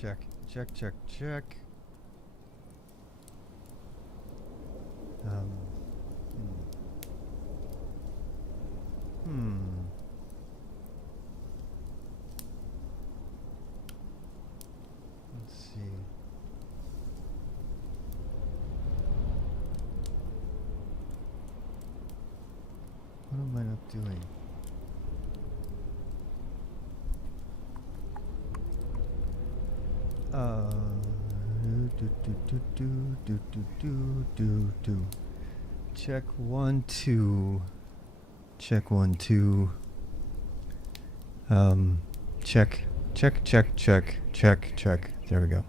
check. Check, check, check. Let's see. What am I not doing? Do. Check 1 2. Check 1 2. Check. Check, check, check, check, check. There we go.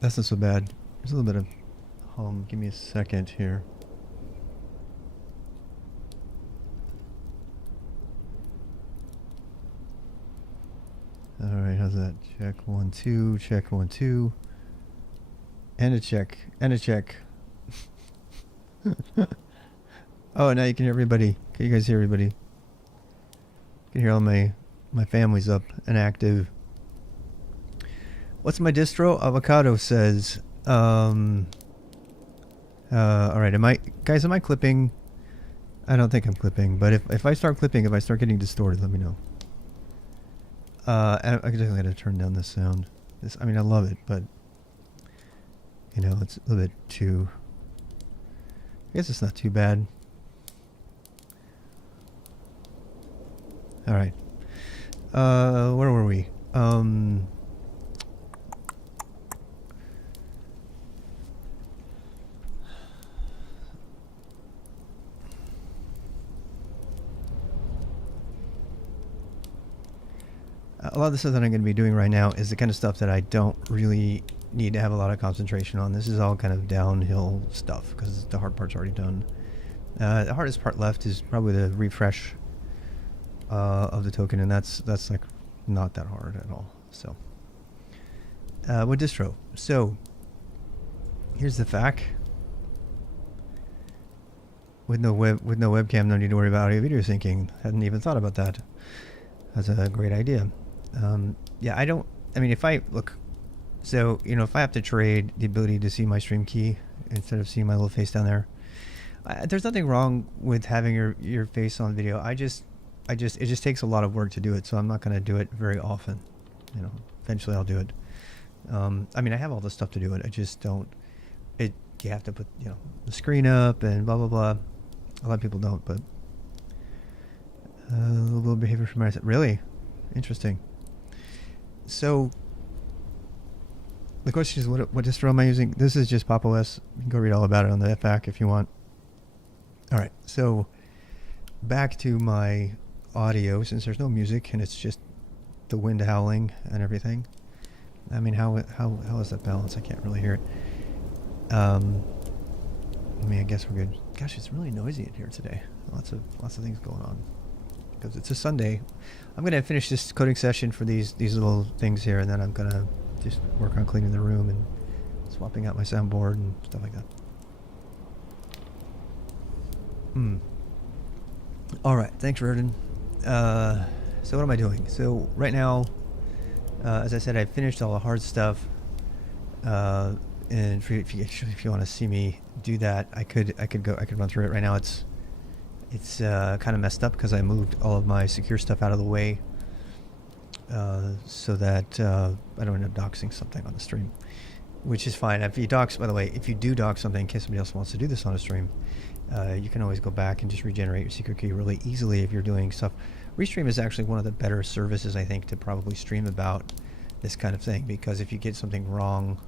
That's not so bad. There's a little bit of hum. Give me a second here. Alright, how's that? Check 1 2, check 1 2. And a check. And a check. Oh, now you can hear everybody. Can you guys hear everybody? You can hear all my family's up and active. What's my distro? Avocado says. Alright, am I clipping? I don't think I'm clipping, but if I start clipping, if I start getting distorted, let me know. I just gotta turn down the sound. I mean, I love it, but you know, it's a little bit too. I guess it's not too bad. All right. Where were we? A lot of the stuff that I'm going to be doing right now is the kind of stuff that I don't really need to have a lot of concentration on. This is all kind of downhill stuff because the hard part's already done. The hardest part left is probably the refresh of the token, and that's like not that hard at all. So, what distro? So, here's the fact. With no webcam, no need to worry about audio video syncing. Hadn't even thought about that. That's a great idea. Yeah, I mean, if I look, so, you know, if I have to trade the ability to see my stream key instead of seeing my little face down there, there's nothing wrong with having your face on video. It just takes a lot of work to do it, so I'm not going to do it very often. You know, eventually I'll do it. I mean, I have all the stuff to do it. I just don't, you have to put, you know, the screen up and blah, blah, blah. A lot of people don't, but a little behavior from my side. Really? Interesting. So, the question is, what distro am I using? This is just Pop! OS. You can go read all about it on the FAQ if you want. All right, so back to my audio, since there's no music and it's just the wind howling and everything. I mean, how is that balanced? I can't really hear it. I mean, I guess we're good. Gosh, it's really noisy in here today. Lots of things going on. Because it's a Sunday. I'm gonna finish this coding session for these little things here, and then I'm gonna just work on cleaning the room and swapping out my soundboard and stuff like that. All right, thanks, Reardon. So what am I doing? So right now, as I said, I finished all the hard stuff. And if you want to see me do that, I could run through it right now. It's kind of messed up because I moved all of my secure stuff out of the way so that I don't end up doxing something on the stream, which is fine. If you dox, by the way, if you do dox something, in case somebody else wants to do this on a stream, you can always go back and just regenerate your secret key really easily if you're doing stuff. Restream is actually one of the better services, I think, to probably stream about this kind of thing, because if you get something wrong,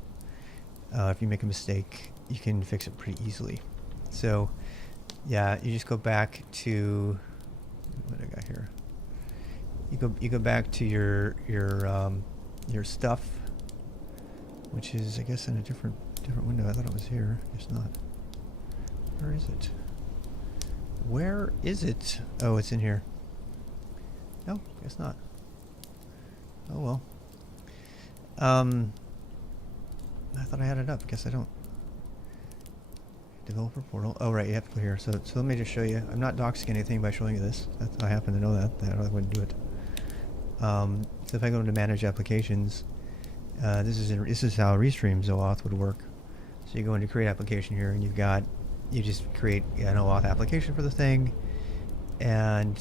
if you make a mistake, you can fix it pretty easily. So yeah, you just go back to what I got here. You go back to your stuff, which is, I guess, in a different window. I thought it was here. It's not. Where is it? Where is it? Oh, it's in here. No, guess not. Oh well. I thought I had it up. Guess I don't. Developer portal. Oh, right, you have to go here. So let me just show you. I'm not doxing anything by showing you this. I happen to know that. I wouldn't do it. So if I go into manage applications, this is how Restream's Oauth would work. So you go into create application here, and you just create an Oauth application for the thing, and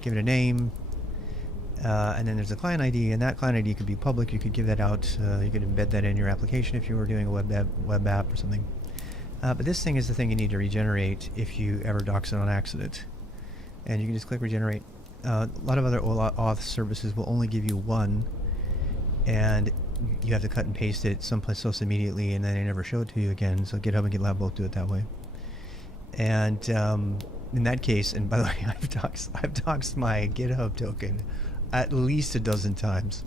give it a name, and then there's a client ID, and that client ID could be public. You could give that out. You could embed that in your application if you were doing a web app or something. But this thing is the thing you need to regenerate if you ever dox it on accident. And you can just click regenerate. A lot of other Oauth services will only give you one, and you have to cut and paste it someplace else immediately, and then they never show it to you again. So GitHub and GitLab both do it that way. And in that case, and by the way, I've doxed my GitHub token at least a dozen times.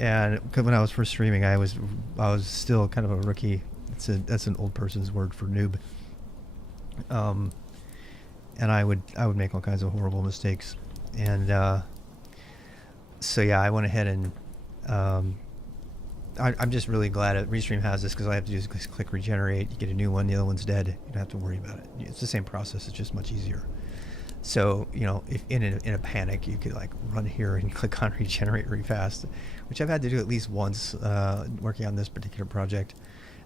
And when I was first streaming, I was still kind of a rookie. That's an old person's word for noob. And I would make all kinds of horrible mistakes. And so yeah, I went ahead and I'm just really glad that Restream has this, because all I have to do is click regenerate. You get a new one, the other one's dead. You don't have to worry about it. It's the same process. It's just much easier. So if in a panic, you could like run here and click on regenerate really fast, which I've had to do at least once working on this particular project.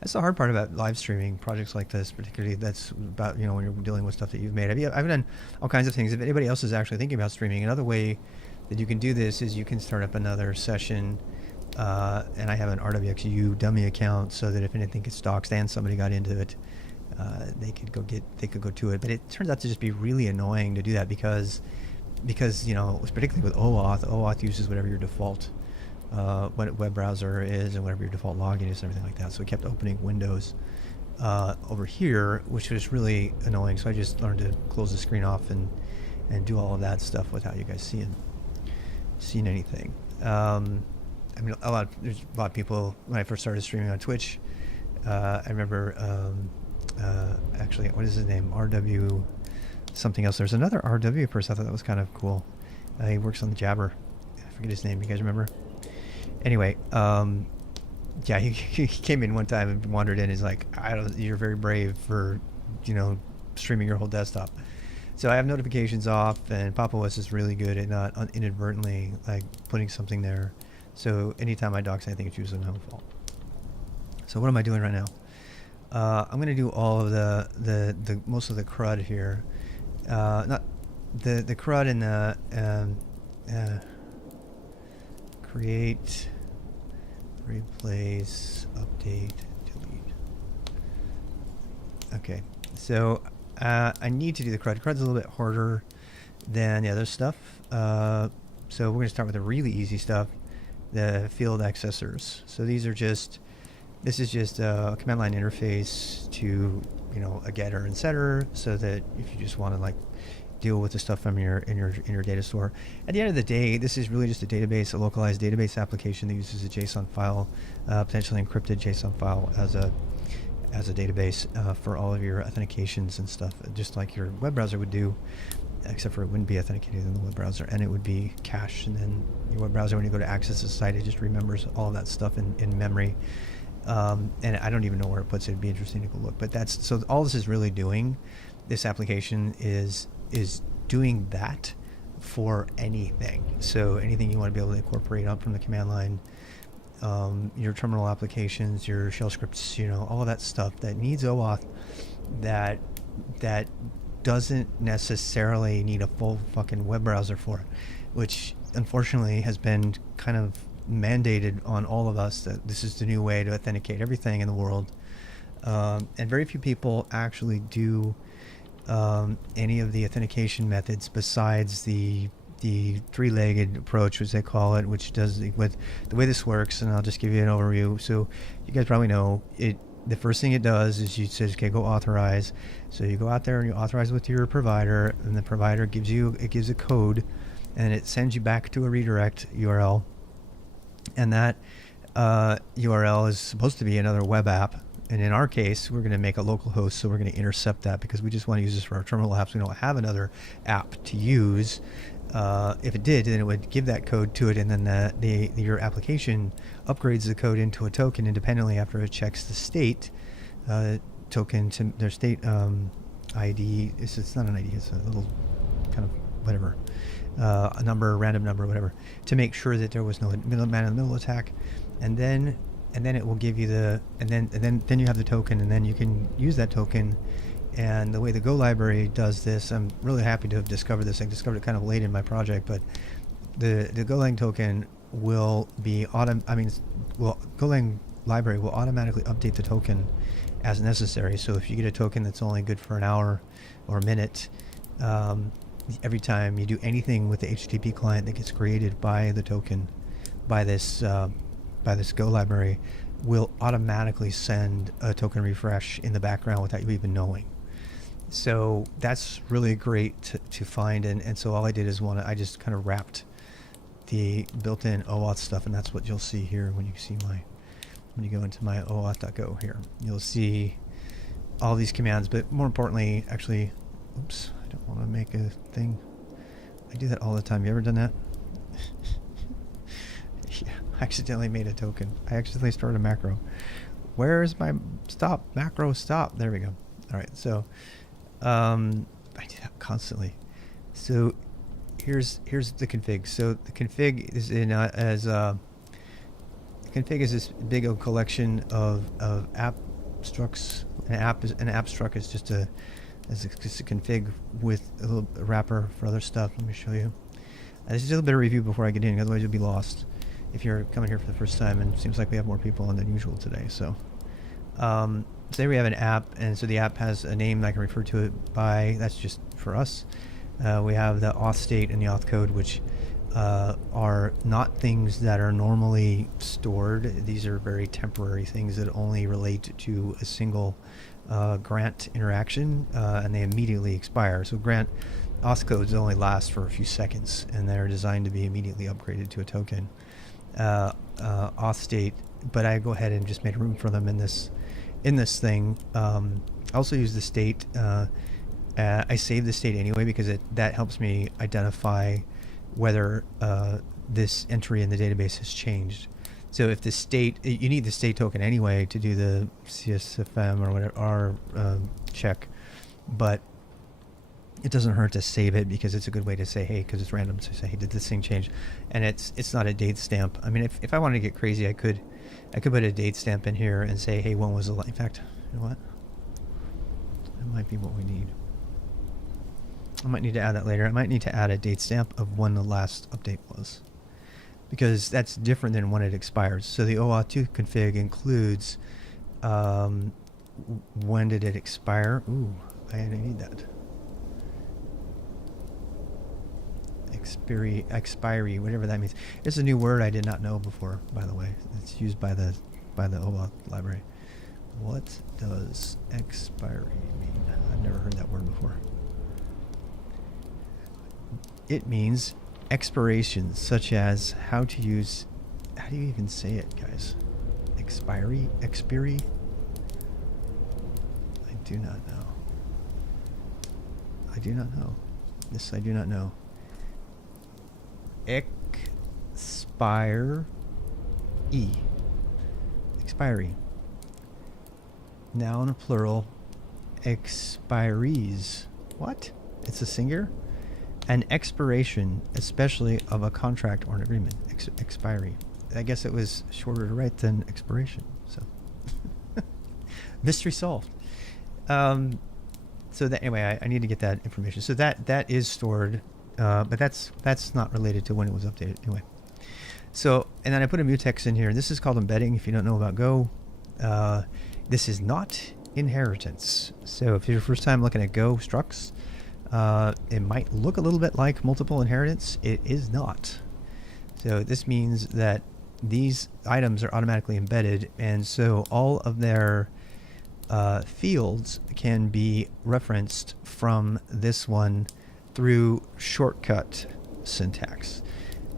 That's the hard part about live streaming projects like this, particularly that's about, when you're dealing with stuff that you've made. I've done all kinds of things. If anybody else is actually thinking about streaming, another way that you can do this is you can start up another session, and I have an RWXU dummy account, so that if anything gets doxed and somebody got into it, they could go to it. But it turns out to just be really annoying to do that because particularly with Oauth uses whatever your default web browser is and whatever your default login is and everything like that. So we kept opening windows over here, which was really annoying. So I just learned to close the screen off and do all of that stuff without you guys seeing anything. There's a lot of people, when I first started streaming on Twitch, I remember actually, what is his name? RW something else. There's another RW person. I thought that was kind of cool. He works on the Jabber. I forget his name. You guys remember? Anyway, yeah, he came in one time and wandered in. He's like, you're very brave for, streaming your whole desktop. So I have notifications off, and Pop! OS is really good at not inadvertently putting something there. So anytime I dox anything, it's usually my own fault. So what am I doing right now? I'm going to do all of the most of the CRUD here. Not the CRUD and the create, replace, update, delete. Okay, so I need to do the CRUD. CRUD's a little bit harder than the other stuff. So we're going to start with the really easy stuff, the field accessors. So this is just a command line interface to, a getter and setter, so that if you just want to deal with the stuff from your data store. At the end of the day, this is really just a database, a localized database application that uses a JSON file, potentially encrypted JSON file as a database for all of your authentications and stuff, just like your web browser would do, except for it wouldn't be authenticated in the web browser, and it would be cached. And then your web browser, when you go to access the site, it just remembers all of that stuff in memory. And I don't even know where it puts it. It'd be interesting to go look. But so all this is really doing, this application is doing that for anything. So anything you want to be able to incorporate up from the command line, your terminal applications, your shell scripts, all of that stuff that needs OAuth, that doesn't necessarily need a full fucking web browser for it, which unfortunately has been kind of mandated on all of us, that this is the new way to authenticate everything in the world. And very few people actually do any of the authentication methods besides the three-legged approach, as they call it, which does with the way this works. And I'll just give you an overview. So you guys probably know it. The first thing it does is you says, okay, go authorize. So you go out there and you authorize with your provider, and the provider gives a code, and it sends you back to a redirect URL. And that URL is supposed to be another web app. And in our case, we're going to make a local host, so we're going to intercept that because we just want to use this for our terminal apps. We don't have another app to use. If it did, then it would give that code to it, and then your application upgrades the code into a token independently after it checks the state token to their state ID. It's not an ID. It's a little kind of whatever. a number, random number, whatever, to make sure that there was no man in the middle attack, and then it will give you the and then you have the token, and then you can use that token. And the way the Go library does this, I'm really happy to have discovered this. I discovered it kind of late in my project, but the Golang token will be Golang library will automatically update the token as necessary. So if you get a token that's only good for an hour or a minute, every time you do anything with the HTTP client that gets created by the token, by this Go library, will automatically send a token refresh in the background without you even knowing. So that's really great to find, and so all I did is I just kind of wrapped the built-in OAuth stuff, and that's what you'll see here when you go into my Oauth.go here. You'll see all these commands, but more importantly, actually, oops, I don't want to make a thing. I do that all the time. You ever done that? Yeah, I accidentally made a token. I accidentally started a macro. Where's my stop? Macro stop. There we go. All right, so I do that constantly. So here's the config. So the config is in config is this big old collection of app structs. An app struct is just a config with a little wrapper for other stuff. Let me show you. This is a little bit of review before I get in, otherwise you'll be lost if you're coming here for the first time, and it seems like we have more people on than usual today. So today we have an app, and so the app has a name that I can refer to it by. That's just for us. We have the auth state and the auth code, which are not things that are normally stored. These are very temporary things that only relate to a single grant interaction, and they immediately expire. So grant auth codes only last for a few seconds, and they're designed to be immediately upgraded to a token. Auth state, but I go ahead and just made room for them in this thing. I also use the state. I save the state anyway because that helps me identify whether this entry in the database has changed. So if the state, you need the state token anyway to do the CSFM or whatever R check, but it doesn't hurt to save it because it's a good way to say, hey, because it's random, to say, hey, did this thing change? And it's not a date stamp. I mean, if I wanted to get crazy, I could put a date stamp in here and say, hey, when was the in fact, you know what? That might be what we need. I might need to add that later. I might need to add a date stamp of when the last update was, because that's different than when it expires. So the Oauth2 config includes when did it expire. Ooh, I need that. Expiry, whatever that means. It's a new word I did not know before, by the way. It's used by the Oauth library. What does expiry mean? I've never heard that word before. It means expirations, such as how do you even say it, guys? Expiry? I do not know. This I do not know. Expiry. Noun plural. Expiries. What? It's a singular? An expiration, especially of a contract or an agreement. Expiry. I guess it was shorter to write than expiration. So mystery solved. So that anyway, I need to get that information. So that is stored, but that's not related to when it was updated anyway. So, and then I put a mutex in here. This is called embedding. If you don't know about Go, this is not inheritance. So if you're your first time looking at Go structs, it might look a little bit like multiple inheritance. It is not. So this means that these items are automatically embedded, and so all of their fields can be referenced from this one through shortcut syntax.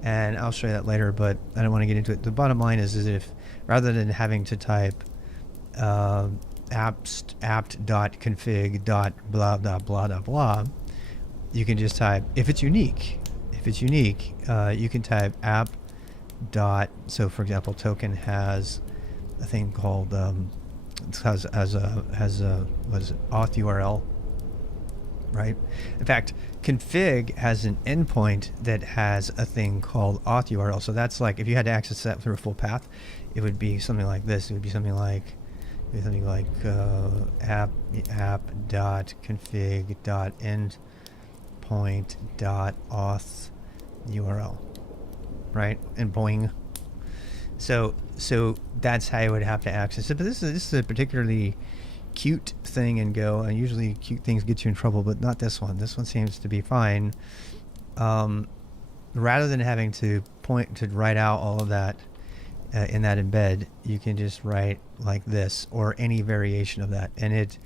And I'll show you that later, but I don't want to get into it. The bottom line is if rather than having to type apt.config blah blah blah blah blah, you can just type, if it's unique, you can type app dot. So for example, token has a thing called has a what is it, auth URL, right? In fact, config has an endpoint that has a thing called auth URL. So that's like, if you had to access that through a full path, it would be something like this. It would be something like app.config.endpoint.auth URL, right? And boing. So that's how you would have to access it. But this is a particularly cute thing in Go, and usually cute things get you in trouble, but not this one. This one seems to be fine. Rather than having to write out all of that in that embed, you can just write like this or any variation of that, and it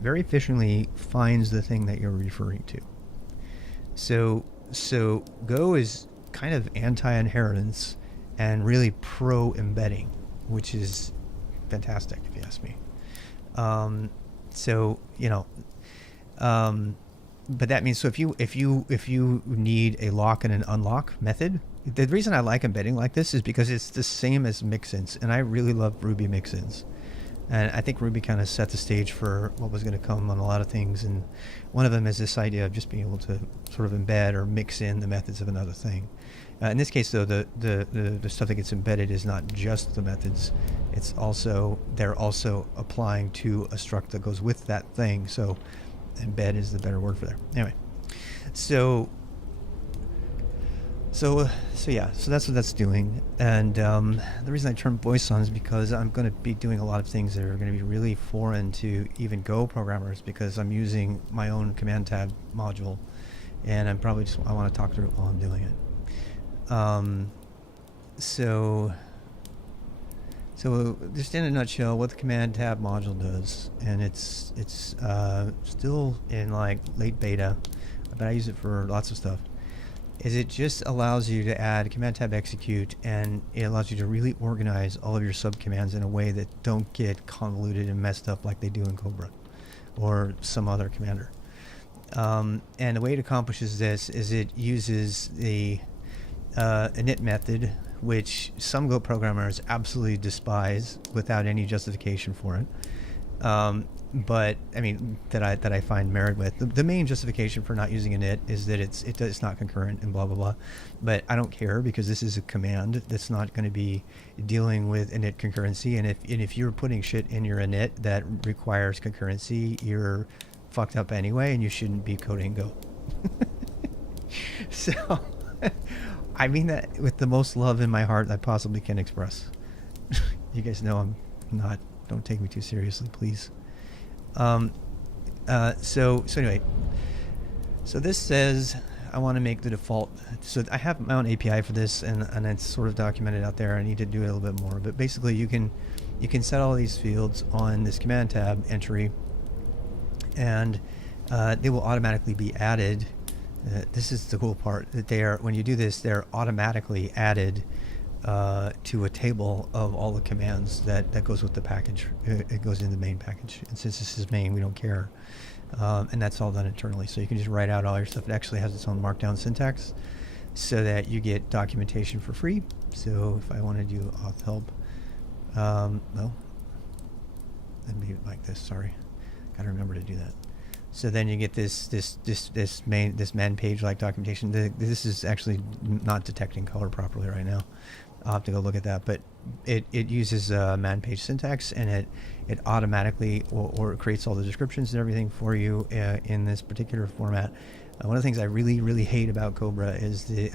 very efficiently finds the thing that you're referring to. So Go is kind of anti-inheritance and really pro-embedding, which is fantastic if you ask me. But that means, so if you need a lock and an unlock method, the reason I like embedding like this is because it's the same as mixins, and I really love Ruby mixins. And I think Ruby kind of set the stage for what was going to come on a lot of things, and one of them is this idea of just being able to sort of embed or mix in the methods of another thing. In this case, though, the stuff that gets embedded is not just the methods. It's also, they're also applying to a struct that goes with that thing. So embed is the better word for there. Anyway, so that's what that's doing. And the reason I turned voice on is because I'm going to be doing a lot of things that are going to be really foreign to even Go programmers, because I'm using my own command tab module, and I want to talk through it while I'm doing it. So just in a nutshell, what the command tab module does, and it's still in like late beta, but I use it for lots of stuff, is it just allows you to add command tab execute, and it allows you to really organize all of your subcommands in a way that don't get convoluted and messed up like they do in Cobra or some other commander. And the way it accomplishes this is it uses the init method, which some Go programmers absolutely despise without any justification for it. But I mean, that I find merit with. The main justification for not using init is that it's not concurrent and blah blah blah. But I don't care, because this is a command that's not going to be dealing with init concurrency. And if you're putting shit in your init that requires concurrency, you're fucked up anyway, and you shouldn't be coding Go. So. I mean that with the most love in my heart I possibly can express. You guys know I'm not, don't take me too seriously, please. So anyway, so this says I want to make the default. So I have my own API for this, and it's sort of documented out there. I need to do it a little bit more, but basically you can set all these fields on this command tab entry, and they will automatically be added. This is the cool part, that when you do this, they're automatically added to a table of all the commands that goes with the package. It goes in the main package, and since this is main, we don't care, and that's all done internally. So you can just write out all your stuff. It actually has its own markdown syntax, so that you get documentation for free. So if I want to do auth help, well, let me like this. Sorry, gotta remember to do that. So then you get this man page like documentation. This is actually not detecting color properly right now. I'll have to go look at that. But it uses man page syntax, and it automatically or creates all the descriptions and everything for you in this particular format. One of the things I really, really hate about Cobra is the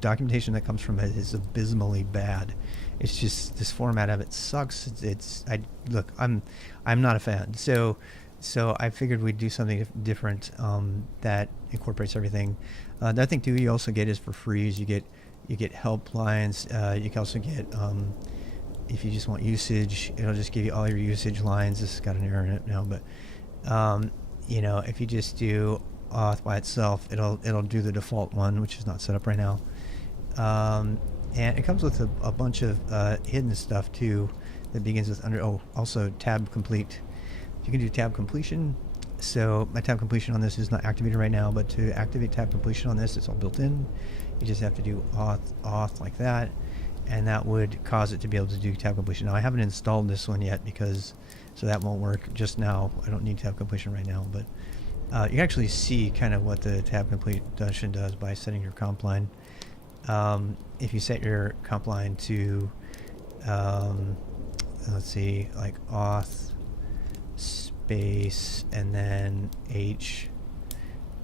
documentation that comes from it is abysmally bad. It's just, this format of it sucks. I'm not a fan. So I figured we'd do something different that incorporates everything. The other thing too you also get is for free is you get help lines. You can also get, if you just want usage, it'll just give you all your usage lines. This has got an error in it now, but if you just do auth by itself, it'll do the default one, which is not set up right now. And it comes with a bunch of hidden stuff too that begins with also tab complete. You can do tab completion. So my tab completion on this is not activated right now, but to activate tab completion on this, it's all built in. You just have to do auth like that, and that would cause it to be able to do tab completion. Now I haven't installed this one yet, so that won't work just now. I don't need tab completion right now, but You can actually see kind of what the tab completion does by setting your comp line. If you set your comp line to, let's see, like auth space and then h,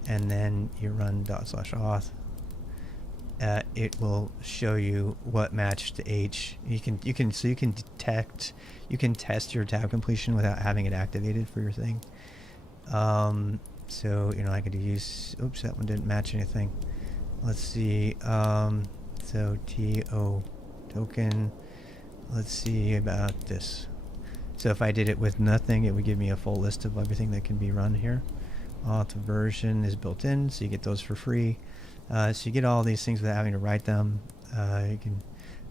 and then you run /auth, it will show you what matched to h. You can test your tab completion without having it activated for your thing. So I could use, oops, that one didn't match anything. Let's see, so TO token, let's see about this. So if I did it with nothing, it would give me a full list of everything that can be run here. Auth version is built in, so you get those for free. So you get all these things without having to write them. You can,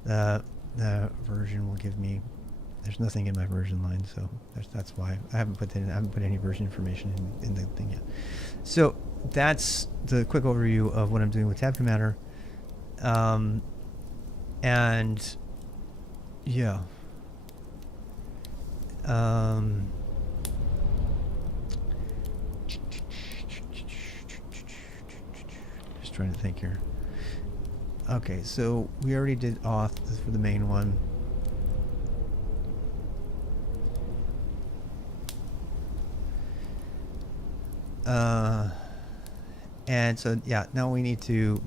the version will give me, there's nothing in my version line, so that's why I haven't put any version information in the thing yet. So that's the quick overview of what I'm doing with Tab Commander. And yeah. Just trying to think here. Okay, so we already did auth for the main one. And so yeah, now we need to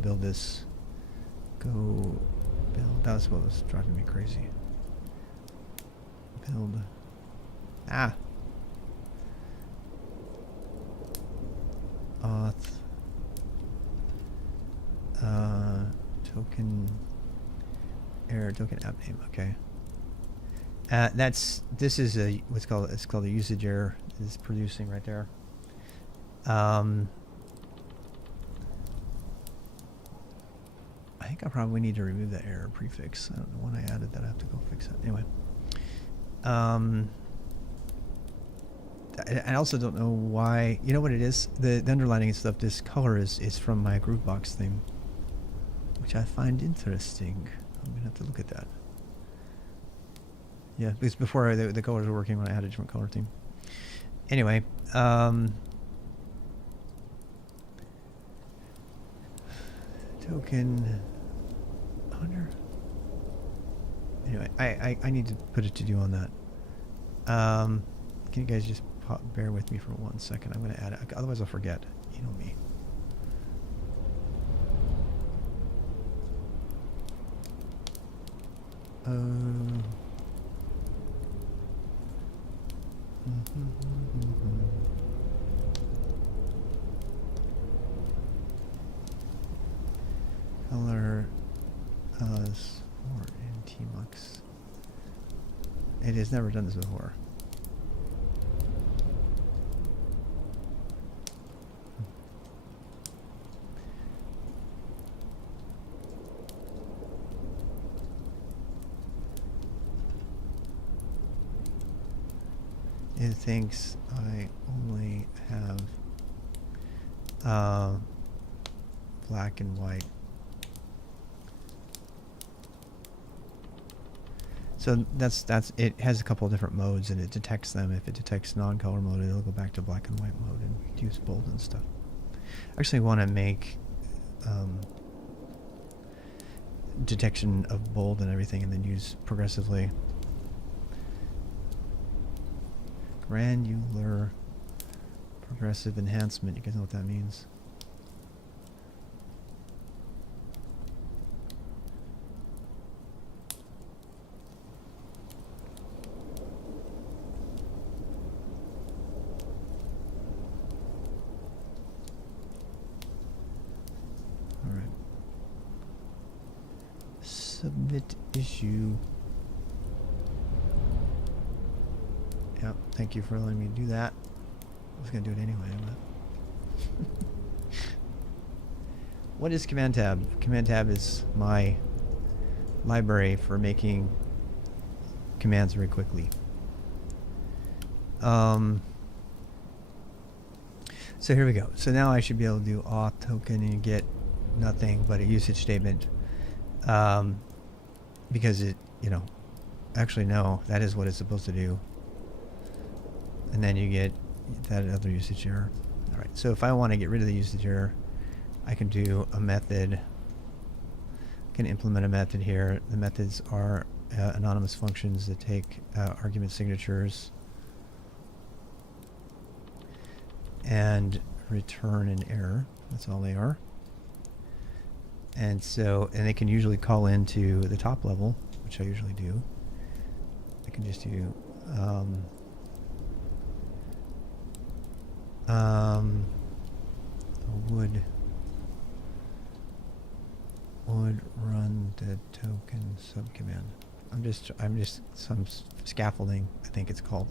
build this. Go build. That's what was driving me crazy. Build. Auth. Token. Error token app name. Okay. This is it's called a usage error. It's producing right there. I think I probably need to remove that error prefix. I don't know when I added that. I have to go fix it. Anyway. I also don't know why. You know what it is? The underlining and stuff, this color is from my Groovebox theme, which I find interesting. I'm going to have to look at that. Yeah, because before the colors were working when I had a different color theme. Anyway, token under. Anyway, I need to put a to-do on that. Can you guys just bear with me for 1 second? I'm going to add it. Otherwise I'll forget. You know me. Color as or in tmux. It has never done this before. It thinks I only have black and white. So that's it has a couple of different modes and it detects them. If it detects non-color mode, it'll go back to black and white mode and use bold and stuff. I actually want to make detection of bold and everything and then use progressively. Granular progressive enhancement. You guys know what that means? All right. Submit issue. Yep, thank you for letting me do that. I was going to do it anyway, but... What is Command Tab? Command Tab is my library for making commands very quickly. So here we go. So now I should be able to do auth token and get nothing but a usage statement. Because it, actually no, that is what it's supposed to do. And then you get that other usage error. All right, so if I want to get rid of the user, I can do a method. I can implement a method here. The methods are anonymous functions that take argument signatures and return an error. That's all they are. And so, and they can usually call into the top level, which I usually do. I can just do would run the token subcommand. I'm just some scaffolding, I think it's called.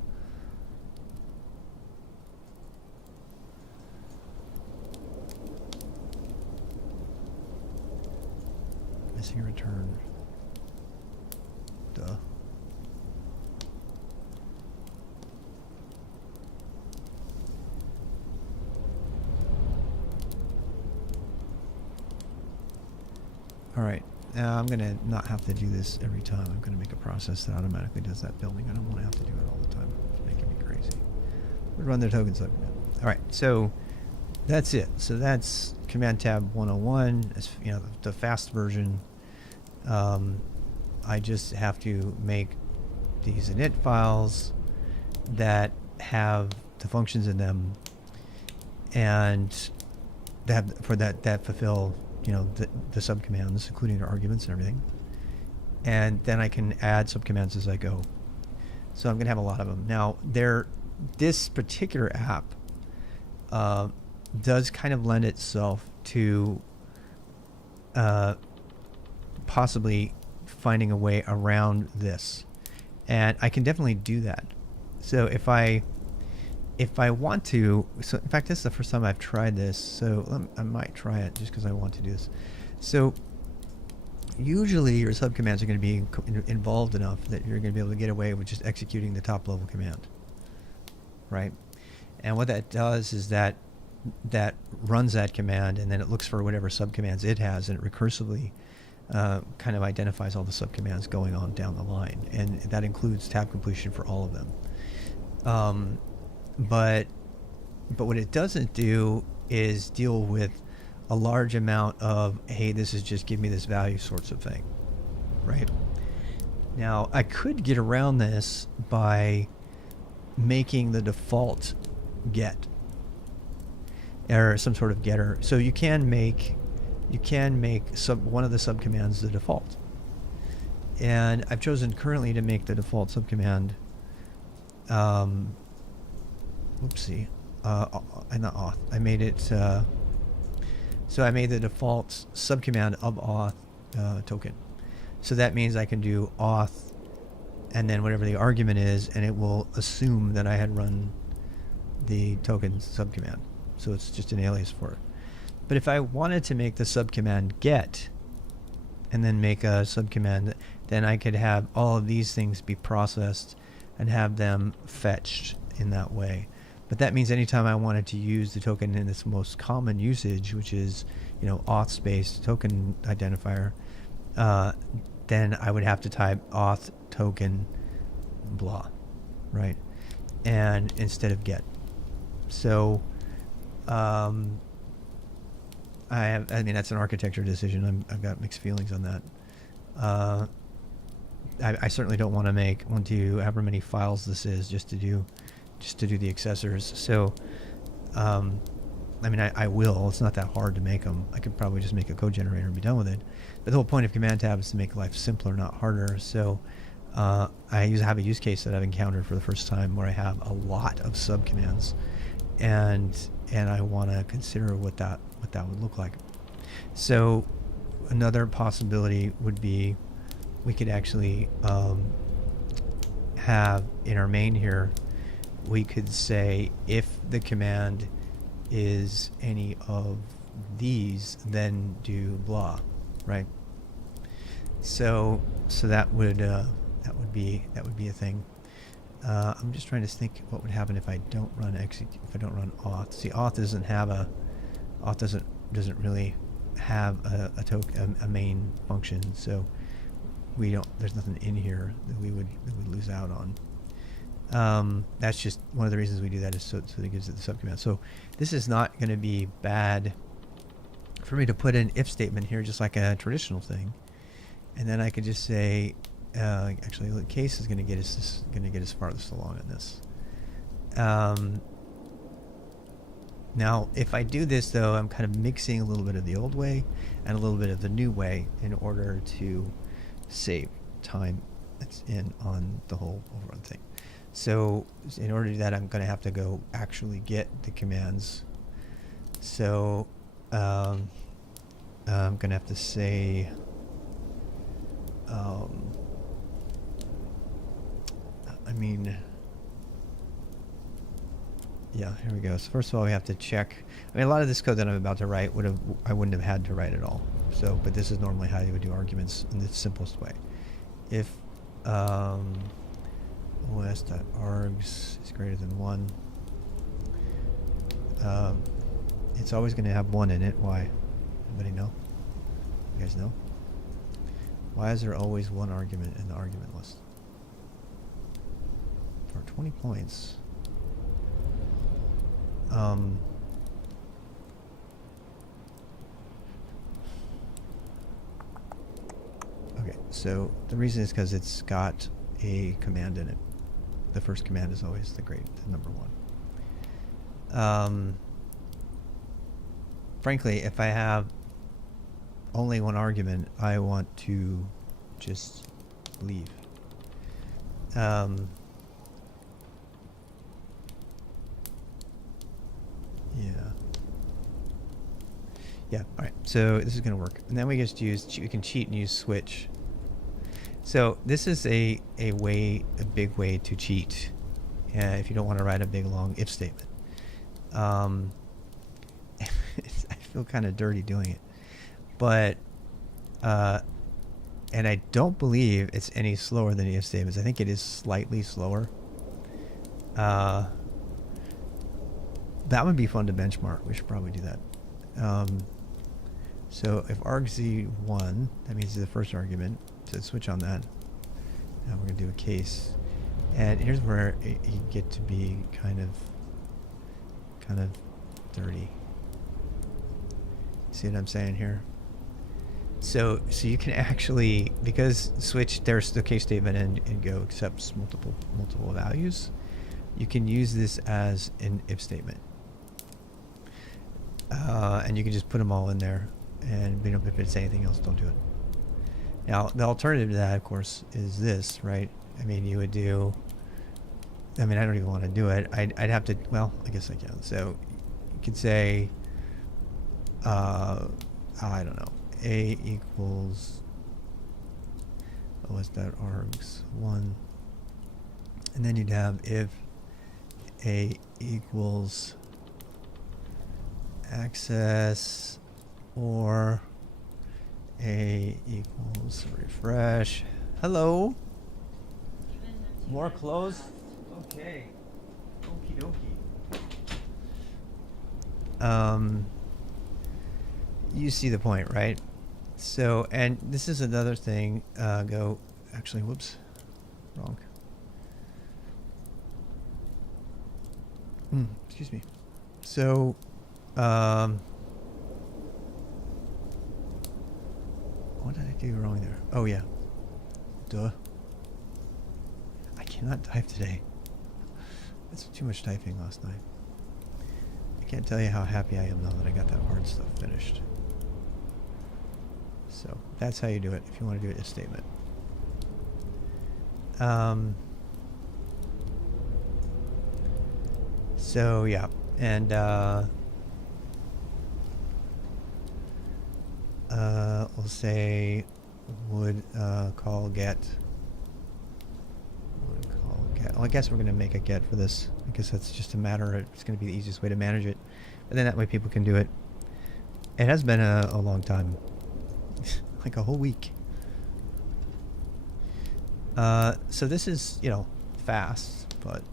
Missing return. Duh. All right, now I'm gonna not have to do this every time. I'm gonna make a process that automatically does that building. I don't want to have to do it all the time. It's making me crazy. We'll run their token subcommand. All right, so that's it. So that's Command Tab 101. As you know, the fast version. I just have to make these init files that have the functions in them, and that fulfill, you know, the subcommands, including their arguments and everything. And then I can add subcommands as I go. So I'm going to have a lot of them. Now, this particular app does kind of lend itself to possibly finding a way around this. And I can definitely do that. So if I want to, so in fact, this is the first time I've tried this, so I might try it just because I want to do this. So usually your subcommands are going to be involved enough that you're going to be able to get away with just executing the top level command, right? And what that does is that runs that command, and then it looks for whatever subcommands it has, and it recursively kind of identifies all the subcommands going on down the line, and that includes tab completion for all of them. But what it doesn't do is deal with a large amount of, hey, this is just give me this value sorts of thing, right? Now, I could get around this by making the default get, or some sort of getter. So you can make one of the subcommands the default. And I've chosen currently to make the default subcommand whoopsie, not auth. I made it, so I made the default subcommand of auth token. So that means I can do auth and then whatever the argument is, and it will assume that I had run the token subcommand. So it's just an alias for it. But if I wanted to make the subcommand get and then make a subcommand, then I could have all of these things be processed and have them fetched in that way. But that means anytime I wanted to use the token in its most common usage, which is, you know, auth space token identifier, then I would have to type auth token blah, right? And instead of get. So I mean, that's an architecture decision. I've got mixed feelings on that. I certainly don't want to do however many files this is just to do the accessors. So, I mean, I will. It's not that hard to make them. I could probably just make a code generator and be done with it. But the whole point of Command Tab is to make life simpler, not harder. So, I have a use case that I've encountered for the first time where I have a lot of subcommands, and I want to consider what that would look like. So, another possibility would be we could actually have in our main here, we could say if the command is any of these, then do blah, right? So that would be a thing. I'm just trying to think what would happen if I don't run auth. See, auth doesn't really have a main function, so there's nothing in here that we would lose out on. That's just one of the reasons we do that is so that it gives it the subcommand. So this is not going to be bad for me to put an if statement here, just like a traditional thing, and then I could just say, actually, the case is going to get us farthest along in this. Now, if I do this though, I'm kind of mixing a little bit of the old way and a little bit of the new way in order to save time that's in on the whole overrun thing. So in order to do that, I'm going to have to go actually get the commands. So I'm going to have to say, yeah, here we go. So first of all, we have to check. I mean, a lot of this code that I'm about to write I wouldn't have had to write at all. So, but this is normally how you would do arguments in the simplest way. If os.args is greater than 1, it's always going to have 1 in it. Why? Anybody know? You guys know? Why is there always 1 argument in the argument list? For 20 points. Okay, so the reason is because it's got a command in it. The first command is always the number 1. Frankly, if I have only 1 argument, I want to just leave. Yeah, alright, so this is going to work. And then we just we can cheat and use switch. So this is a big way to cheat if you don't want to write a big long if statement. I feel kind of dirty doing it. But, and I don't believe it's any slower than the if statements. I think it is slightly slower. That would be fun to benchmark. We should probably do that. So if argz1, that means the first argument. So switch on that. Now we're going to do a case. And here's where you get to be kind of dirty. See what I'm saying here? So you can actually, because switch, there's the case statement and Go accepts multiple values, you can use this as an if statement. And you can just put them all in there, and if it's anything else, don't do it. Now, the alternative to that, of course, is this, right? I mean, you would do, I don't even want to do it. I'd have to, well, I guess I can. So you could say, I don't know, A equals os.args1, and then you'd have if A equals access or A equals refresh. Hello. More clothes? Okay. Okie dokie. You see the point, right? So, and this is another thing. Actually, whoops. Wrong. Excuse me. So, what did I do wrong there? Oh, yeah. Duh. I cannot type today. That's too much typing last night. I can't tell you how happy I am now that I got that hard stuff finished. So, that's how you do it if you want to do it if statement. So, yeah. And, we'll say would call get. Well, I guess we're going to make a get for this. I guess that's just a matter of, it's going to be the easiest way to manage it. And then that way people can do it. It has been a long time. Like a whole week. So this is, fast, but,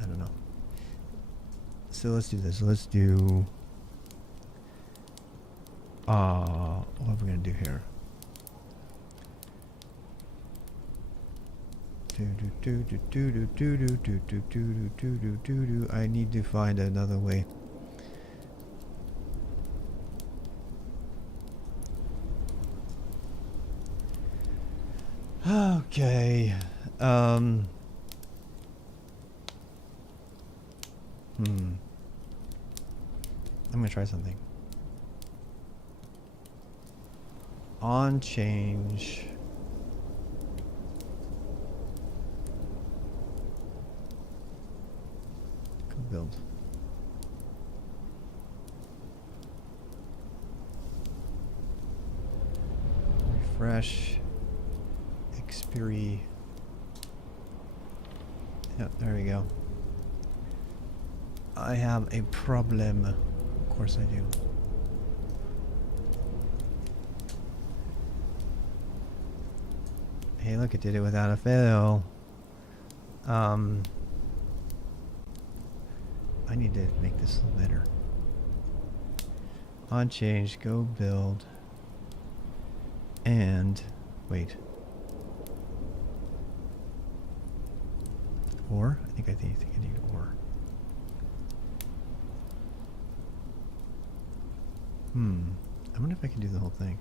I don't know. So let's do this. Let's do, what are we going to do here? I need to find another way. Okay. I'm gonna try something. On change. Go build. Refresh. Xperi. Yep, there we go. I have a problem. Of course I do. Hey, look, it did it without a fail. I need to make this a little better. On change, go build. And wait. Or? I think I need or. I wonder if I can do the whole thing.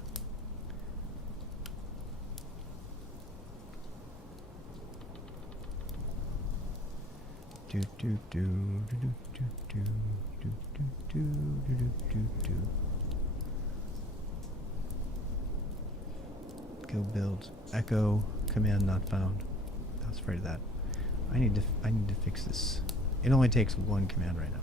Do do do do do do do do do do do do. Go build. Echo command not found. I was afraid of that. I need to fix this. It only takes one command right now,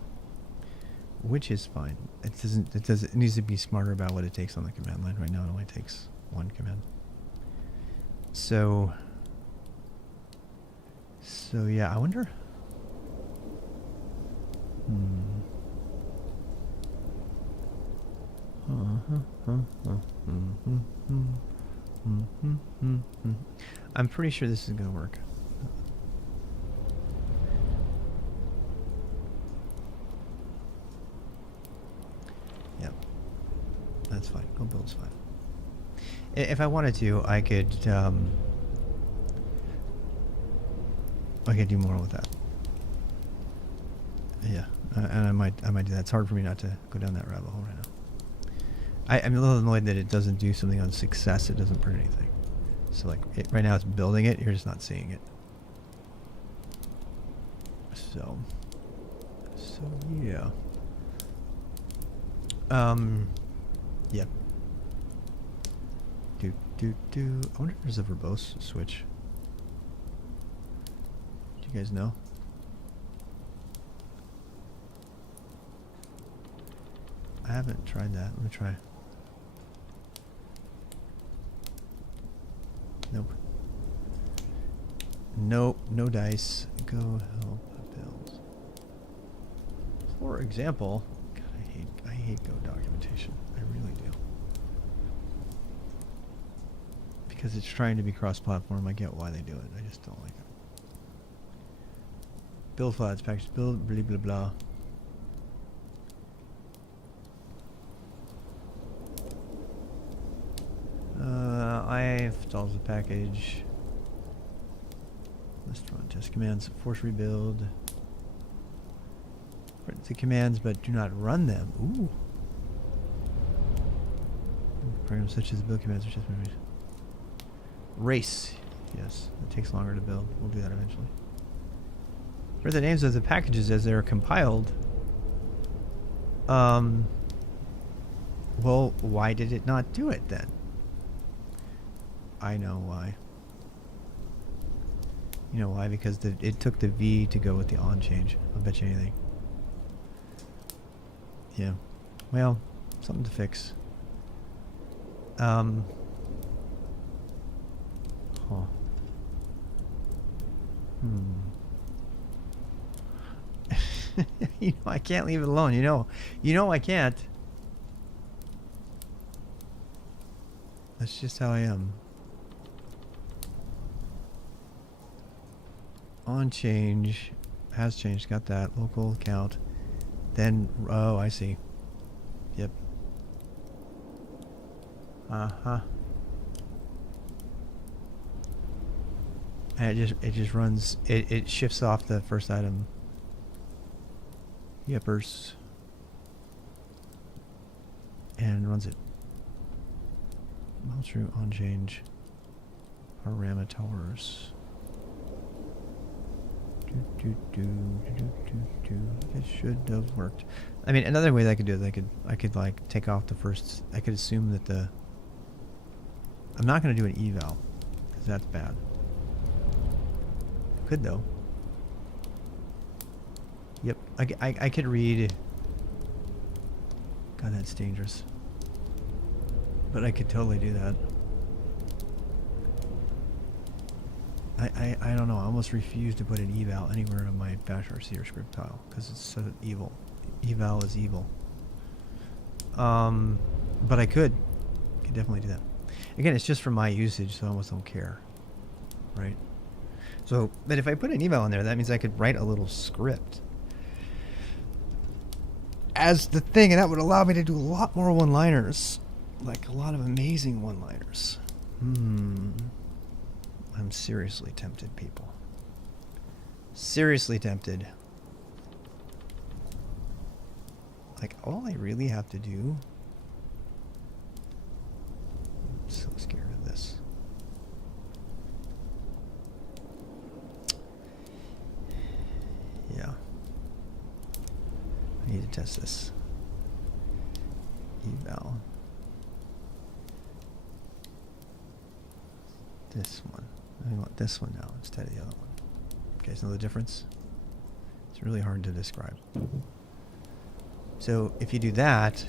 which is fine. It needs to be smarter about what it takes on the command line. Right now, it only takes one command. So yeah, I wonder. I'm pretty sure this is gonna work. Yep, that's fine. Go build's fine. If I wanted to, I could do more with that. Yeah, and I might do that. It's hard for me not to go down that rabbit hole right now. I'm a little annoyed that it doesn't do something on success. It doesn't print anything. So like right now it's building it. You're just not seeing it. So yeah. Yeah. Do. I wonder if there's a verbose switch. Do you guys know? I haven't tried that. Let me try. Nope. Nope. No dice. Go help build. For example, God, I hate Go documentation. I really do. Because it's trying to be cross-platform. I get why they do it. I just don't like it. Build files, package build, blah blah blah. I installs the package. Let's run test commands. Force rebuild. Print the commands, but do not run them. Ooh. Programs such as build commands are just memories. Race. Yes, it takes longer to build. We'll do that eventually. For the names of the packages as they're compiled. Well, why did it not do it then? I know why. You know why? Because it took the V to go with the on change. I'll bet you anything. Yeah. Well, something to fix. Huh. You know, I can't leave it alone. You know I can't. That's just how I am. On change, has changed, got that. Local count. Then, oh, I see. Yep. Uh-huh. And it just runs, it shifts off the first item. Yippers. And runs it. True on change. Parameters. It should have worked. I mean, another way that I could do it, I could like take off the first. I could assume that the. I'm not going to do an eval, because that's bad. Could though. Yep, I could read. God, that's dangerous. But I could totally do that. I don't know. I almost refuse to put an eval anywhere in my bash RC or script tile because it's so evil. Eval is evil. But I could definitely do that. Again, it's just for my usage, so I almost don't care, right? So, but if I put an eval in there, that means I could write a little script as the thing, and that would allow me to do a lot more one-liners, like a lot of amazing one-liners. I'm seriously tempted, people. Seriously tempted. Like, all I really have to do... I'm so scared of this. Yeah. I need to test this. Eval. This one. I want this one now instead of the other one. You guys know the difference? It's really hard to describe. So if you do that,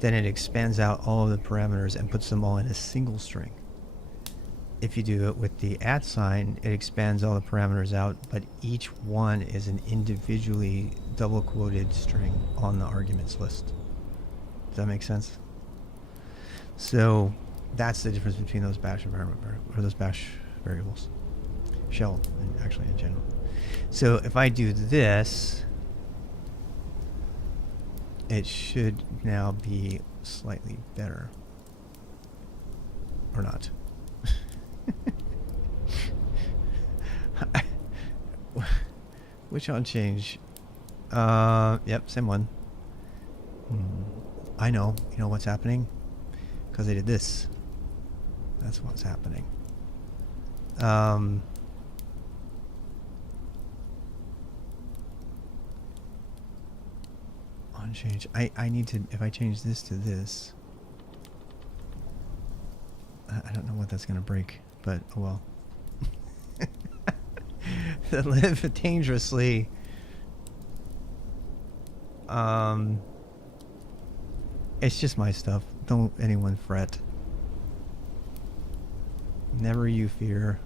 then it expands out all of the parameters and puts them all in a single string. If you do it with the @ sign, it expands all the parameters out, but each one is an individually double quoted string on the arguments list. Does that make sense? So that's the difference between those bash environment or those bash variables, shell, and actually in general. So if I do this, it should now be slightly better, or not. Which on change? Yep, same one. I know. You know what's happening? Because I did this. That's what's happening. On change. I need to, if I change this to this, I don't know what that's going to break, but oh well. Live dangerously. It's just my stuff. Don't anyone fret. Never you fear.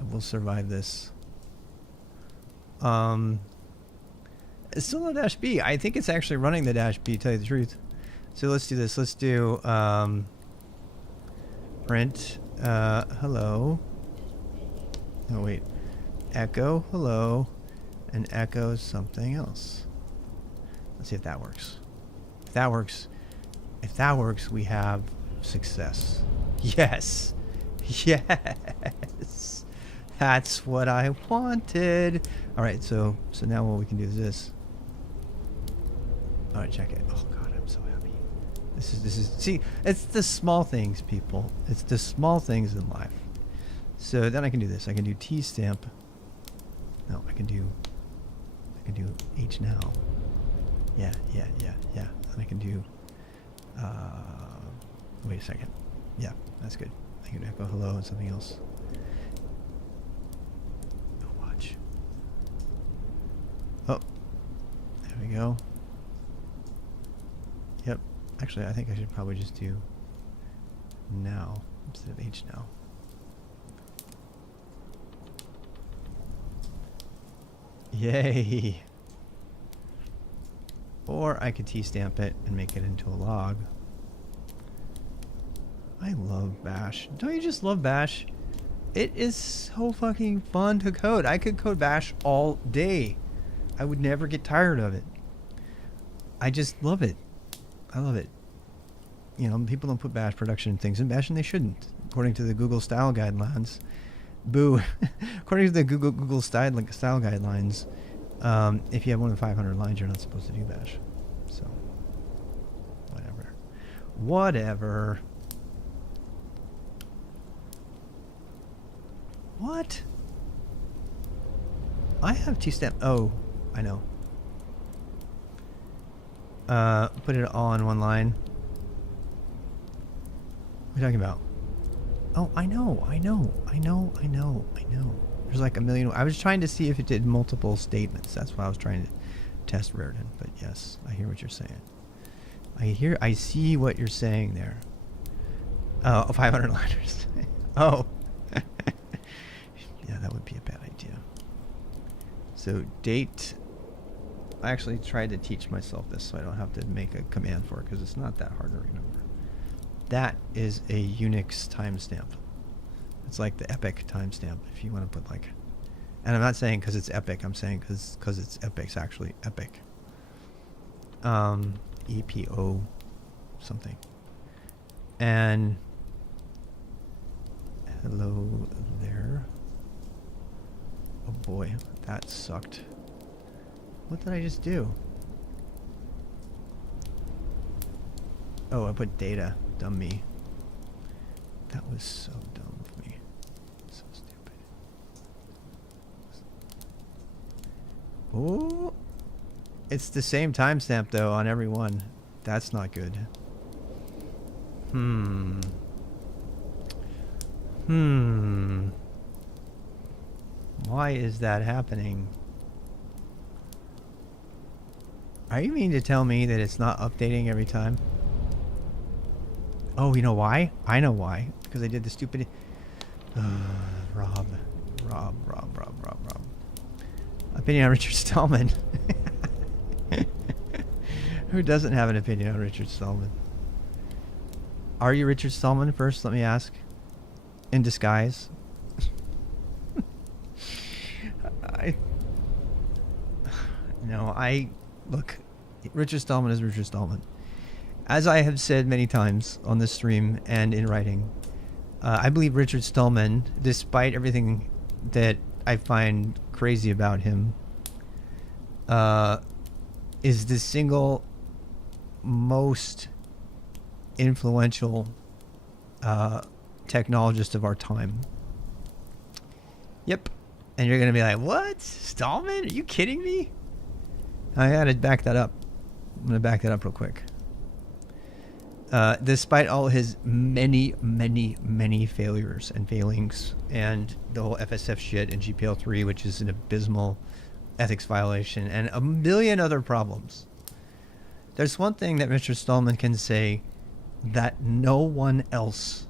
I will survive this. It's still no dash B. I think it's actually running the dash B, to tell you the truth. So let's do this. Let's do print hello. Oh wait. Echo hello and echo something else. Let's see if that works. If that works, we have success. Yes. Yes. That's what I wanted. All right, so now what we can do is this. All right, check it. Oh God, I'm so happy. This is see, it's the small things, people. It's the small things in life. So then I can do this. I can do T stamp. No, I can do H now. Yeah. And I can do wait a second. Yeah, that's good. I can echo hello and something else. Oh, watch. Oh, there we go. Yep. Actually, I think I should probably just do now instead of H now. Yay! Or I could T-stamp it and make it into a log. I love Bash. Don't you just love Bash? It is so fucking fun to code. I could code Bash all day. I would never get tired of it. I just love it. I love it. You know, people don't put Bash production things in Bash, and they shouldn't. According to the Google style guidelines, Boo. According to the Google style guidelines, if you have more than 500 lines, you're not supposed to do Bash. So, whatever. Whatever. What? I have T-stamp. Oh, I know. Put it all in one line. What are you talking about? Oh, I know. There's like a million. I was trying to see if it did multiple statements. That's why I was trying to test Raritan. But yes, I hear what you're saying. I see what you're saying there. Oh, 500 liners. Oh. Yeah, that would be a bad idea. So date. I actually tried to teach myself this so I don't have to make a command for it because it's not that hard to remember. That is a Unix timestamp. It's like the epic timestamp if you want to put like, and I'm not saying because it's epic, I'm saying because it's epic. It's actually epic. EPO something. And hello there. Oh boy, that sucked. What did I just do? Oh, I put data. Dumb me. That was so dumb of me. So stupid. Oh, it's the same timestamp though on every one. That's not good. Why is that happening? Are you mean to tell me that it's not updating every time? Oh, you know why? I know why. Because I did the stupid... Rob. Opinion on Richard Stallman. Who doesn't have an opinion on Richard Stallman? Are you Richard Stallman first? Let me ask. In disguise. Look, Richard Stallman is Richard Stallman. As I have said many times on this stream and in writing, I believe Richard Stallman, despite everything that I find crazy about him, is the single most influential technologist of our time. Yep. And you're going to be like, what? Stallman? Are you kidding me? I got to back that up. I'm going to back that up real quick. Despite all his many failures and failings and the whole FSF shit and GPL3, which is an abysmal ethics violation, and a million other problems, there's one thing that Mr. Stallman can say that no one else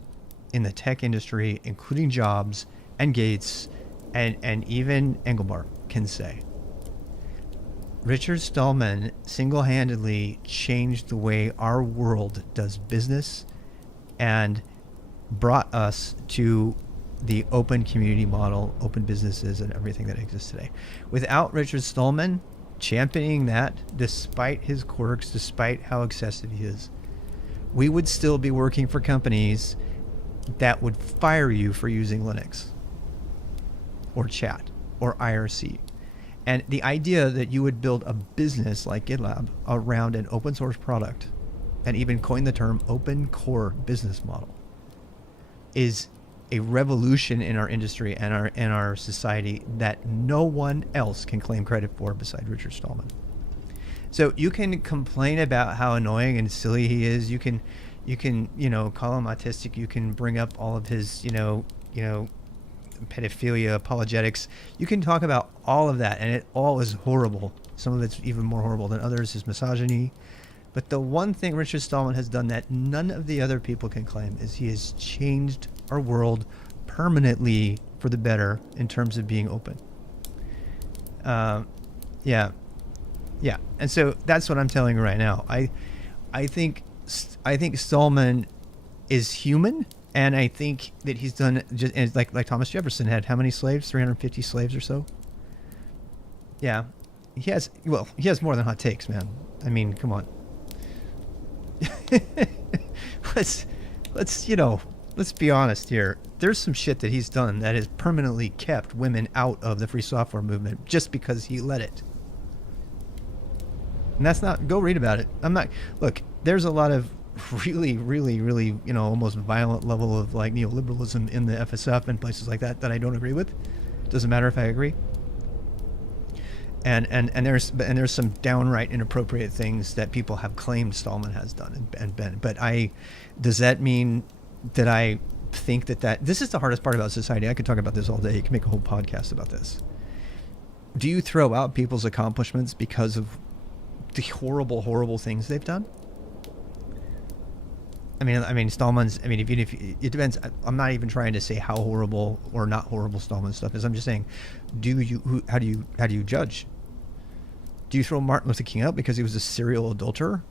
in the tech industry, including Jobs and Gates and even Engelbart, can say. Richard Stallman single-handedly changed the way our world does business and brought us to the open community model, open businesses, and everything that exists today. Without Richard Stallman championing that, despite his quirks, despite how excessive he is, we would still be working for companies that would fire you for using Linux or chat or IRC. And the idea that you would build a business like GitLab around an open source product and even coin the term open core business model is a revolution in our industry and our society that no one else can claim credit for besides Richard Stallman. So you can complain about how annoying and silly he is. You can call him autistic. You can bring up all of his pedophilia apologetics. You can talk about all of that, and it all is horrible. Some of it's even more horrible than others, is misogyny. But the one thing Richard Stallman has done that none of the other people can claim is he has changed our world permanently for the better in terms of being open. Yeah. And so that's what I'm telling you right now. I think Stallman is human. And I think that he's done just like Thomas Jefferson had how many slaves? 350 slaves or so. Yeah, he has more than hot takes, man. I mean, come on. let's be honest here. there's some shit that he's done that has permanently kept women out of the free software movement just because he let it. And that's not, go read about it. I'm not, look, there's a lot of really, really, really, almost violent level of like neoliberalism in the FSF and places like that I don't agree with. Doesn't matter if I agree. And there's some downright inappropriate things that people have claimed Stallman has done and been. But does that mean that I think that this is the hardest part about society? I could talk about this all day. You can make a whole podcast about this. Do you throw out people's accomplishments because of the horrible, horrible things they've done? I mean, Stallman's. I mean, if it depends. I'm not even trying to say how horrible or not horrible Stallman's stuff is. I'm just saying, how do you judge? Do you throw Martin Luther King out because he was a serial adulterer?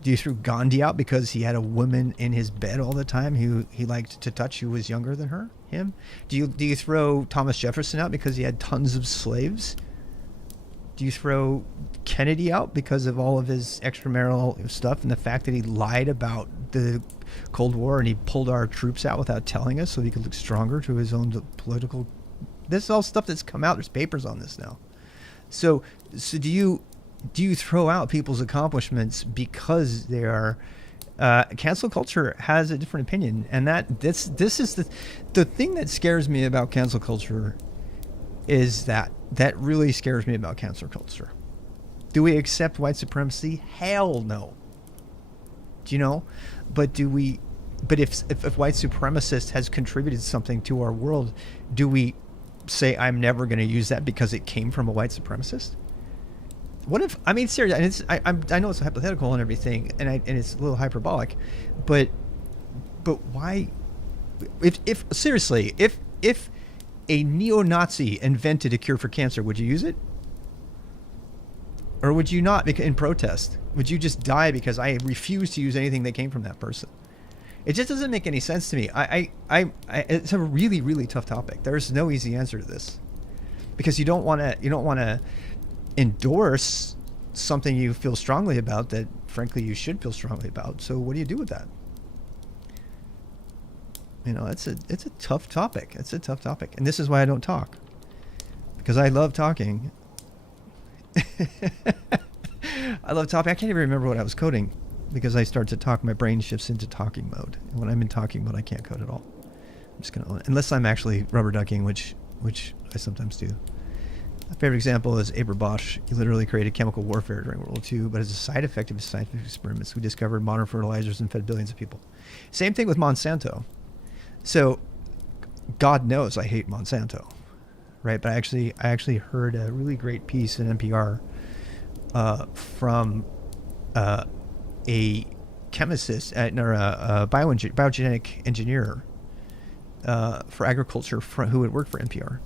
Do you throw Gandhi out because he had a woman in his bed all the time who he liked to touch who was younger than him? Do you throw Thomas Jefferson out because he had tons of slaves? Do you throw Kennedy out because of all of his extramarital stuff and the fact that he lied about the Cold War and he pulled our troops out without telling us so he could look stronger to his own political... This is all stuff that's come out. There's papers on this now. So do you throw out people's accomplishments because they are... cancel culture has a different opinion, and this is the thing that scares me about cancel culture is that really scares me about cancel culture. Do we accept white supremacy? Hell no. Do you know? But do we? But if white supremacist has contributed something to our world, do we say I'm never going to use that because it came from a white supremacist? What if? I mean, seriously, and I know it's hypothetical and everything, and it's a little hyperbolic, but why? If seriously, if a neo-Nazi invented a cure for cancer, would you use it? Or would you not in protest? Would you just die because I refuse to use anything that came from that person? It just doesn't make any sense to me. It's a really, really tough topic. There's no easy answer to this. Because you don't want to endorse something you feel strongly about that frankly you should feel strongly about. So what do you do with that? It's a tough topic. It's a tough topic. And this is why I don't talk. Because I love talking. I love talking. I can't even remember what I was coding because I start to talk. My brain shifts into talking mode. And when I'm in talking mode, I can't code at all. I'm just going to, unless I'm actually rubber ducking, which I sometimes do. My favorite example is Aber Bosch. He literally created chemical warfare during World War II, but as a side effect of his scientific experiments, we discovered modern fertilizers and fed billions of people. Same thing with Monsanto. So, God knows I hate Monsanto, right? But I actually heard a really great piece in NPR from a chemist or a biogenetic engineer for agriculture who had worked for NPR.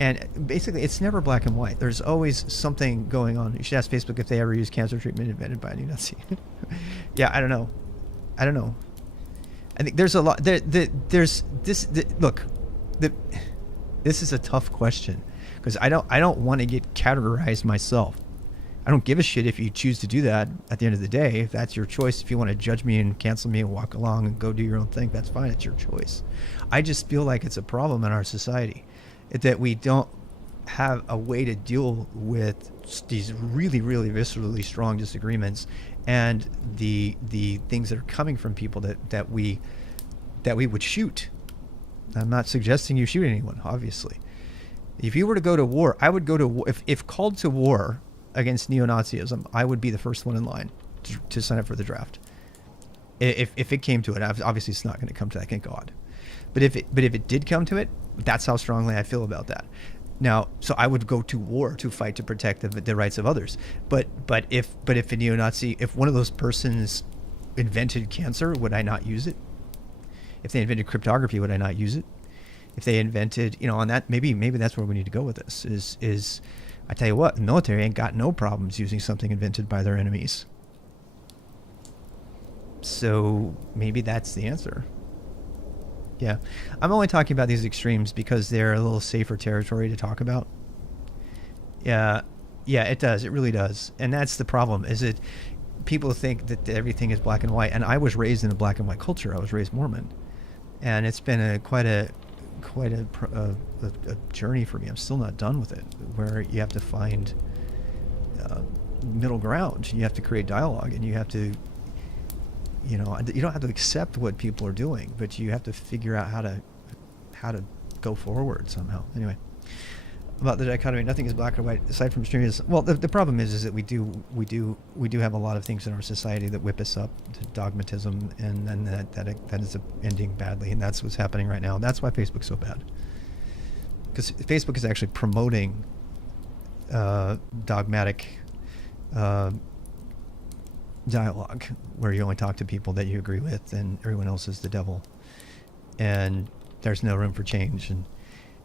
And basically, it's never black and white. There's always something going on. You should ask Facebook if they ever used cancer treatment invented by a neo-Nazi. Yeah, I don't know. I think there's a lot. There's this. Look, this is a tough question because I don't want to get categorized myself. I don't give a shit if you choose to do that at the end of the day. If that's your choice, if you want to judge me and cancel me and walk along and go do your own thing, that's fine. It's your choice. I just feel like it's a problem in our society that we don't have a way to deal with these really, really viscerally strong disagreements and the things that are coming from people that we would shoot. I'm not suggesting you shoot anyone, obviously. If you were to go to war, I would go to war. If called to war against neo-Nazism, I would be the first one in line to sign up for the draft. If it came to it, obviously it's not going to come to that, thank God. But if it did come to it, that's how strongly I feel about that. Now, so I would go to war to fight to protect the rights of others. But if a neo-Nazi, if one of those persons invented cancer, would I not use it? If they invented cryptography, would I not use it? If they invented, on that, maybe that's where we need to go with this. Is I tell you what, the military ain't got no problems using something invented by their enemies. So maybe that's the answer. Yeah, I'm only talking about these extremes because they're a little safer territory to talk about. Yeah, it does. It really does. And that's the problem, is that people think that everything is black and white. And I was raised in a black and white culture. I was raised Mormon. and it's been a journey for me. I'm still not done with it, where you have to find uh, middle ground. You have to create dialogue, and you have to, you don't have to accept what people are doing, but you have to figure out how to go forward somehow. Anyway, about the dichotomy, nothing is black or white aside from extremism. Well, the problem is that we do have a lot of things in our society that whip us up to dogmatism, and then that is ending badly, and that's what's happening right now. That's why Facebook's so bad, because Facebook is actually promoting dogmatic dialogue, where you only talk to people that you agree with, and everyone else is the devil, and there's no room for change.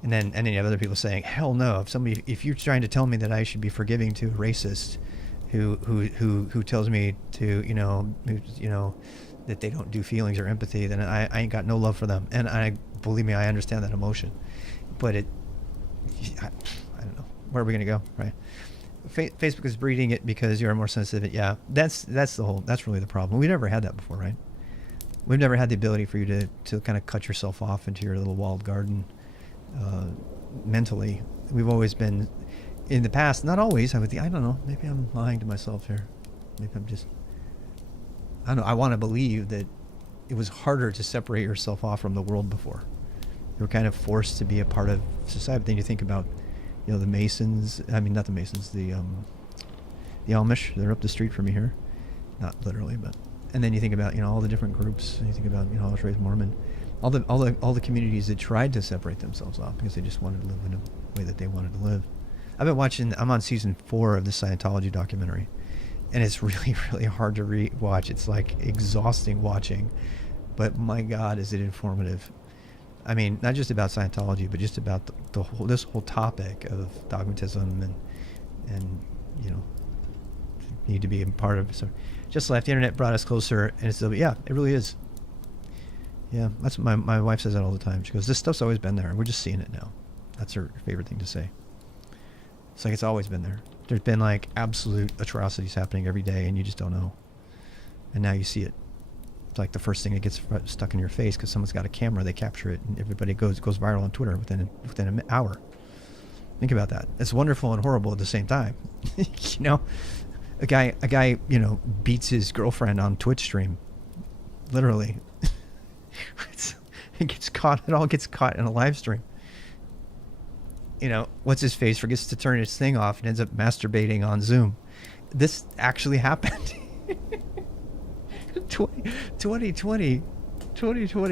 And then you have other people saying, hell no, if you're trying to tell me that I should be forgiving to a racist who tells me to that they don't do feelings or empathy, then I ain't got no love for them. And believe me, I understand that emotion, but I don't know, where are we gonna go, right? Facebook is breeding it because you're more sensitive. Yeah, that's really the problem. We never had that before, right? We've never had the ability for you to kind of cut yourself off into your little walled garden mentally. We've always been, in the past, not always, I don't know, maybe I'm lying to myself here. Maybe I don't know, I want to believe that it was harder to separate yourself off from the world before. You were kind of forced to be a part of society. But then you think about, the Masons, not the Masons, the Amish, they're up the street from me here. Not literally, but, and then you think about, all the different groups, and you think about, I was raised Mormon. All the communities that tried to separate themselves off because they just wanted to live in a way that they wanted to live. I'm on season 4 of the Scientology documentary, and it's really, really hard to watch. It's like exhausting watching, but my God, is it informative. I mean, not just about Scientology, but just about this whole topic of dogmatism and need to be a part of it. So, just life, the internet brought us closer, and it really is. Yeah, that's what my wife says that all the time. She goes, this stuff's always been there. We're just seeing it now. That's her favorite thing to say. It's like it's always been there. There's been like absolute atrocities happening every day, and you just don't know. And now you see it. It's like the first thing that gets stuck in your face because someone's got a camera. They capture it, and everybody goes viral on Twitter within an hour. Think about that. It's wonderful and horrible at the same time. A guy beats his girlfriend on Twitch stream, literally. It all gets caught in a live stream. What's his face forgets to turn his thing off and ends up masturbating on Zoom. This actually happened. 2020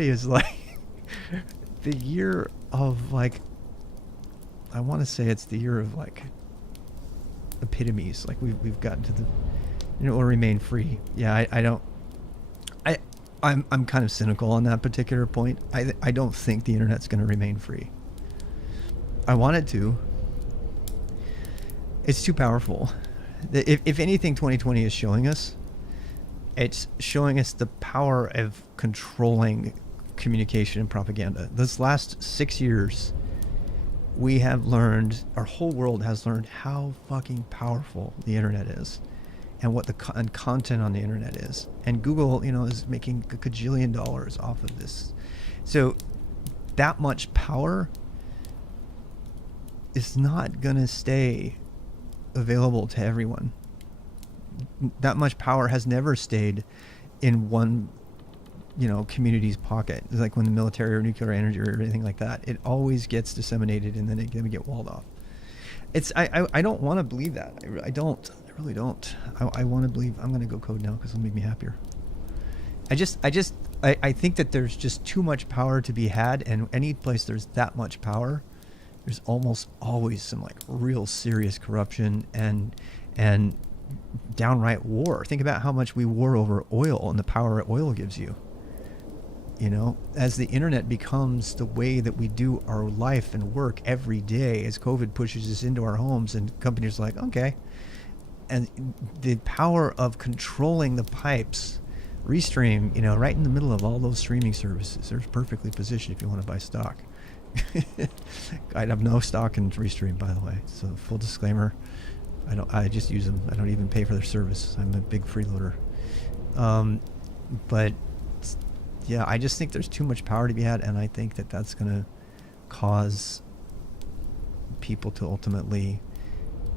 is like the year of, like, I want to say it's the year of, like, epitomes. Like we've gotten to the, will remain free. Yeah, I'm kind of cynical on that particular point. I don't think the internet's going to remain free. I want it to. It's too powerful. If anything, 2020 is showing us, it's showing us the power of controlling communication and propaganda. This last 6 years, we have learned, our whole world has learned how fucking powerful the internet is. And what the content on the internet is. And Google, is making a gajillion dollars off of this. So that much power is not going to stay available to everyone. That much power has never stayed in one, community's pocket. It's like when the military or nuclear energy or anything like that. It always gets disseminated and then it can get walled off. I don't want to believe that. I don't. I really don't. I want to believe. I'm going to go code now because it'll make me happier. I think that there's just too much power to be had, and any place there's that much power, there's almost always some like real serious corruption and downright war. Think about how much we war over oil and the power oil gives you. As the internet becomes the way that we do our life and work every day, as COVID pushes us into our homes and companies are like, okay. And the power of controlling the pipes, Restream, right in the middle of all those streaming services. They're perfectly positioned if you want to buy stock. I have no stock in Restream, by the way. So full disclaimer, I just use them. I don't even pay for their service. I'm a big freeloader. But yeah, I just think there's too much power to be had, and I think that that's going to cause people to ultimately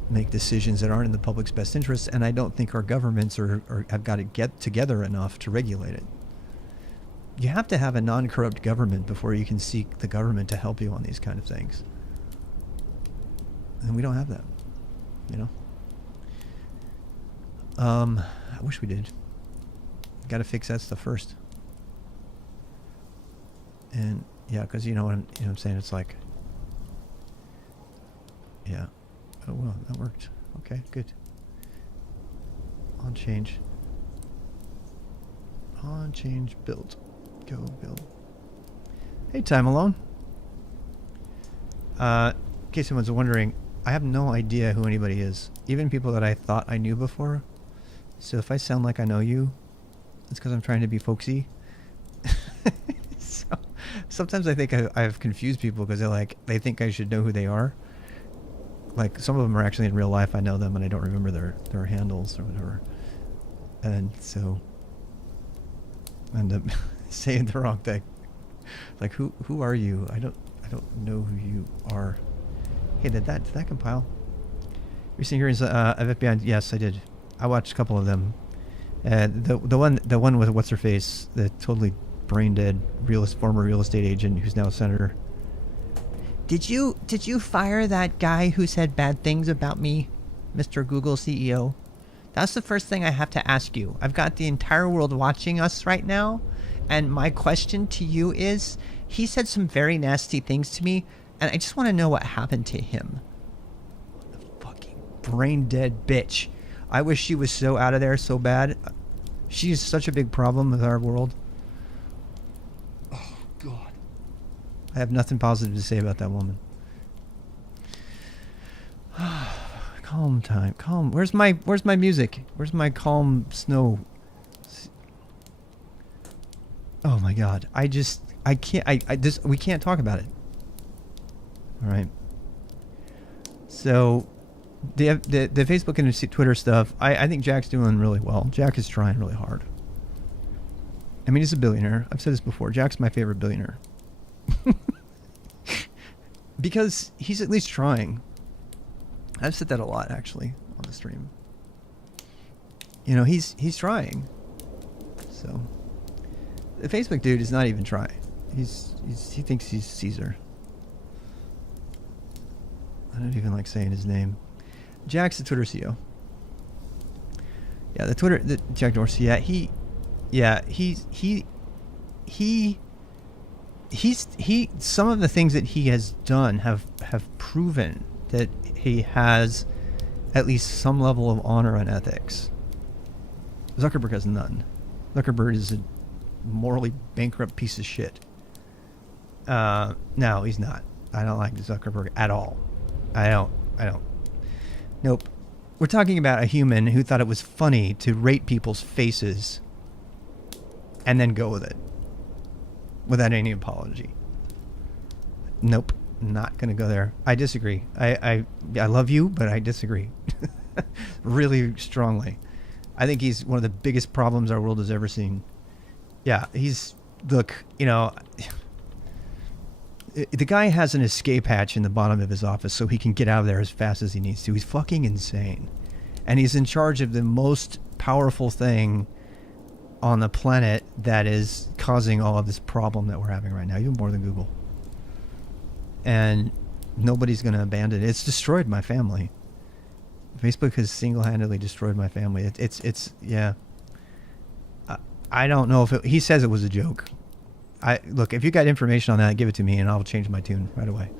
make decisions that aren't in the public's best interest, and I don't think our governments have got to get together enough to regulate it. You have to have a non-corrupt government before you can seek the government to help you on these kind of things. And we don't have that, you know? I wish we did. Got to fix that stuff first. And yeah, because you know what I'm saying. It's like, yeah. Oh well, that worked. Okay, good. On change. On change. Build. Go build. Hey, Time Alone. In case anyone's wondering, I have no idea who anybody is. Even people that I thought I knew before. So if I sound like I know you, it's because I'm trying to be folksy. So sometimes I think I've confused people because they think I should know who they are. Like some of them are actually in real life. I know them and I don't remember their handles or whatever. And so I end up saying the wrong thing. Like who are you? I don't know who you are. Hey, did that compile? Recent hearings of FBI. Yes, I did. I watched a couple of them. The one with what's her face, the totally brain dead former real estate agent who's now a senator. Did you fire that guy who said bad things about me, Mr. Google CEO? That's the first thing I have to ask you. I've got the entire world watching us right now, and my question to you is, he said some very nasty things to me, and I just want to know what happened to him. The fucking brain dead bitch. I wish she was so out of there so bad. She's such a big problem with our world. Oh, God. I have nothing positive to say about that woman. Calm time. Calm. Where's my music? Where's my calm snow? Oh my God. I can't. We can't talk about it. All right. So the Facebook and Twitter stuff, I think Jack's doing really well. Jack is trying really hard. I mean, he's a billionaire. I've said this before. Jack's my favorite billionaire. Because he's at least trying. I've said that a lot, actually, on the stream. You know, he's trying. So the Facebook dude is not even trying. He thinks he's Caesar. I don't even like saying his name. Jack's the Twitter CEO. Yeah, Jack Dorsey. Yeah, he's some of the things that he has done have proven that he has at least some level of honor and ethics. Zuckerberg has none. Zuckerberg is a morally bankrupt piece of shit. No, he's not. I don't like Zuckerberg at all. I don't. Nope. We're talking about a human who thought it was funny to rate people's faces and then go with it without any apology. Nope. Not going to go there. I disagree. I love you, but I disagree. Really strongly. I think he's one of the biggest problems our world has ever seen. Yeah, look, you know, the guy has an escape hatch in the bottom of his office so he can get out of there as fast as he needs to. He's fucking insane. And he's in charge of the most powerful thing on the planet that is causing all of this problem that we're having right now, even more than Google. And nobody's going to abandon it. It's destroyed my family. Facebook has single-handedly destroyed my family. It's yeah. I don't know if he says it was a joke. Look, if you got information on that, give it to me and I'll change my tune right away.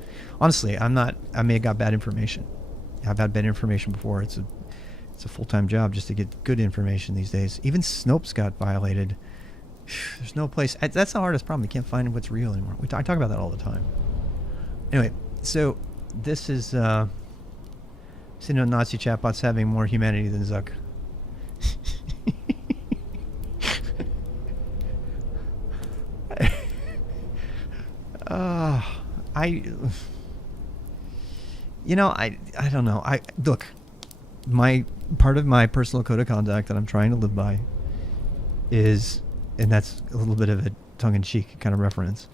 Honestly, I may have got bad information. I've had bad information before. It's a full-time job just to get good information these days. Even Snopes got violated. There's no place. That's the hardest problem. You can't find what's real anymore. I talk about that all the time. Anyway, so this is Nazi chatbots having more humanity than Zuck. I don't know. Look, my part of my personal code of conduct that I'm trying to live by is, and that's a little bit of a tongue-in-cheek kind of reference.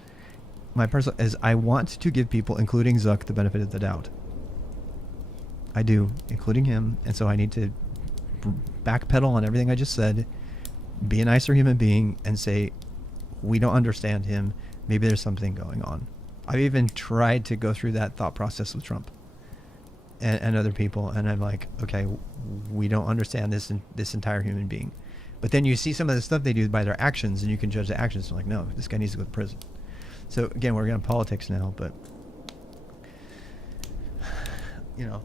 My personal is I want to give people, including Zuck, the benefit of the doubt. I do, including him, and so I need to backpedal on everything I just said, be a nicer human being, and say, we don't understand him. Maybe there's something going on. I've even tried to go through that thought process with Trump and other people, and I'm like, okay, we don't understand this entire human being. But then you see some of the stuff they do by their actions, and you can judge the actions. I'm like, no, this guy needs to go to prison. So again, we're getting politics now, but you know,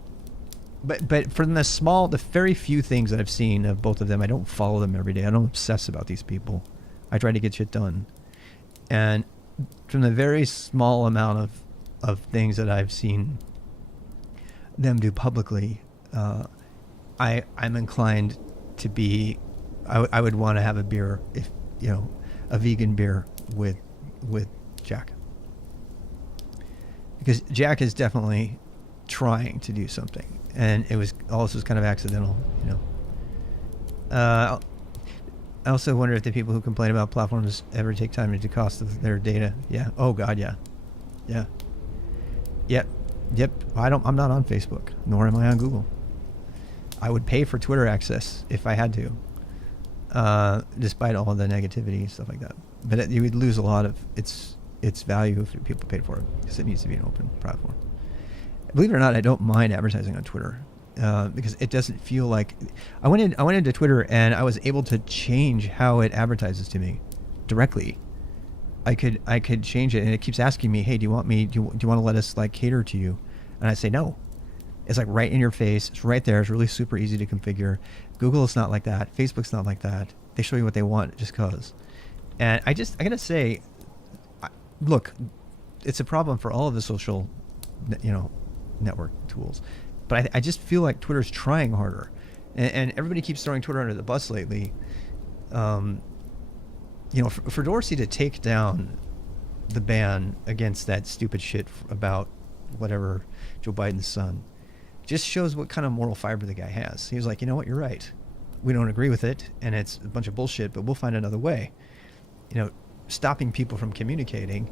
but from the very few things that I've seen of both of them, I don't follow them every day. I don't obsess about these people. I try to get shit done, and from the very small amount of things that I've seen them do publicly, I'm inclined to be. I would want to have a beer, if you know, a vegan beer with Jack, because Jack is definitely trying to do something, and it was also kind of accidental, you know. I also wonder if the people who complain about platforms ever take time into cost of their data. Yeah. Oh God. Yeah. Yeah. Yep. I'm not on Facebook, nor am I on Google. I would pay for Twitter access if I had to, despite all of the negativity and stuff like that. But you would lose a lot of its value if people paid for it, because it needs to be an open platform. Believe it or not, I don't mind advertising on Twitter, because it doesn't feel like I went into Twitter and I was able to change how it advertises to me directly. I could change it, and it keeps asking me, hey, do you want to let us like cater to you? And I say no. It's like right in your face. It's right there. It's really super easy to configure. Google is not like that. Facebook's not like that. They show you what they want just cause. And I gotta say, look, it's a problem for all of the social, network tools. But I just feel like Twitter's trying harder, and everybody keeps throwing Twitter under the bus lately. For Dorsey to take down the ban against that stupid shit about whatever Joe Biden's son just shows what kind of moral fiber the guy has. He was like, you know what, you're right. We don't agree with it, and it's a bunch of bullshit, but we'll find another way. Stopping people from communicating,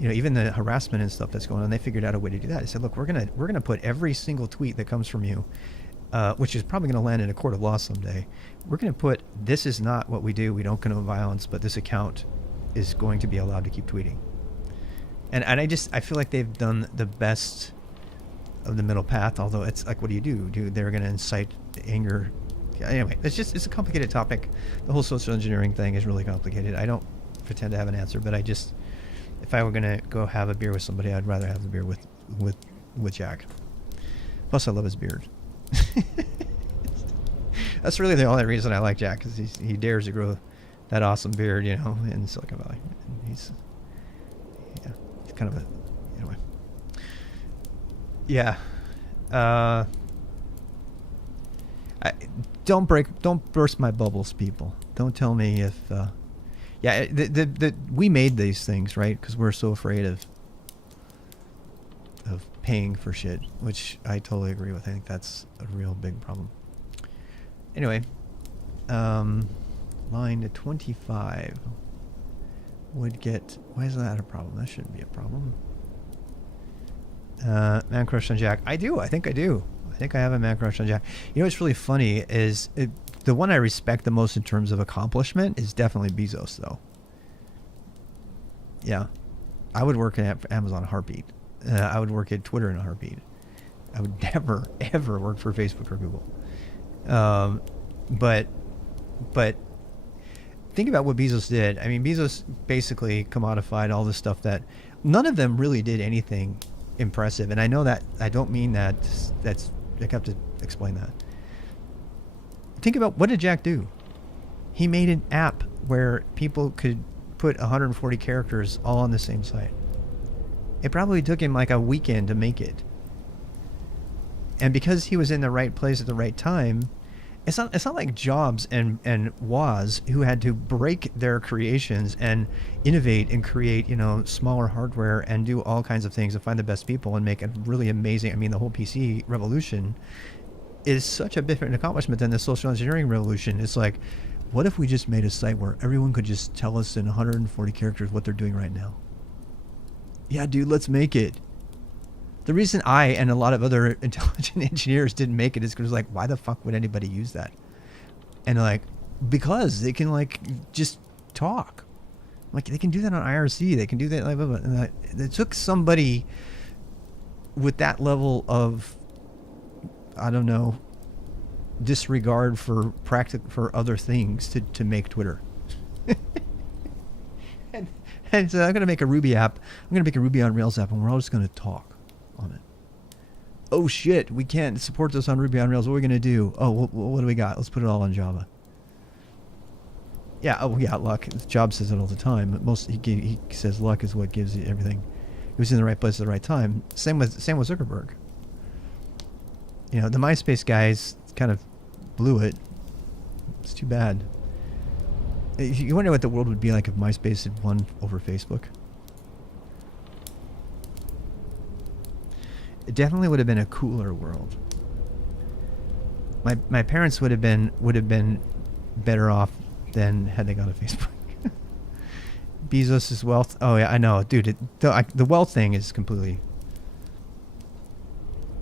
even the harassment and stuff that's going on, they figured out a way to do that. They said, look, we're gonna put every single tweet that comes from you, which is probably going to land in a court of law someday. We're going to put, this is not what we do. We don't condone violence, but this account is going to be allowed to keep tweeting. And I feel like they've done the best of the middle path, although it's like, what do you do? They're going to incite anger. Yeah, anyway, it's a complicated topic. The whole social engineering thing is really complicated. I don't pretend to have an answer, but if I were going to go have a beer with somebody, I'd rather have the beer with Jack. Plus, I love his beard. That's really the only reason I like Jack, because he dares to grow that awesome beard, in Silicon Valley. And he's kind of anyway. Yeah. Don't burst my bubbles, people. Don't tell me if. We made these things, right? Because we're so afraid of paying for shit, which I totally agree with. I think that's a real big problem. Anyway, line to 25 would get. Why is that a problem? That shouldn't be a problem. Man crush on Jack. I do. I think I do. I think I have a man crush on Jack. What's really funny is the one I respect the most in terms of accomplishment is definitely Bezos, though. Yeah, I would work at Amazon in a heartbeat. I would work at Twitter in a heartbeat. I would never, ever work for Facebook or Google. But think about what Bezos did. I mean, Bezos basically commodified all the stuff that none of them really did anything impressive. And I know that I don't mean that. I have to explain that. Think about, what did Jack do? He made an app where people could put 140 characters all on the same site. It probably took him like a weekend to make it. And because he was in the right place at the right time, it's not like Jobs and Woz, who had to break their creations and innovate and create, smaller hardware and do all kinds of things and find the best people and make a really amazing. I mean, the whole PC revolution is such a different accomplishment than the social engineering revolution. It's like, what if we just made a site where everyone could just tell us in 140 characters what they're doing right now? Yeah, dude, let's make it. The reason I and a lot of other intelligent engineers didn't make it is because, like, why the fuck would anybody use that? And, like, because they can, like, just talk. Like, they can do that on IRC. They can do that. Like, and it took somebody with that level of, I don't know, disregard for other things to make Twitter. and so I'm going to make a Ruby app. I'm going to make a Ruby on Rails app, and we're all just going to talk on it. Oh, shit. We can't support this on Ruby on Rails. What are we going to do? Oh, what do we got? Let's put it all on Java. Yeah, oh, yeah, luck. Job says it all the time. He says luck is what gives you everything. He was in the right place at the right time. Same with Zuckerberg. You know, the MySpace guys kind of blew it. It's too bad. You wonder what the world would be like if MySpace had won over Facebook. It definitely would have been a cooler world. My parents would have been better off than had they gone to Facebook. Bezos' wealth. Oh yeah, I know, dude. The wealth thing is completely.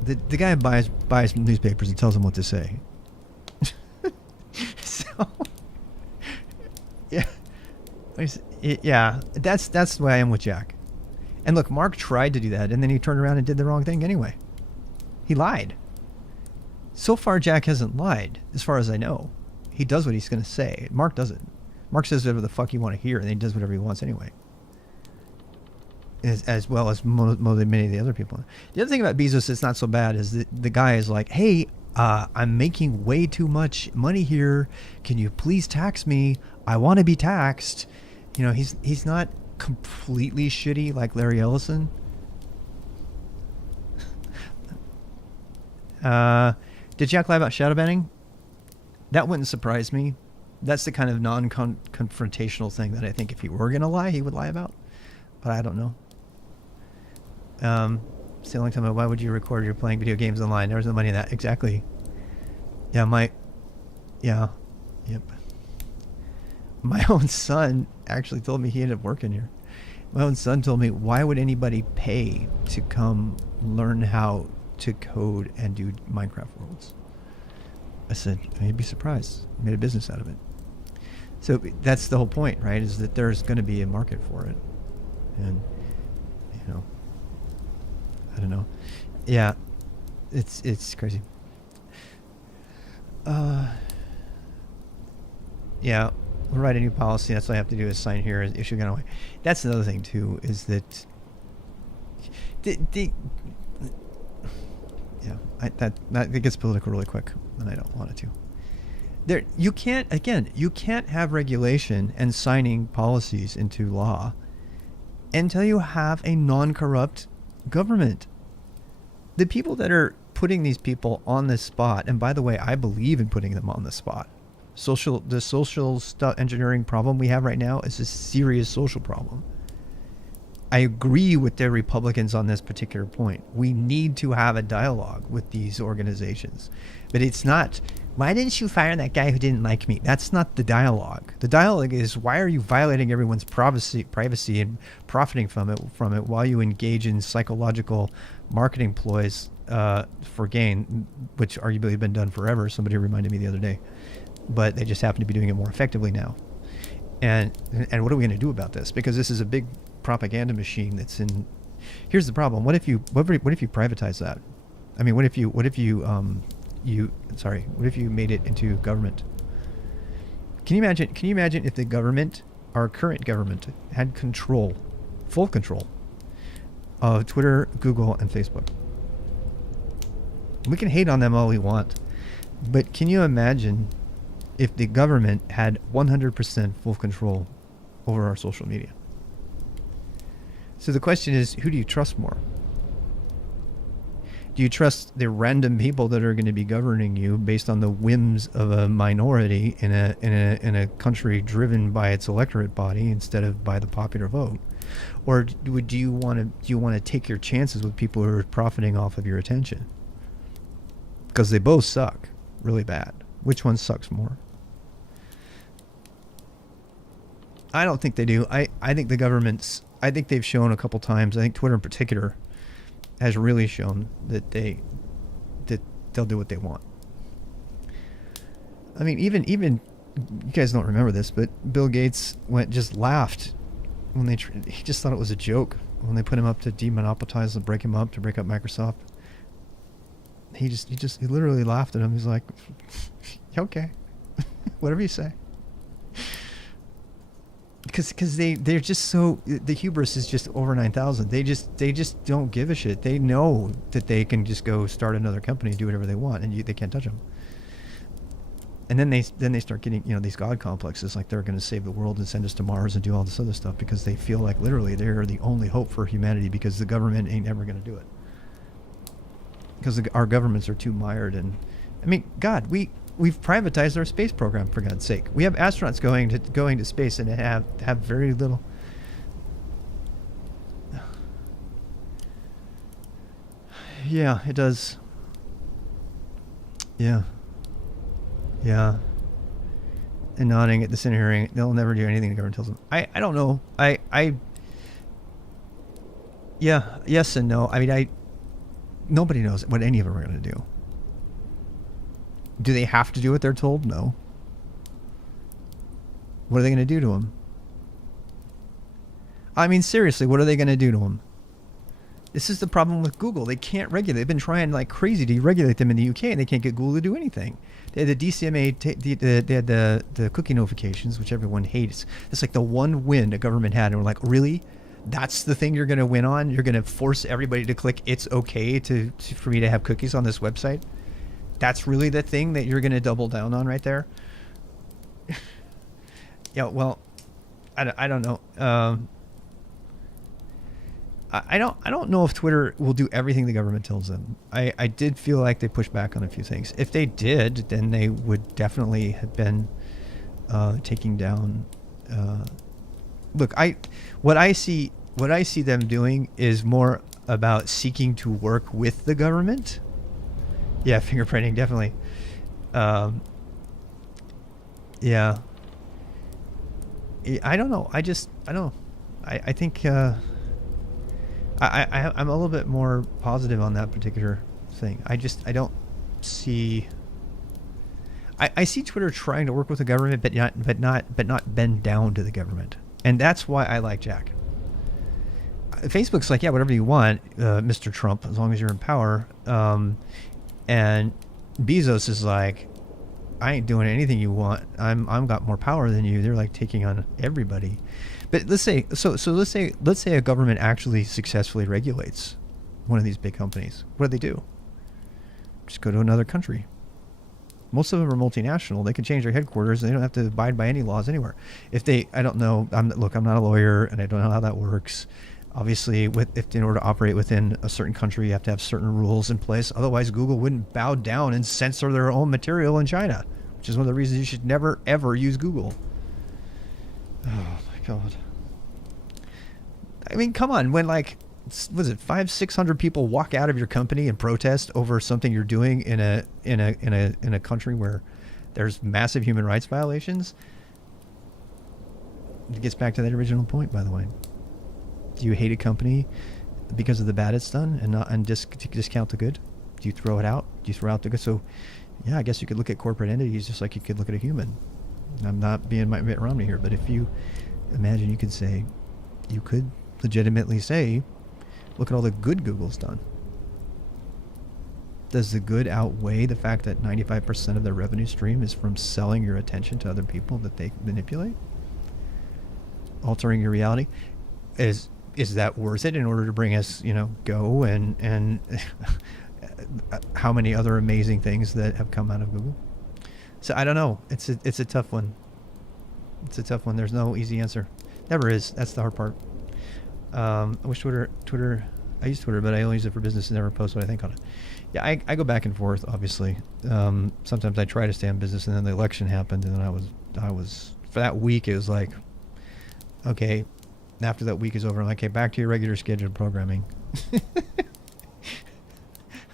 The guy buys newspapers and tells them what to say. So yeah, that's the way I am with Jack. And look, Mark tried to do that, and then he turned around and did the wrong thing anyway. He lied. So far, Jack hasn't lied, as far as I know. He does what he's going to say. Mark doesn't. Mark says whatever the fuck you want to hear, and then he does whatever he wants anyway. As well as many of the other people. The other thing about Bezos that's not so bad is that the guy is like, hey, I'm making way too much money here. Can you please tax me? I want to be taxed. You know, he's not completely shitty like Larry Ellison. Did Jack lie about shadow banning? That wouldn't surprise me. That's the kind of non-confrontational thing that I think if he were going to lie, he would lie about. But I don't know. Say a long time ago, why would you record you're playing video games online? There was no money in that. Exactly. Yeah, yep. My own son actually told me he ended up working here. My own son told me, why would anybody pay to come learn how to code and do Minecraft worlds? I said, you'd be surprised. I made a business out of it. So that's the whole point, right? Is that there's going to be a market for it. And, you know, I don't know. Yeah, it's crazy. Yeah, we'll write a new policy. That's all I have to do is sign here and issue away. That's another thing, too, is that it gets political really quick, and I don't want it to. You can't have regulation and signing policies into law until you have a non-corrupt government. The people that are putting these people on this spot, and by the way, I believe in putting them on the spot. The social engineering problem we have right now is a serious social problem. I agree with the Republicans on this particular point. We need to have a dialogue with these organizations. But it's not, why didn't you fire that guy who didn't like me? That's not the dialogue. The dialogue is, why are you violating everyone's privacy and profiting from it while you engage in psychological marketing ploys for gain, which arguably have been done forever. Somebody reminded me the other day. But they just happen to be doing it more effectively now. And what are we going to do about this? Because this is a big propaganda machine that's in. Here's the problem. What if you privatize that? I mean, what if you made it into government? Can you imagine if the government, our current government, had full control of Twitter, Google, and Facebook? We can hate on them all we want, but can you imagine if the government had 100% full control over our social media? So the question is, who do you trust more? Do you trust the random people that are going to be governing you based on the whims of a minority in a country driven by its electorate body instead of by the popular vote? Or do you want to take your chances with people who are profiting off of your attention? Because they both suck really bad. Which one sucks more? I don't think they do. I think the government's. I think they've shown a couple times. I think Twitter in particular has really shown that they'll do what they want. I mean, even you guys don't remember this, but Bill Gates just laughed when he just thought it was a joke when they put him up to demonopolize and break him up to break up Microsoft. He literally laughed at him. He's like, okay, whatever you say. Because they're just so, the hubris is just over 9,000. They just don't give a shit. They know that they can just go start another company and do whatever they want, and they can't touch them. And then they start getting, these god complexes, like they're going to save the world and send us to Mars and do all this other stuff because they feel like literally they're the only hope for humanity because the government ain't ever going to do it. Because our governments are too mired. And I mean, God, we've privatized our space program, for God's sake. We have astronauts going to space and have very little. Yeah, it does. Yeah. Yeah. And nodding at the Senate hearing, they'll never do anything the government tells them. I don't know. Yeah, yes and no. I mean, nobody knows what any of them are going to do. Do they have to do what they're told? No. What are they going to do to them? I mean, seriously, what are they going to do to them? This is the problem with Google. They can't regulate. They've been trying like crazy to regulate them in the UK, and they can't get Google to do anything. They had the DCMA, they had the cookie notifications, which everyone hates. It's like the one win a government had, and we're like, really? That's the thing you're going to win on? You're going to force everybody to click it's okay for me to have cookies on this website? That's really the thing that you're going to double down on right there? Yeah, well, I don't know. I don't know if Twitter will do everything the government tells them. I did feel like they pushed back on a few things. If they did, then they would definitely have been taking down. Look, what I see them doing is more about seeking to work with the government. Yeah, fingerprinting, definitely. Yeah. I don't know. I don't know. I think I'm a little bit more positive on that particular thing. I don't see. I see Twitter trying to work with the government, but not bend down to the government, and that's why I like Jack. Facebook's like, yeah, whatever you want, Mr. Trump, as long as you're in power. And Bezos is like, I ain't doing anything you want. I'm got more power than you. They're like taking on everybody. But let's say a government actually successfully regulates one of these big companies. What do? Just go to another country. Most of them are multinational. They can change their headquarters. They don't have to abide by any laws anywhere. I don't know. I'm not a lawyer, and I don't know how that works. Obviously, in order to operate within a certain country, you have to have certain rules in place. Otherwise, Google wouldn't bow down and censor their own material in China, which is one of the reasons you should never, ever use Google. Oh, my God. I mean, come on. When, like, was it 500-600 people walk out of your company and protest over something you're doing in a country where there's massive human rights violations? It gets back to that original point, by the way. Do you hate a company because of the bad it's done and discount the good? Do you throw it out? Do you throw out the good? So, yeah, I guess you could look at corporate entities just like you could look at a human. I'm not being Mitt Romney here, but if you imagine, you could legitimately say, look at all the good Google's done. Does the good outweigh the fact that 95% of their revenue stream is from selling your attention to other people that they manipulate? Altering your reality? Is that worth it in order to bring us, Go and how many other amazing things that have come out of Google? So I don't know. It's a tough one. It's a tough one. There's no easy answer. Never is. That's the hard part. I wish Twitter. I use Twitter, but I only use it for business and never post what I think on it. Yeah, I go back and forth. Obviously, sometimes I try to stay on business, and then the election happened, and then I was for that week. It was like, okay. After that week is over, I'm like, okay, back to your regular scheduled programming.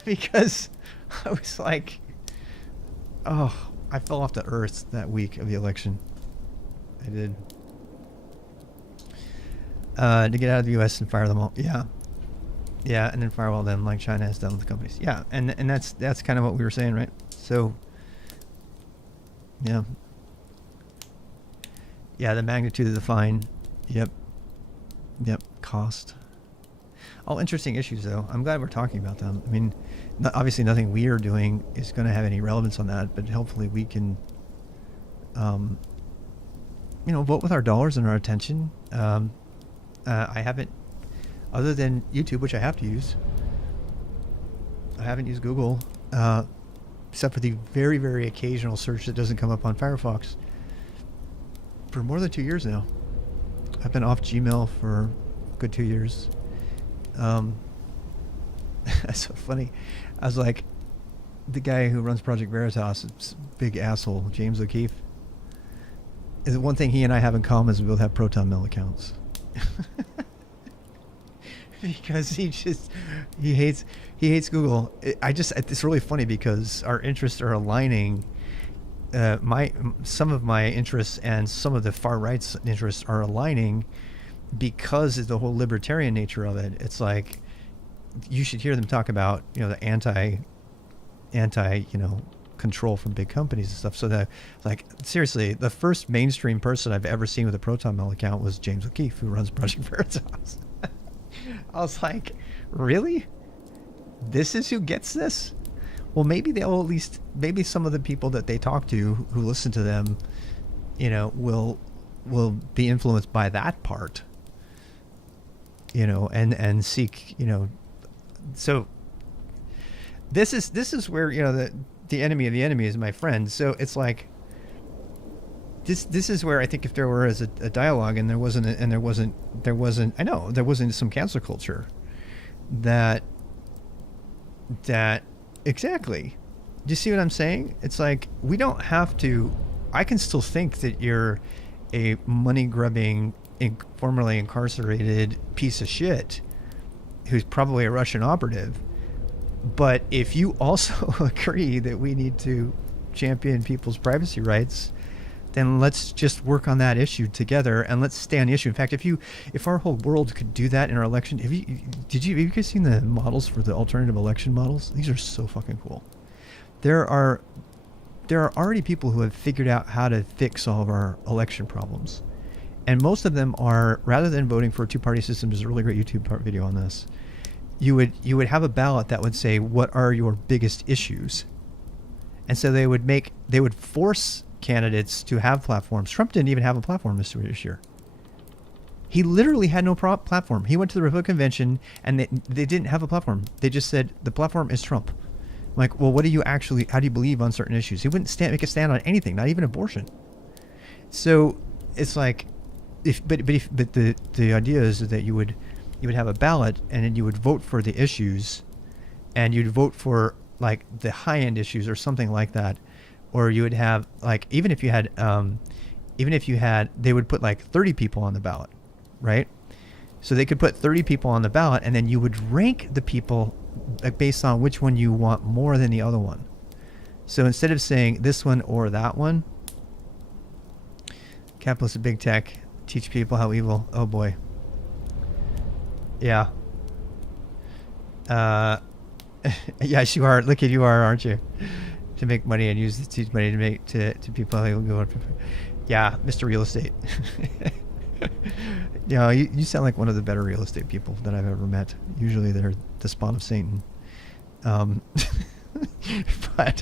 Because I was like, oh, I fell off the earth that week of the election. I did. To get out of the U.S. and fire them all. Yeah, yeah, and then firewall them like China has done with the companies. Yeah, and that's kind of what we were saying, right? So, yeah, yeah, the magnitude of the fine. Yep, yep, cost. All interesting issues, though. I'm glad we're talking about them. I mean, obviously, nothing we are doing is going to have any relevance on that, but hopefully, we can, vote with our dollars and our attention. I haven't, other than YouTube, which I have to use. I haven't used Google, except for the very, very occasional search that doesn't come up on Firefox, for more than 2 years now. I've been off Gmail for a good 2 years. That's so funny. I was like, the guy who runs Project Veritas, it's big asshole, James O'Keefe. Is one thing he and I have in common is we both have Proton Mail accounts. Because he hates Google. It's really funny because our interests are aligning. Some of my interests and some of the far right's interests are aligning because of the whole libertarian nature of it. It's like you should hear them talk about the anti control from big companies and stuff. So that, like, seriously, the first mainstream person I've ever seen with a Proton Mail account was James O'Keefe, who runs Project Veritas. I was like, really? This is who gets this? Well, maybe they'll at least, maybe some of the people that they talk to who listen to them, will be influenced by that part, and seek, so this is where, the enemy of the enemy is my friend. So it's like, this is where I think if there were a dialogue and there wasn't some cancel culture that exactly. Do you see what I'm saying? It's like, we don't have to, I can still think that you're a money grubbing, formerly incarcerated piece of shit who's probably a Russian operative. But if you also agree that we need to champion people's privacy rights, then let's just work on that issue together and let's stay on the issue. In fact, if our whole world could do that in our election, have you guys seen the models for the alternative election models? These are so fucking cool. There are already people who have figured out how to fix all of our election problems. And most of them are, rather than voting for a two-party system, there's a really great YouTube video on this. You would have a ballot that would say, what are your biggest issues? And so they would force candidates to have platforms. Trump didn't even have a platform this year. He literally had no platform. He went to the Republican convention and they didn't have a platform. They just said, the platform is Trump. I'm like, well, how do you believe on certain issues? He wouldn't make a stand on anything, not even abortion. So it's like, but the idea is that you would have a ballot and then you would vote for the issues, and you'd vote for like the high end issues or something like that. Or you would have, like, even if you had, they would put like 30 people on the ballot, right? So they could put 30 people on the ballot, and then you would rank the people based on which one you want more than the other one. So instead of saying this one or that one, capitalists of big tech teach people how evil. Oh boy. Yeah. Yes, you are. Look at you are, aren't you? To make money and use money to make to people who go. Yeah, Mr. Real Estate. You sound like one of the better real estate people that I've ever met. Usually they're the spawn of Satan. But I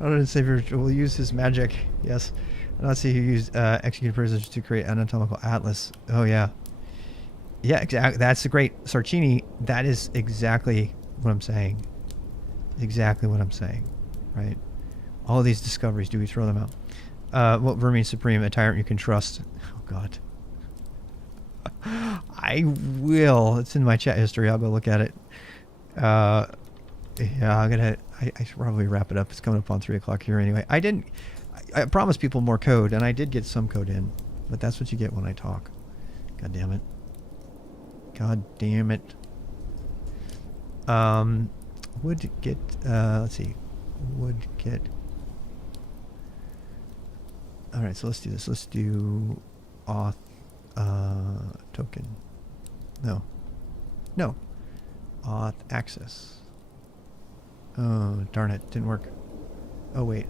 don't say will use his magic. Yes. I don't see who used executed prisoners to create anatomical atlas. Oh yeah. Yeah, exactly. That's a great Sarcini. That is exactly what I'm saying. Exactly what I'm saying. Right? All of these discoveries, do we throw them out? What Vermin Supreme, a tyrant you can trust. Oh God. I will. It's in my chat history. I'll go look at it. Yeah, I should probably wrap it up. It's coming up on 3 o'clock here anyway. I promised people more code, and I did get some code in, but that's what you get when I talk. God damn it. God damn it. Would get, let's see. Would get. Alright, so let's do this. Let's do Oauth2. Token. No. No. Auth access. Oh, darn it. Didn't work. Oh, wait.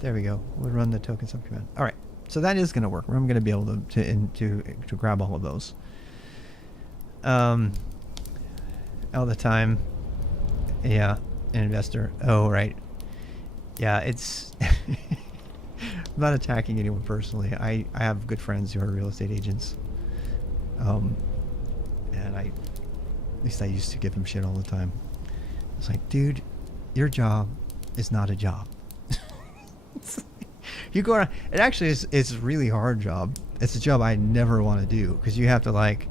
There we go. We'll run the token subcommand. All right. So that is going to work. I'm going to be able to grab all of those. All the time. Yeah. An investor. Oh, right. Yeah, it's... I'm not attacking anyone personally. I have good friends who are real estate agents. And at least I used to give them shit all the time. It's like, dude, your job is not a job. You go around, it actually is, it's a really hard job. It's a job I never want to do because you have to like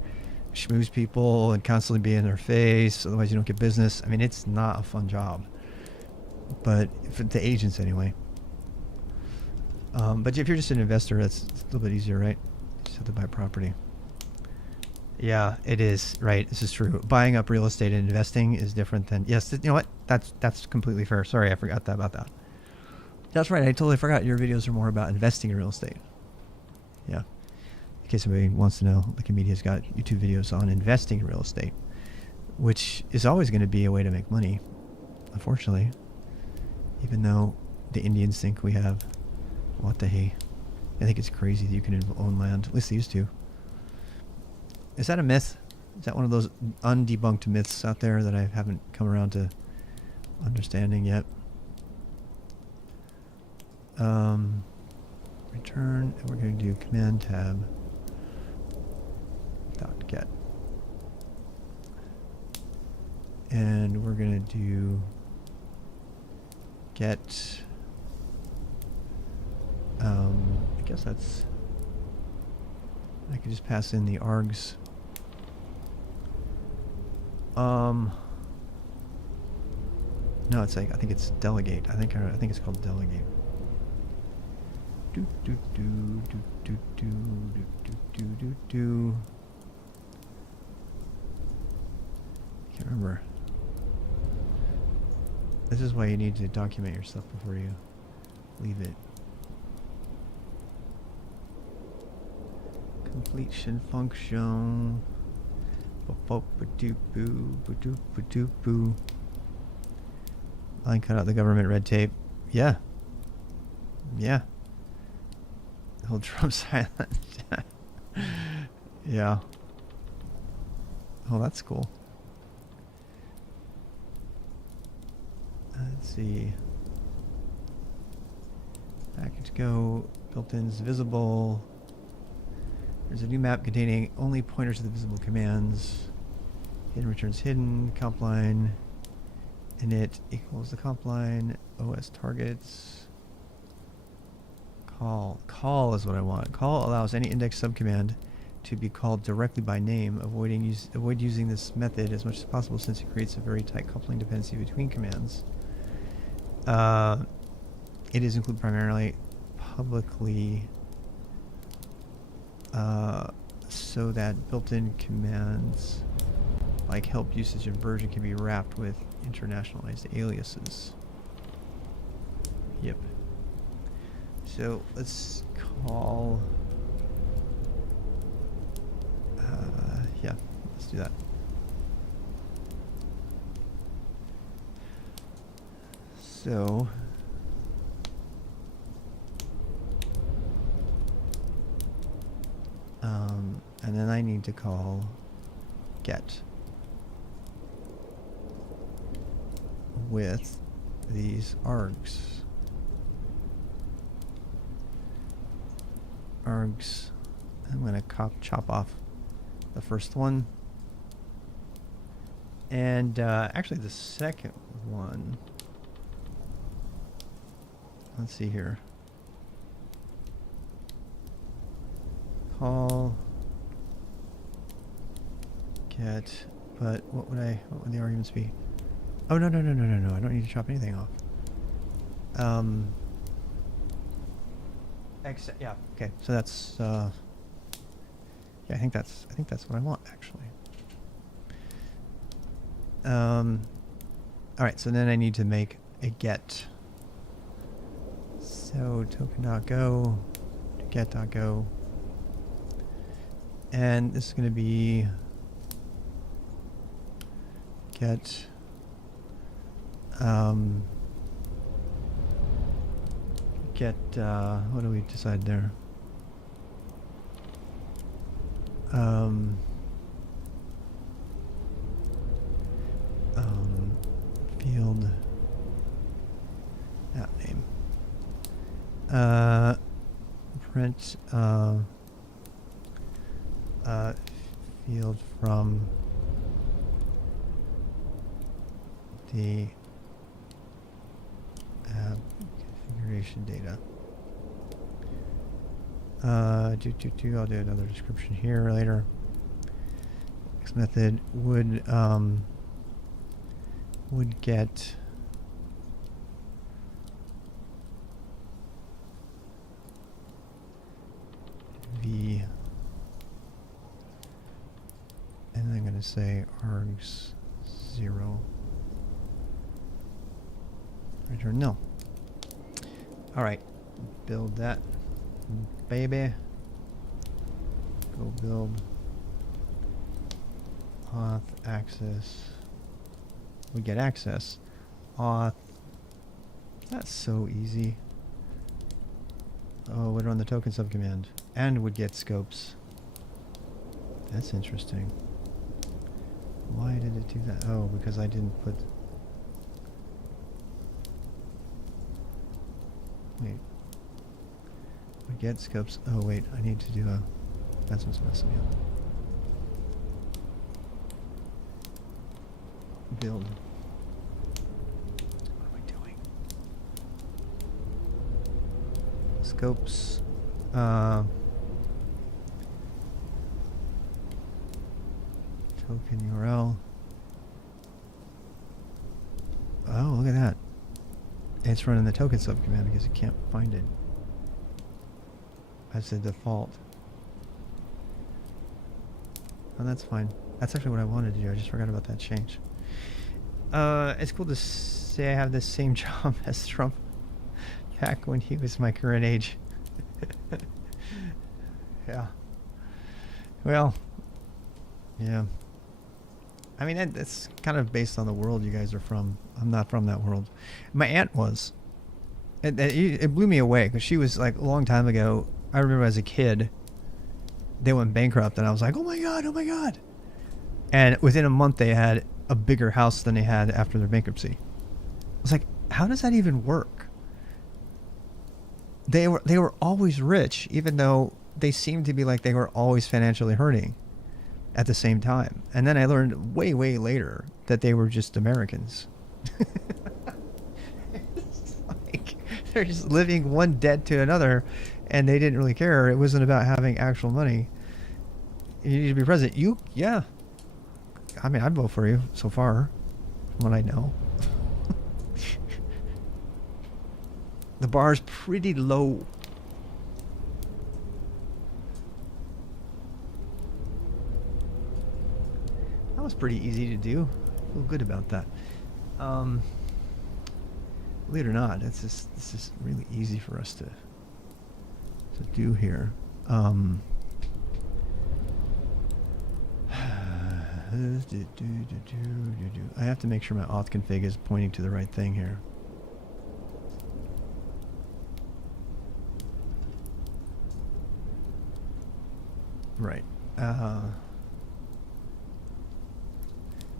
schmooze people and constantly be in their face. Otherwise you don't get business. I mean, it's not a fun job, but for the agents anyway. But if you're just an investor, that's a little bit easier, right? You just have to buy property. Yeah, it is. Right. This is true. Buying up real estate and investing is different than, yes, you know what? That's completely fair. Sorry, I forgot about that. That's right. I totally forgot your videos are more about investing in real estate. Yeah. In case anybody wants to know, Liquid Media's got YouTube videos on investing in real estate, which is always going to be a way to make money, unfortunately. Even though the Indians think we have, what the hey? I think it's crazy that you can own land. At least they used to. Is that a myth? Is that one of those undebunked myths out there that I haven't come around to understanding yet? Return, and we're going to do command tab dot get, and we're going to do get. I guess that's. I could just pass in the args. No, it's like I think it's delegate. I think it's called delegate. Do do do do do do do do do do. Can't remember. This is why you need to document your stuff before you leave it. Completion function. Line cut out the government red tape. Yeah. Yeah. Hold Trump silent. Yeah. Oh, that's cool. Let's see. Package go. Built-ins visible. There's a new map containing only pointers to the visible commands. Hidden returns hidden. Comp line. Init equals the comp line. OS targets. Call. Call is what I want. Call allows any index subcommand to be called directly by name. Avoid using this method as much as possible since it creates a very tight coupling dependency between commands. It is included primarily publicly so that built-in commands like help usage and version can be wrapped with internationalized aliases. Yep. So let's call, yeah, let's do that. So, and then I need to call get with these args. Args. I'm going to chop off the first one. And actually the second one. Let's see here. Call get, but what would the arguments be? Oh, no, I don't need to chop anything off. Yeah, okay, so that's, yeah, I think that's what I want, actually. Alright, so then I need to make a get. So, token.go, get.go. And this is going to be get what do we decide there? Field app name. Print field from the app configuration data. I'll do another description here later. Next method would get v, and I'm going to say args 0. Return no. All right, build that baby. Go build auth access. We get access. Auth. That's so easy. Oh, would run the token subcommand and would get scopes. That's interesting. Why did it do that? Oh, because I didn't put. Wait. Would get scopes. Oh wait, I need to do a. That's what's messing me up. Build. What am I doing? Scopes. Token URL. Oh, look at that. It's running the token subcommand because it can't find it. That's the default. Oh, that's fine. That's actually what I wanted to do. I just forgot about that change. It's cool to say I have the same job as Trump back when he was my current age. Yeah. Well, yeah. I mean, that's kind of based on the world you guys are from. I'm not from that world. My aunt was. It blew me away because she was like a long time ago. I remember as a kid, they went bankrupt and I was like, oh my God, oh my God. And within a month they had a bigger house than they had after their bankruptcy. I was like, how does that even work? They were always rich, even though they seemed to be like they were always financially hurting at the same time. And then I learned way, way later that they were just Americans. Like, they're just living one debt to another, and they didn't really care. It wasn't about having actual money. You need to be president. Yeah. I mean, I'd vote for you so far, from what I know. The bar's pretty low. That was pretty easy to do. I feel good about that. Believe it or not, this is really easy for us to do here. I have to make sure my auth config is pointing to the right thing here. Right.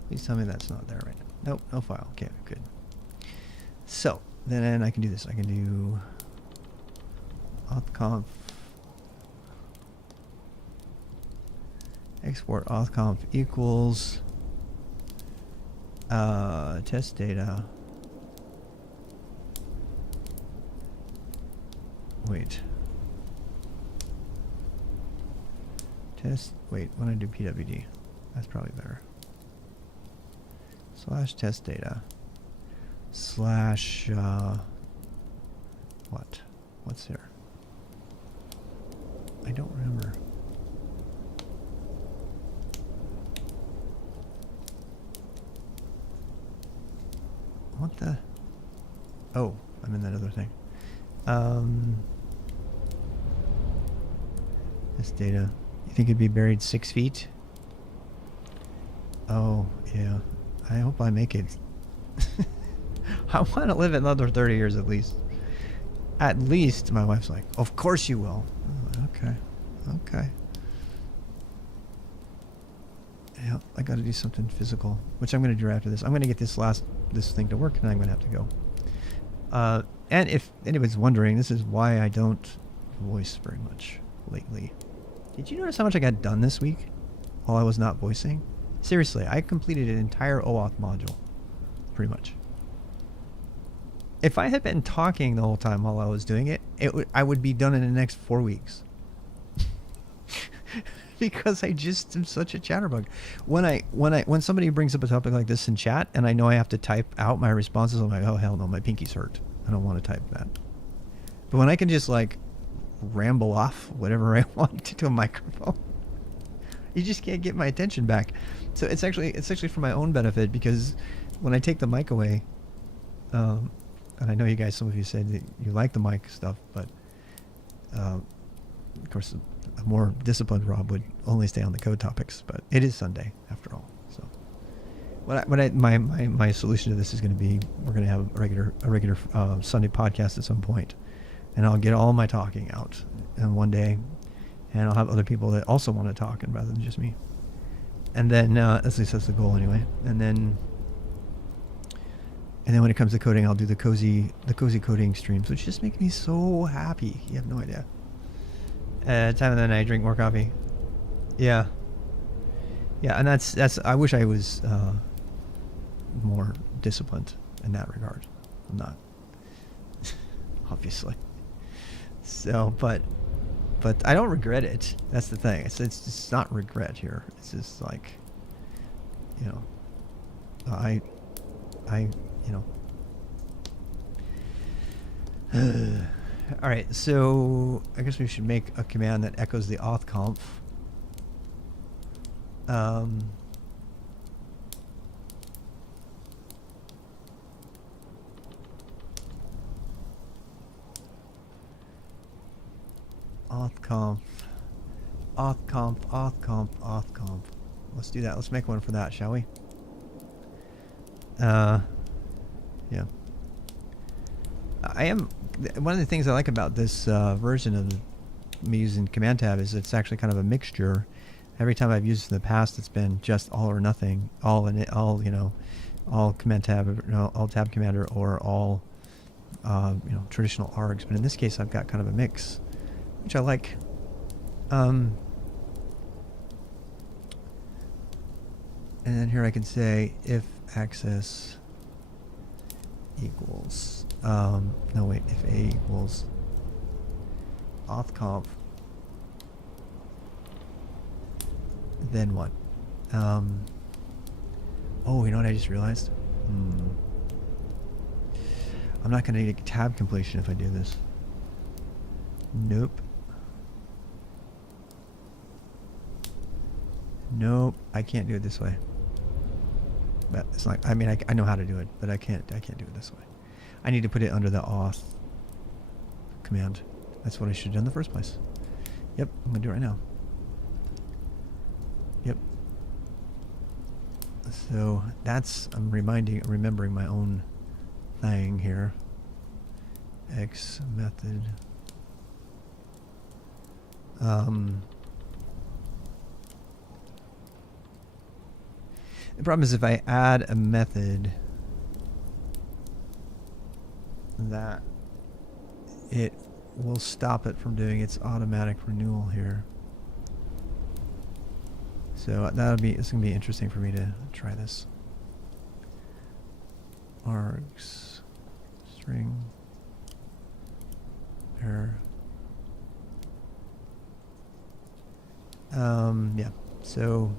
Please tell me that's not there right now. Nope, no file. Okay, good. So, then I can do this. I can do authconf export authconf equals test data. Wait. Wait, when I do pwd, that's probably better. Slash test data. Slash, what? What's here? I don't remember. What the? Oh, I'm in that other thing. This data. You think it'd be buried 6 feet? Oh, yeah. I hope I make it. I want to live another 30 years at least. At least, my wife's like, of course you will. Oh, okay. Okay. Yeah, I got to do something physical, which I'm going to do after this. I'm going to get this thing to work, and I'm going to have to go. And if anybody's wondering, this is why I don't voice very much lately. Did you notice how much I got done this week while I was not voicing? Seriously, I completed an entire Oauth module, pretty much. If I had been talking the whole time while I was doing it, I would be done in the next 4 weeks. Because I just am such a chatterbug. When somebody brings up a topic like this in chat and I know I have to type out my responses, I'm like, oh hell no, my pinky's hurt. I don't want to type that. But when I can just like ramble off whatever I want to a microphone, you just can't get my attention back. So it's actually for my own benefit, because when I take the mic away, and I know you guys, some of you said that you like the mic stuff, but of course a more disciplined Rob would only stay on the code topics. But it is Sunday after all, so my solution to this is going to be, we're going to have a regular Sunday podcast at some point, and I'll get all my talking out in one day, and I'll have other people that also want to talk, and rather than just me. And then at least that's the goal anyway. And then when it comes to coding, I'll do the cozy coding streams, which just make me so happy. You have no idea. Time of the night, drink more coffee. Yeah, and that's. I wish I was more disciplined in that regard. I'm not, obviously. So, but I don't regret it. That's the thing. It's just not regret here. It's just like, I all right, so I guess we should make a command that echoes the auth authconf. Let's do that. Let's make one for that, shall we? Yeah. One of the things I like about this version of me using Command Tab is it's actually kind of a mixture. Every time I've used it in the past, it's been just all or nothing, all Command Tab, all Tab Commander, or all traditional args. But in this case, I've got kind of a mix, which I like. And then here I can say if access equals if a equals authconf, then what? Oh, you know what I just realized? I'm not going to need a tab completion if I do this. Nope, I can't do it this way. But it's like, I mean, I know how to do it, but I can't do it this way. I need to put it under the auth command. That's what I should have done in the first place. Yep, I'm gonna do it right now. Yep. So that's, I'm remembering my own thing here. X method. The problem is if I add a method that it will stop it from doing its automatic renewal here. So it's gonna be interesting for me to try this. Args string error. Yeah. So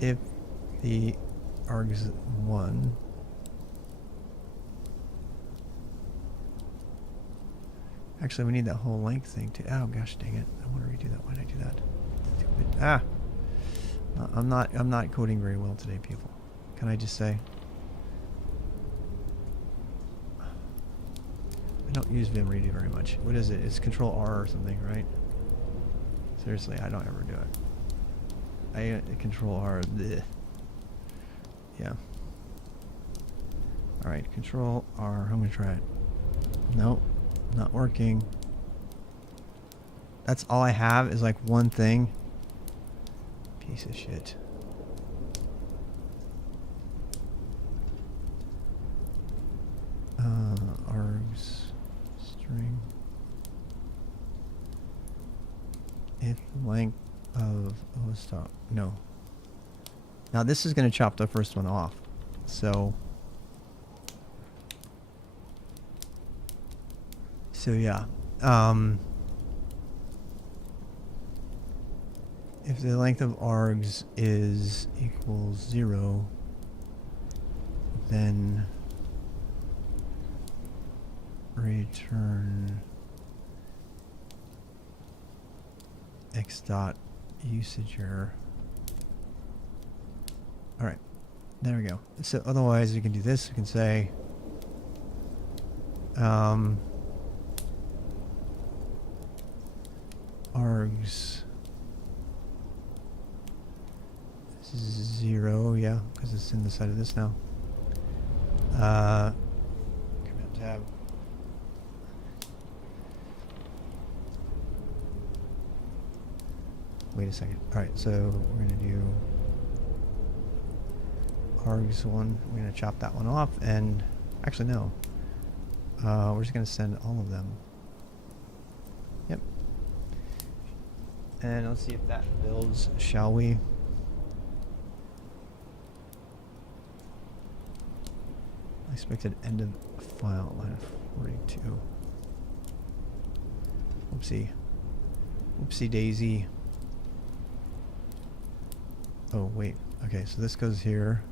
if the args1 actually, we need that whole length thing too. Oh gosh dang it, I want to redo that. Why did I do that? I'm not coding very well today, people. Can I just say? I don't use vim redo very much. What is it? It's Control R or something, right? Seriously, I don't ever do it. I control R. Bleh. Yeah. Alright, control R. I'm gonna try it. Nope. Not working. That's all I have is like one thing. Piece of shit. Args string. If length of stop. No. Now this is going to chop the first one off. So yeah. If the length of args is equals 0, then return x dot usage error. All right, there we go. So otherwise we can do this. We can say args 0, yeah, because it's in the side of this now. Command tab. Wait a second. All right, so we're gonna do args 1. We're gonna chop that one off, and actually no. We're just gonna send all of them. Yep. And let's see if that builds, shall we? Expected end of file, line of 42. Whoopsie. Whoopsie daisy. Oh, wait. Okay, so this goes here.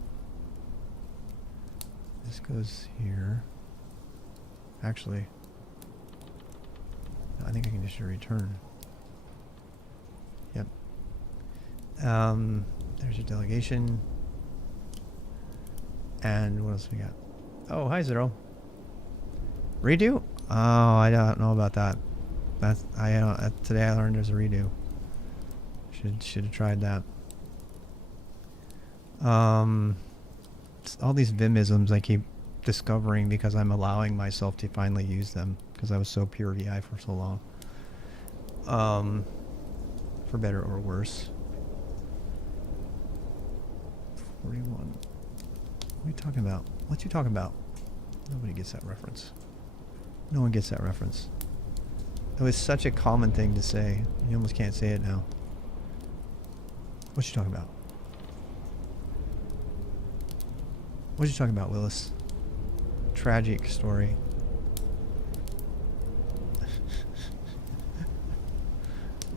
This goes here. Actually, I think I can just return. Yep. There's your delegation. And what else we got? Oh, hi, Zero. Redo? Oh, I don't know about that. That's today I learned there's a redo. Should have tried that. All these Vimisms I keep discovering because I'm allowing myself to finally use them because I was so pure VI for so long. For better or worse. 41. What are you talking about? What you talking about? Nobody gets that reference. No one gets that reference. It was such a common thing to say. You almost can't say it now. What you talking about? What you talking about, Willis? Tragic story.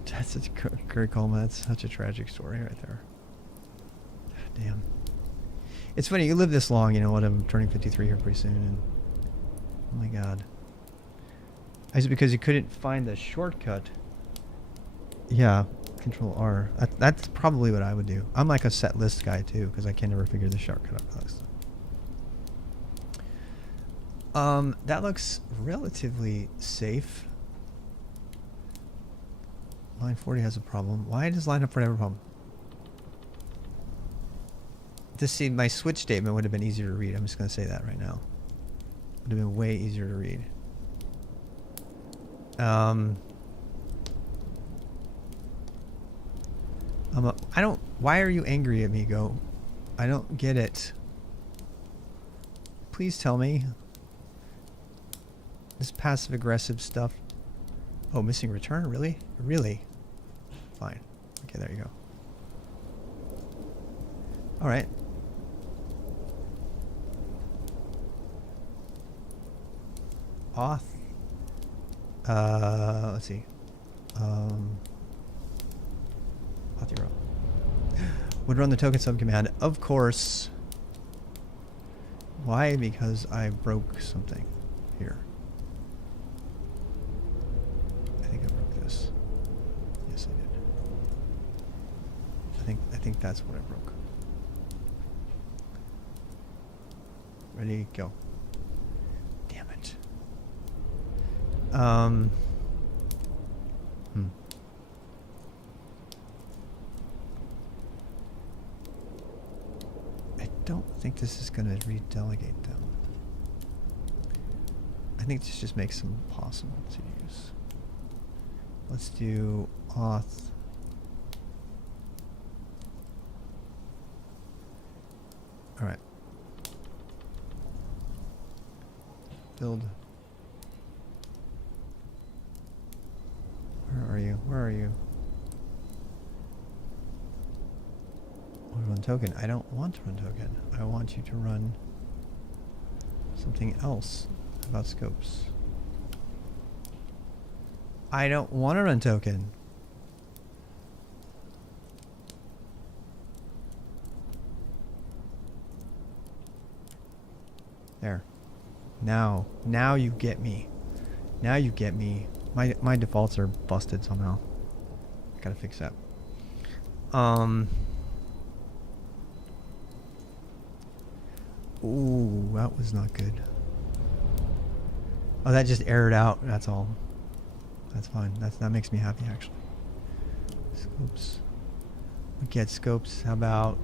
That's such Gary Coleman. That's such a tragic story right there. Damn. It's funny, you live this long, you know what, I'm turning 53 here pretty soon, and oh my god. Is it because you couldn't find the shortcut? Yeah, Control R. That's probably what I would do. I'm like a set list guy too, because I can never figure the shortcut out for that stuff. That looks relatively safe. Line 40 has a problem. Why does line 40 have a problem? To see my switch statement would have been easier to read. I'm just going to say that right now. Would have been way easier to read. Why are you angry at me, Go? I don't get it. Please tell me. This passive aggressive stuff. Oh, missing return? Really? Really? Fine. Okay, there you go. Alright. Auth. Let's see. Auth0. Would run the token subcommand. Of course. Why? Because I broke something here. I think I broke this. Yes, I did. I think that's what I broke. Ready, go. Damn it. don't think this is going to redelegate them. I think this just makes them possible to use. Let's do auth. All right. Build. Where are you? Where are you? Run token. I don't want to run token. I want you to run something else about scopes. I don't want to run token. There. Now you get me. Now you get me. My defaults are busted somehow. Gotta fix that. Ooh, that was not good. Oh, that just errored out. That's all. That's fine. That makes me happy, actually. Scopes. We get scopes. How about...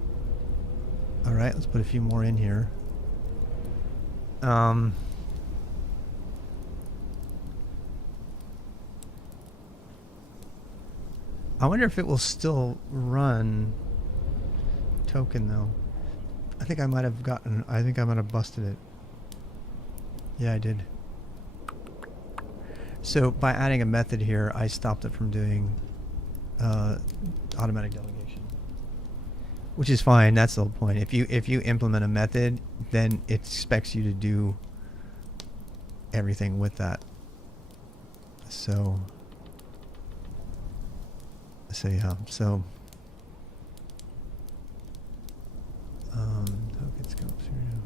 Alright, let's put a few more in here. I wonder if it will still run token, though. I think I might have busted it. Yeah, I did. So by adding a method here, I stopped it from doing automatic delegation, which is fine. That's the whole point. If you implement a method, then it expects you to do everything with that. So yeah. So token scopes here.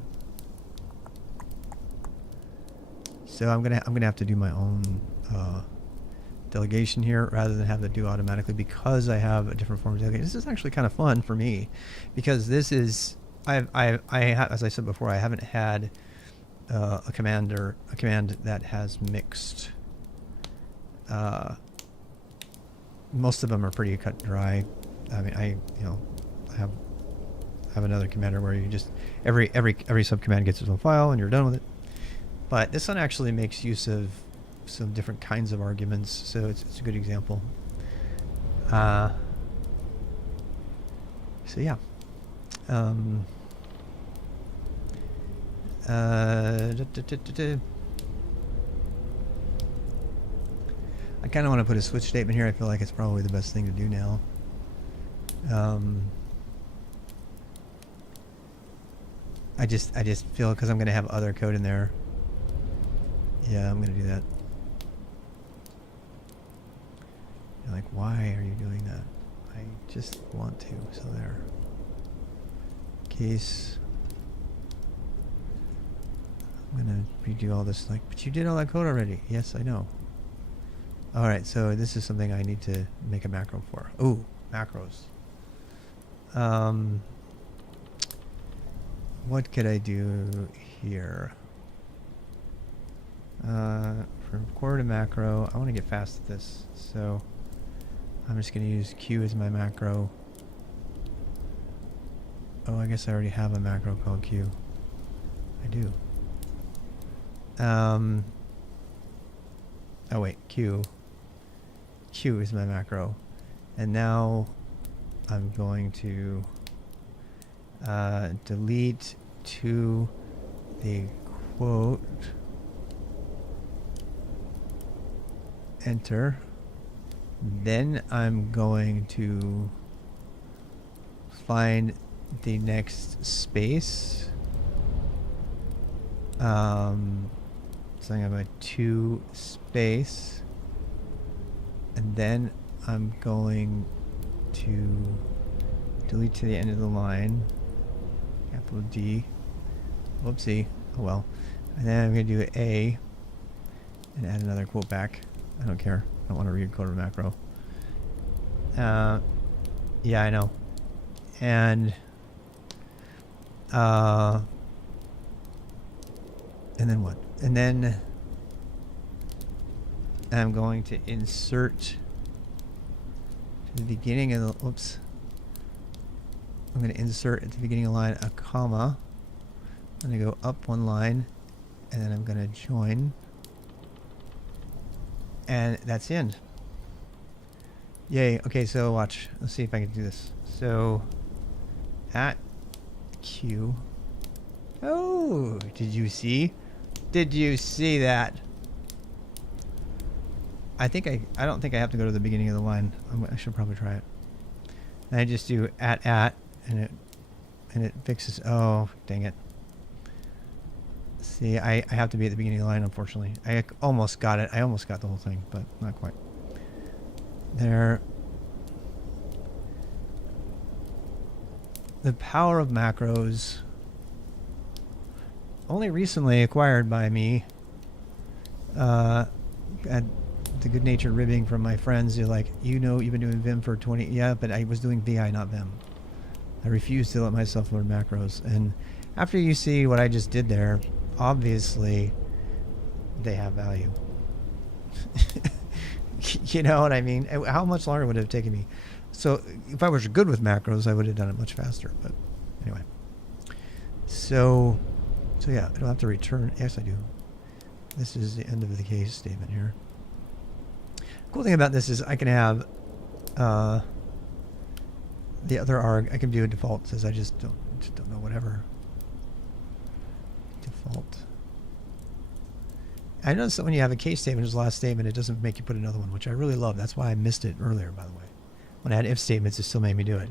So I'm gonna have to do my own delegation here rather than have it do automatically, because I have a different form of delegation. This is actually kind of fun for me, because this is as I said before, I haven't had a command that has mixed. Most of them are pretty cut and dry. I mean, I have another commander where you just every subcommand gets its own file and you're done with it. But this one actually makes use of some different kinds of arguments, so it's a good example. So yeah. I kind of want to put a switch statement here. I feel like it's probably the best thing to do now. I just feel, because I'm going to have other code in there. Yeah, I'm going to do that. You're like, why are you doing that? I just want to, so there. Case. I'm going to redo all this, like, but you did all that code already. Yes, I know. Alright, so this is something I need to make a macro for. Ooh, macros. What could I do here? From core to macro, I want to get fast at this, so I'm just going to use Q as my macro. Oh, I guess I already have a macro called Q. I do. Oh wait, Q is my macro, and now I'm going to delete to the quote, enter, then I'm going to find the next space, so I'm going to 2 space, and then I'm going to delete to the end of the line, capital D, whoopsie, oh well, and then I'm going to do A and add another quote back. I don't care, I don't want to re-encode a macro. Yeah, I know. And then what? And then I'm going to insert to the beginning of the, oops. I'm going to insert at the beginning of the line a comma. I'm going to go up one line, and then I'm going to join. And that's the end. Yay. Okay, so watch. Let's see if I can do this. So, at Q. Oh, did you see? Did you see that? I don't think I have to go to the beginning of the line. I should probably try it. And I just do at, and it fixes. Oh, dang it. See, I have to be at the beginning of the line, unfortunately. I almost got it. I almost got the whole thing, but not quite. There. The power of macros. Only recently acquired by me. At the good-natured ribbing from my friends. They're like, you've been doing Vim for 20... Yeah, but I was doing VI, not Vim. I refuse to let myself learn macros. And after you see what I just did there, obviously, they have value. You know what I mean? How much longer would it have taken me? So if I was good with macros, I would have done it much faster. But anyway. So yeah, I don't have to return. Yes, I do. This is the end of the case statement here. Cool thing about this is I can have the other arg. I can do a default. Says I just don't know whatever. Default. I noticed that when you have a case statement as the last statement, it doesn't make you put another one, which I really love. That's why I missed it earlier, by the way. When I had if statements, it still made me do it.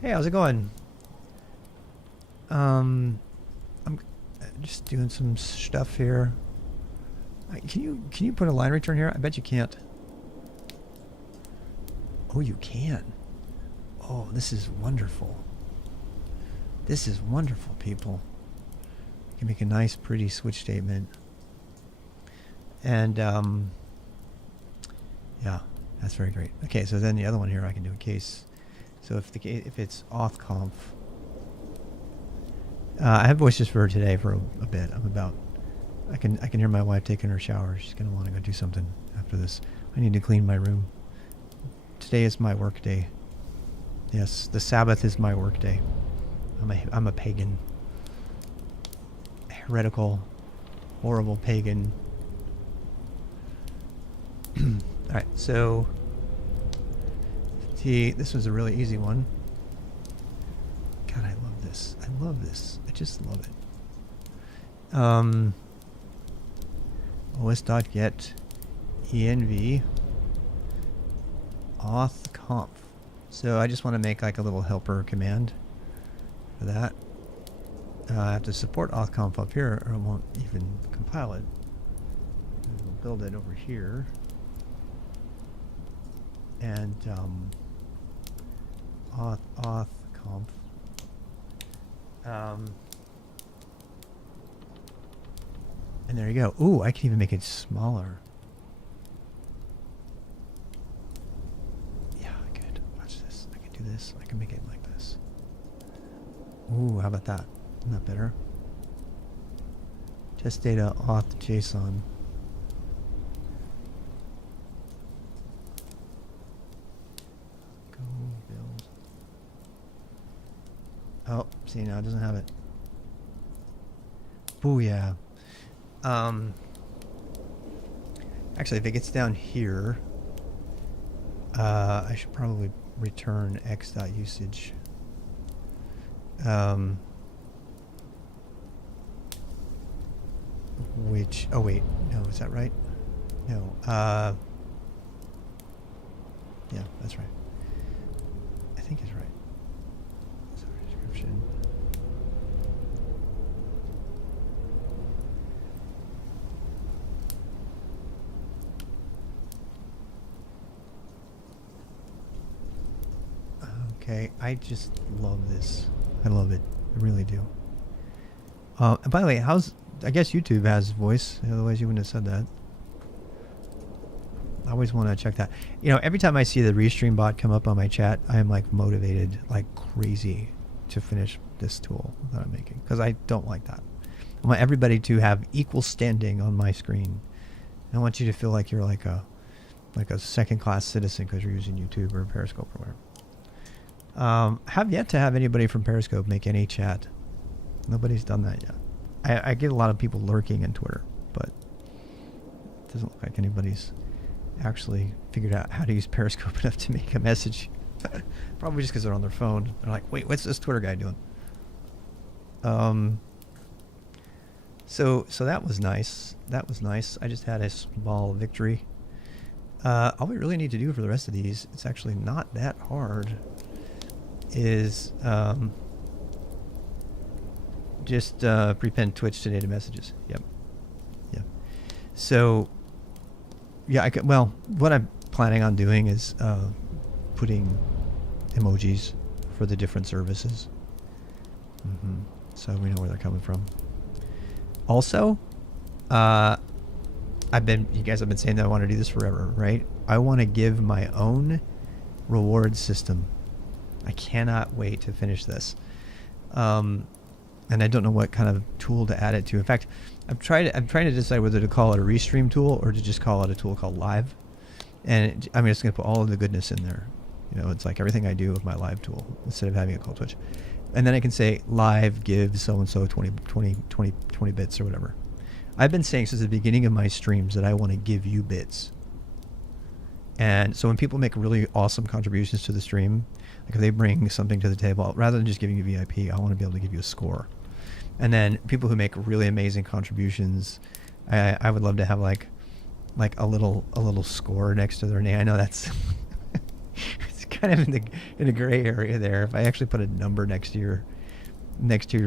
Hey, how's it going? I'm just doing some stuff here. Can you put a line return here? I bet you can't. Oh, you can. Oh, this is wonderful. This is wonderful, people. You can make a nice, pretty switch statement. And, yeah, that's very great. Okay, so then the other one here, I can do a case. So if it's Oauth2, I have voices for her today for a bit. I can hear my wife taking her shower. She's gonna want to go do something after this. I need to clean my room. Today is my work day. Yes, the Sabbath is my work day. I'm a pagan, heretical, horrible pagan. All right, so see, this was a really easy one. God, I love this. I love this. I just love it. os.get env auth2. So I just want to make like a little helper command for that. I have to support auth2 up here or it won't even compile it. We'll build it over here. And auth2. And there you go. Ooh, I can even make it smaller. Yeah, good. Watch this. I can do this. I can make it like this. Ooh, how about that? Isn't that better? Test data auth JSON. Go build. Oh, see, now it doesn't have it. Booyah. Actually, if it gets down here, I should probably return x.usage. Which, oh wait, no, is that right? No, yeah, that's right. I think it's right. Sorry, description. Okay, I just love this. I love it. I really do. And by the way, I guess YouTube has voice, otherwise you wouldn't have said that. I always want to check that. You know, every time I see the Restream bot come up on my chat, I am like motivated like crazy to finish this tool that I'm making, because I don't like that. I want everybody to have equal standing on my screen. I want you to feel like you're like a second-class citizen because you're using YouTube or Periscope or whatever. Have yet to have anybody from Periscope make any chat. Nobody's done that yet. I get a lot of people lurking in Twitter, but it doesn't look like anybody's actually figured out how to use Periscope enough to make a message. Probably just because they're on their phone. They're like, wait, what's this Twitter guy doing? So that was nice. That was nice. I just had a small victory. All we really need to do for the rest of these, it's actually not that hard, is just prepend Twitch to data messages. Yep. Yep. So, yeah, well, what I'm planning on doing is putting emojis for the different services. So we know where they're coming from. Also, you guys have been saying that I want to do this forever, right? I want to give my own reward system. I cannot wait to finish this. And I don't know what kind of tool to add it to. In fact, I'm trying to decide whether to call it a restream tool or to just call it a tool called Live. And I'm just going to put all of the goodness in there. You know, it's like everything I do with my Live tool instead of having it called Twitch. And then I can say Live gives so-and-so 20 bits or whatever. I've been saying since the beginning of my streams that I want to give you bits. And so when people make really awesome contributions to the stream, like if they bring something to the table, rather than just giving you VIP, I want to be able to give you a score. And then people who make really amazing contributions, I would love to have like a little score next to their name. I know that's it's kind of in the gray area there. If I actually put a number next to your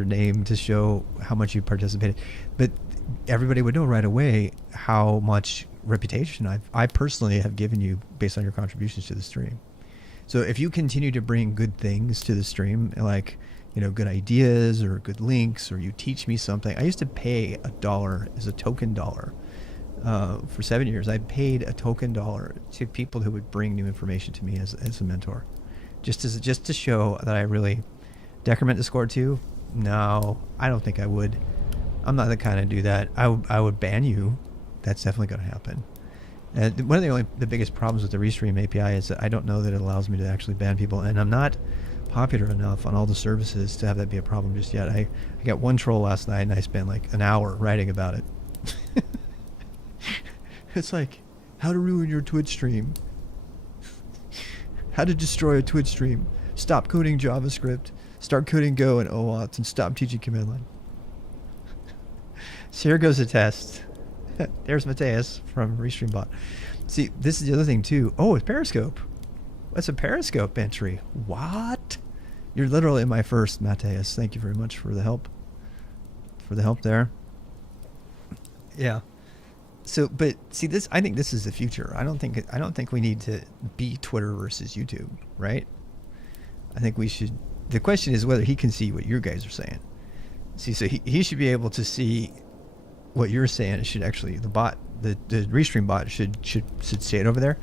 name to show how much you participated, but everybody would know right away how much reputation I personally have given you based on your contributions to the stream. So if you continue to bring good things to the stream, like, you know, good ideas or good links, or you teach me something. I used to pay $1 as a token dollar. For 7 years, I paid a token dollar to people who would bring new information to me as a mentor. Just to show that I really decrement the score too. No, I don't think I would. I'm not the kind to do that. I would ban you. That's definitely going to happen. And one of the biggest problems with the Restream API is that I don't know that it allows me to actually ban people, and I'm not popular enough on all the services to have that be a problem just yet. I got one troll last night, and I spent like an hour writing about it. It's like, how to ruin your Twitch stream. How to destroy a Twitch stream. Stop coding JavaScript. Start coding Go and Oauth, and stop teaching command line. So here goes a test. There's Mateus from RestreamBot. See, this is the other thing too. Oh, it's Periscope. That's a Periscope entry. What? You're literally my first, Mateus. Thank you very much for the help. There. Yeah. So, but see, this. I think this is the future. I don't think we need to be Twitter versus YouTube, right? I think we should. The question is whether he can see what you guys are saying. See, so he should be able to see what you're saying. It should actually, the Restream bot should say it over there.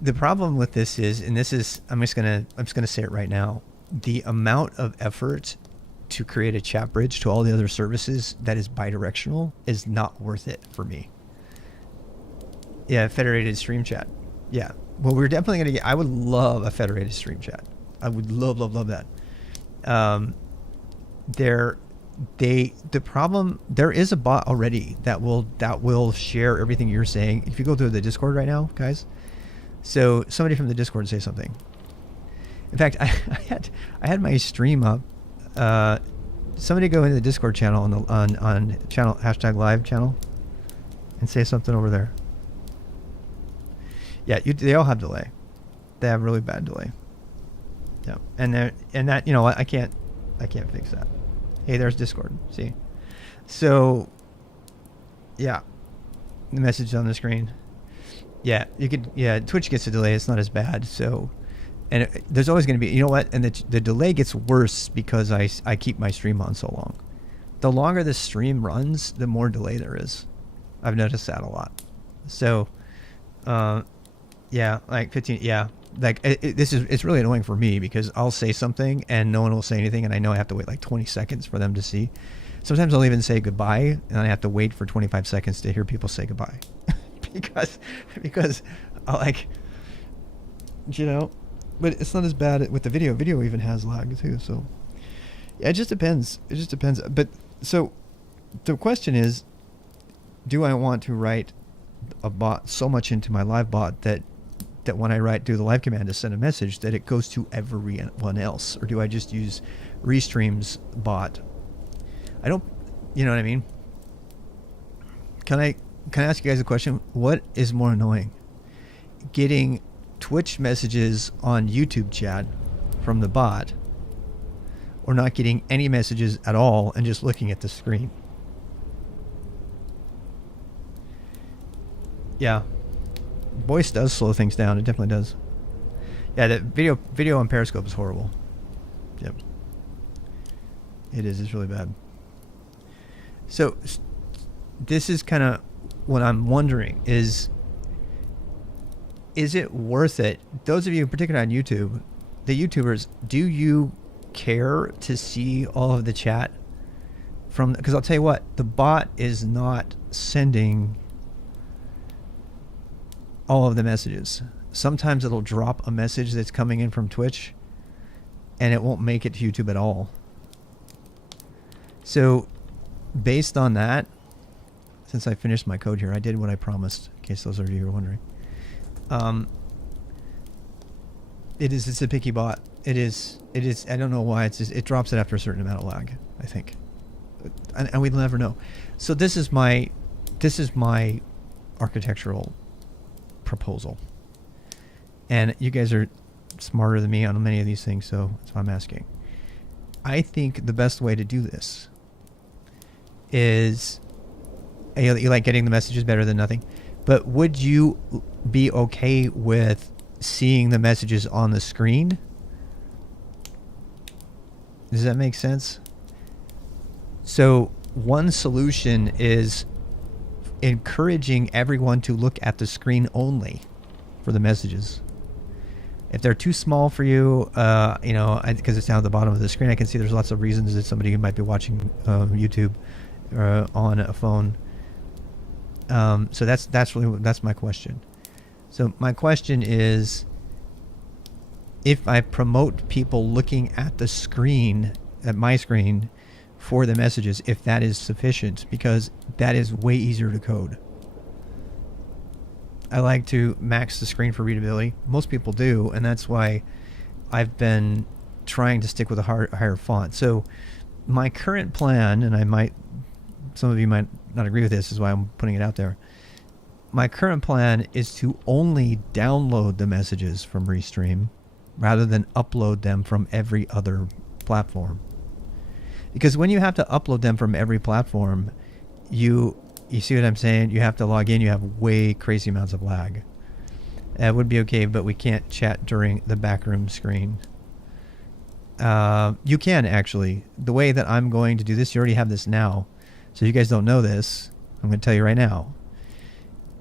The problem with this is, and this is, I'm just gonna say it right now. The amount of effort to create a chat bridge to all the other services that is bidirectional is not worth it for me. Yeah, federated stream chat. Yeah. Well, we're definitely gonna get. I would love a federated stream chat. I would love that. The problem, there is a bot already that will share everything you're saying. If you go to the Discord right now, guys, so somebody from the Discord say something. In fact, I had my stream up. Somebody go into the Discord channel on channel #live channel and say something over there. Yeah, they all have delay. They have really bad delay. Yeah, and that, you know what, I can't fix that. Hey, there's Discord. See, so yeah, the message on the screen. Yeah, you could. Yeah, Twitch gets a delay. It's not as bad. So, and there's always going to be. You know what? And the delay gets worse because I keep my stream on so long. The longer the stream runs, the more delay there is. I've noticed that a lot. So, yeah, like 15. Yeah. Like it's really annoying for me because I'll say something and no one will say anything, and I know I have to wait like 20 seconds for them to see. Sometimes I'll even say goodbye and I have to wait for 25 seconds to hear people say goodbye. because I like, you know, but it's not as bad with the video. Video even has lag too, so yeah, it just depends. It just depends. But so the question is, do I want to write a bot so much into my live bot that when I do the live command to send a message that it goes to everyone else, or do I just use Restream's bot? I don't, you know what I mean? Can I ask you guys a question? What is more annoying? Getting Twitch messages on YouTube chat from the bot, or not getting any messages at all and just looking at the screen? Yeah. Voice does slow things down. It definitely does. Yeah, the video on Periscope is horrible. Yep. It is. It's really bad. So this is kind of what I'm wondering is it worth it? Those of you, particularly on YouTube, the YouTubers, do you care to see all of the chat from? Because I'll tell you what, the bot is not sending all of the messages. Sometimes it'll drop a message that's coming in from Twitch and it won't make it to YouTube at all. So based on that, since I finished my code here, I did what I promised, in case those of you are wondering. It's a picky bot. It is, I don't know why, it drops it after a certain amount of lag, I think. And we'll never know. So this is my architectural proposal. And you guys are smarter than me on many of these things, so that's why I'm asking. I think the best way to do this is, you like getting the messages better than nothing, but would you be okay with seeing the messages on the screen? Does that make sense? So one solution is encouraging everyone to look at the screen only for the messages. If they're too small for you, you know, because it's down at the bottom of the screen, I can see there's lots of reasons that somebody might be watching YouTube on a phone. So that's my question. So my question is, if I promote people looking at the screen, at my screen, for the messages, if that is sufficient, because that is way easier to code. I like to max the screen for readability. Most people do, and that's why I've been trying to stick with a higher font. So my current plan, and some of you might not agree with this, is why I'm putting it out there. My current plan is to only download the messages from Restream rather than upload them from every other platform. Because when you have to upload them from every platform, you see what I'm saying? You have to log in. You have way crazy amounts of lag. It would be okay, but we can't chat during the backroom screen. You can, actually. The way that I'm going to do this, you already have this now. So you guys don't know this. I'm going to tell you right now.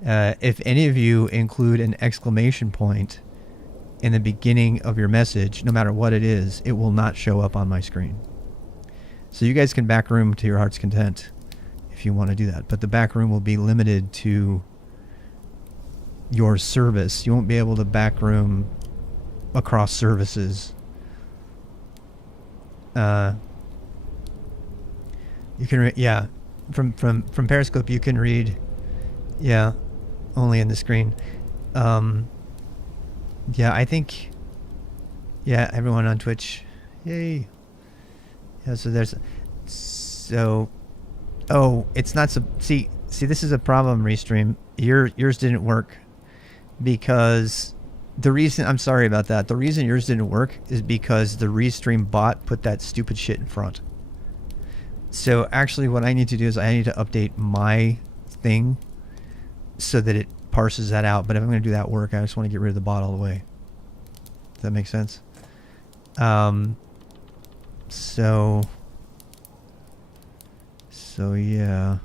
If any of you include an exclamation point in the beginning of your message, no matter what it is, it will not show up on my screen. So you guys can backroom to your heart's content if you want to do that. But the backroom will be limited to your service. You won't be able to backroom across services. You can yeah, from Periscope you can read, yeah, only in the screen. Yeah, I think, yeah, everyone on Twitch, yay. Yeah, so oh, it's not so, see this is a problem, Restream. Yours didn't work because the reason, I'm sorry about that, the reason yours didn't work is because the Restream bot put that stupid shit in front. So actually what I need to do is I need to update my thing so that it parses that out. But if I'm going to do that work, I just want to get rid of the bot all the way. Does that make sense? So yeah.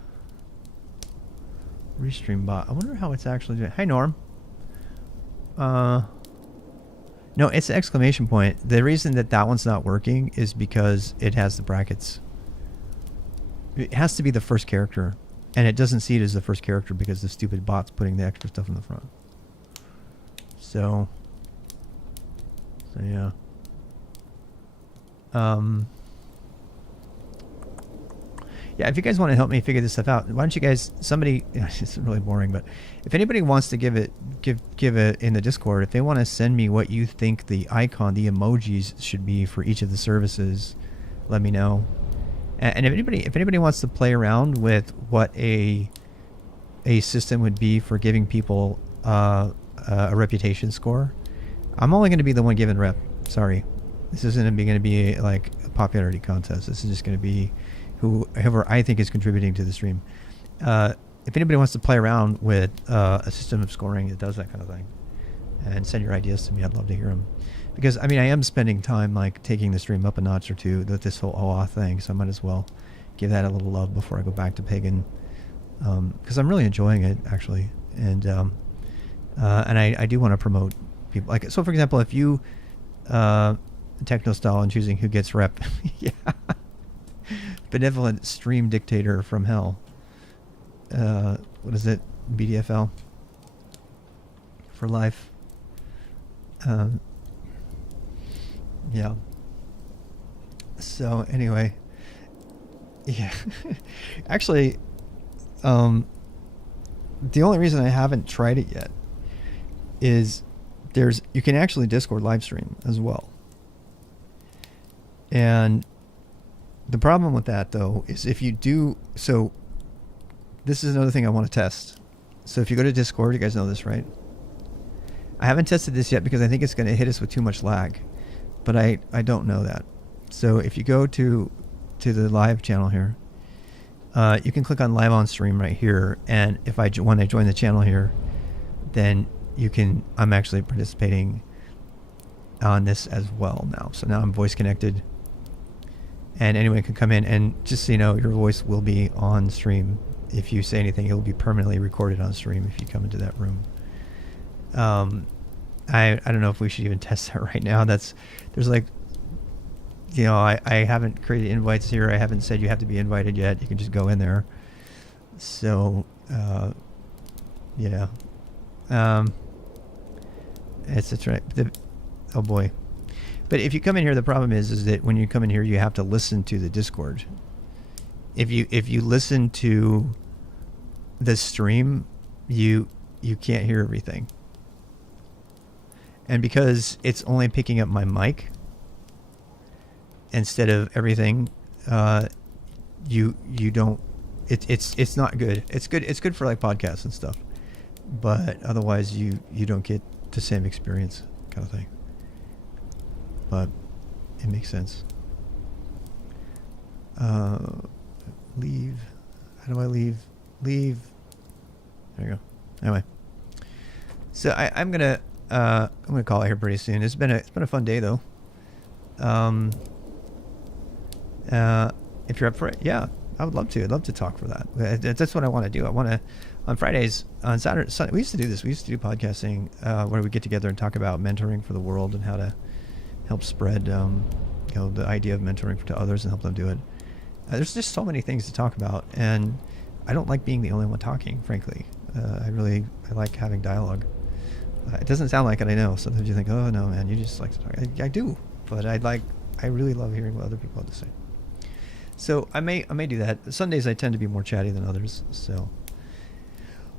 Restream bot. I wonder how it's actually doing. Hi, Norm. No, it's an exclamation point. The reason that one's not working is because it has the brackets. It has to be the first character, and it doesn't see it as the first character because the stupid bot's putting the extra stuff in the front. So, So yeah. Um. Yeah, if you guys want to help me figure this stuff out, why don't you guys, somebody, it's really boring, but if anybody wants to give it in the Discord, if they want to send me what you think the icon, the emojis should be for each of the services, let me know. And if anybody wants to play around with what a system would be for giving people a reputation score, I'm only going to be the one giving rep. Sorry, this isn't going to be like a popularity contest. This is just going to be whoever I think is contributing to the stream. If anybody wants to play around with a system of scoring that does that kind of thing, and send your ideas to me, I'd love to hear them. Because I mean, I am spending time like taking the stream up a notch or two with this whole Oauth thing, so I might as well give that a little love before I go back to Pagan, because I'm really enjoying it actually, and I do want to promote people. Like, so for example, if you techno style and choosing who gets rep, yeah. Benevolent stream dictator from hell. What is it? BDFL for life. Yeah. So anyway, yeah. Actually, the only reason I haven't tried it yet is you can actually Discord live stream as well. And the problem with that, though, is if you do... So, this is another thing I want to test. So, if you go to Discord, you guys know this, right? I haven't tested this yet because I think it's going to hit us with too much lag. But I don't know that. So, if you go to the live channel here, you can click on live on stream right here. And when I join the channel here, then you can... I'm actually participating on this as well now. So, now I'm voice connected. And anyone can come in, and just so you know, your voice will be on stream. If you say anything, it will be permanently recorded on stream if you come into that room. I don't know if we should even test that right now. There's like, you know, I haven't created invites here. I haven't said you have to be invited yet. You can just go in there. So, yeah. It's right. Oh boy. But if you come in here, the problem is that when you come in here, you have to listen to the Discord. If you listen to the stream, you can't hear everything. And because it's only picking up my mic instead of everything, you don't. It's not good. It's good for like podcasts and stuff, but otherwise you don't get the same experience, kind of thing. But it makes sense. Leave. How do I leave? Leave. There you go. Anyway, so I'm gonna call it here pretty soon. It's been a fun day though. If you're up for it, yeah, I would love to. I'd love to talk for that. That's what I want to do. I want to on Fridays, on Saturday, Sunday. We used to do this. We used to do podcasting where we get together and talk about mentoring for the world and how to help spread, the idea of mentoring to others and help them do it. There's just so many things to talk about, and I don't like being the only one talking, frankly. I like having dialogue. It doesn't sound like it, I know. Sometimes you think, oh no, man, you just like to talk. I do, but I really love hearing what other people have to say. So I may do that. Sundays I tend to be more chatty than others, so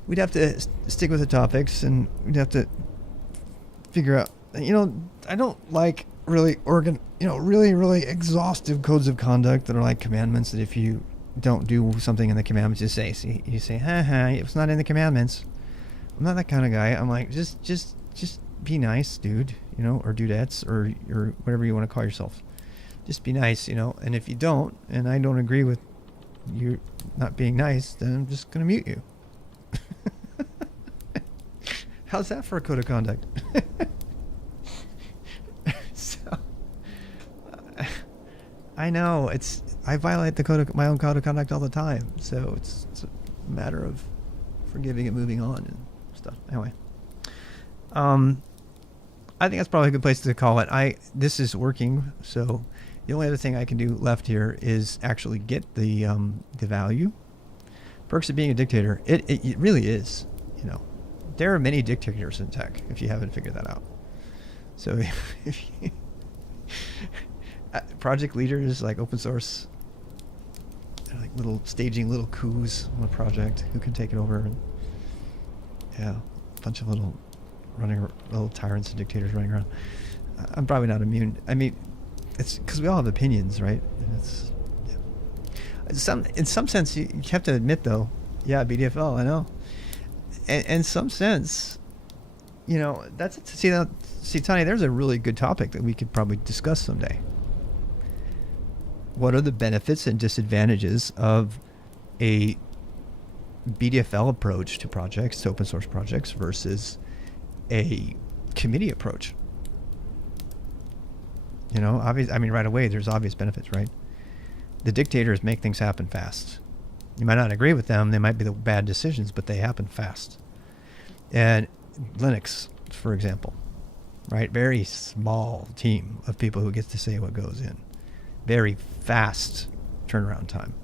we'd have to stick with the topics, and we'd have to figure out. I don't like really really exhaustive codes of conduct that are like commandments that if you don't do something in the commandments, you say, it's not in the commandments. I'm not that kind of guy. I'm like, just be nice, dude, or dudettes, or whatever you want to call yourself. Just be nice, and if you don't, and I don't agree with you not being nice, then I'm just going to mute you. How's that for a code of conduct? I know I violate my own code of conduct all the time, so it's a matter of forgiving and moving on and stuff. Anyway, I think that's probably a good place to call it. This is working, so the only other thing I can do left here is actually get the value. Perks of being a dictator. It really is. There are many dictators in tech if you haven't figured that out. So if project leaders like open source, they're like staging little coups on a project. Who can take it over? And yeah, a bunch of little tyrants and dictators running around. I'm probably not immune. I mean, it's because we all have opinions, right? And it's in some sense you have to admit though, yeah, BDFL, I know. And in some sense, you know, see, Tony, there's a really good topic that we could probably discuss someday. What are the benefits and disadvantages of a BDFL approach to projects, to open source projects, versus a committee approach? You know, right away, there's obvious benefits, right? The dictators make things happen fast. You might not agree with them. They might be the bad decisions, but they happen fast. And Linux, for example, right? Very small team of people who gets to say what goes in. Very fast turnaround time.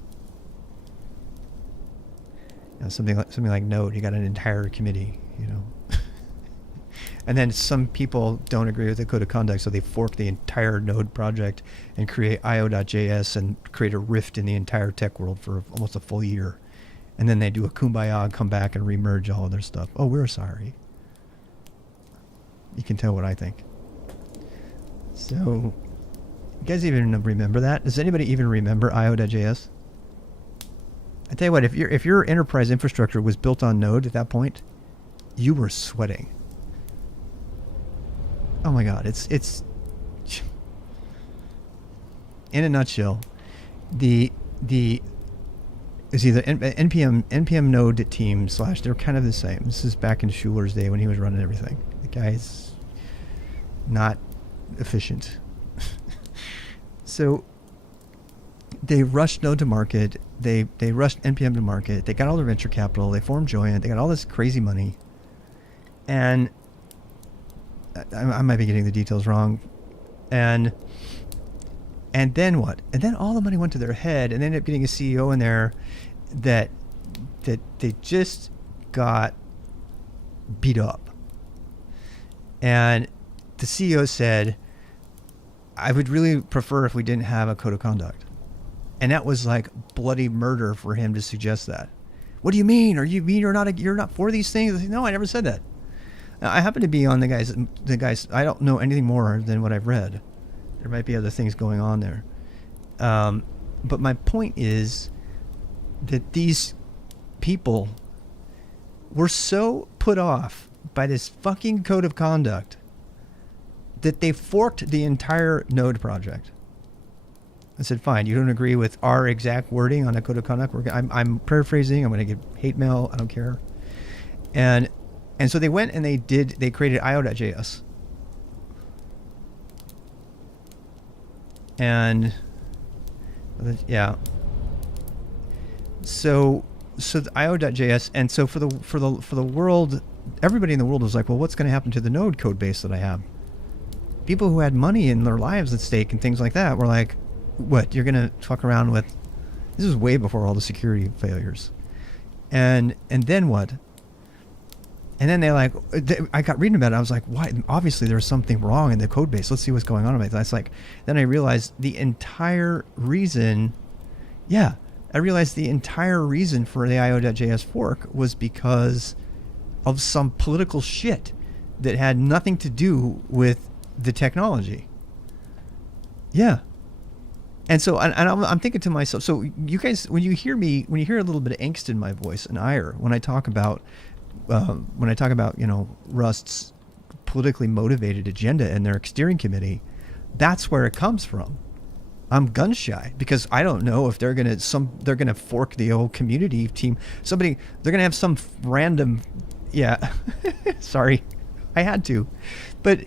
You know, something like Node, you got an entire committee, you know. And then some people don't agree with the code of conduct, so they fork the entire Node project and create io.js and create a rift in the entire tech world for almost a full year. And then they do a kumbaya, come back and remerge all of their stuff. Oh, we're sorry. You can tell what I think. So, you guys even remember that? Does anybody even remember io.js? I tell you what, if your enterprise infrastructure was built on Node at that point, you were sweating. Oh my God, it's in a nutshell, it's either npm node team / they're kind of the same. This is back in Schuler's day when he was running everything. The guy's not efficient. So they rushed Node to market. They rushed npm to market. They got all their venture capital. They formed Joyent. They got all this crazy money, and I might be getting the details wrong. And then what? And then all the money went to their head, and they ended up getting a CEO in there that they just got beat up. And the CEO said, I would really prefer if we didn't have a code of conduct. And that was like bloody murder for him to suggest that. What do you mean? You're not for these things? I said, no, I never said that. I happen to be on the guys. I don't know anything more than what I've read. There might be other things going on there. But my point is that these people were so put off by this fucking code of conduct that they forked the entire Node project. I said, fine, you don't agree with our exact wording on a code of conduct? I'm paraphrasing. I'm going to get hate mail. I don't care. And so they went and they created io.js. And yeah. So the io.js, and so for the world, everybody in the world was like, well, what's going to happen to the Node code base that I have? People who had money in their lives at stake and things like that were like, what, you're going to fuck around with? This was way before all the security failures. And then what? And then I got reading about it. I was like, why? Obviously there's something wrong in the code base. Let's see what's going on. Then I realized the entire reason for the io.js fork was because of some political shit that had nothing to do with the technology. Yeah. And so, and I'm thinking to myself, so you guys, when you hear a little bit of angst in my voice and ire, when I talk about, Rust's politically motivated agenda and their steering committee, that's where it comes from. I'm gun shy because I don't know if they're gonna fork the whole community team. They're gonna have some random, yeah. Sorry, I had to, but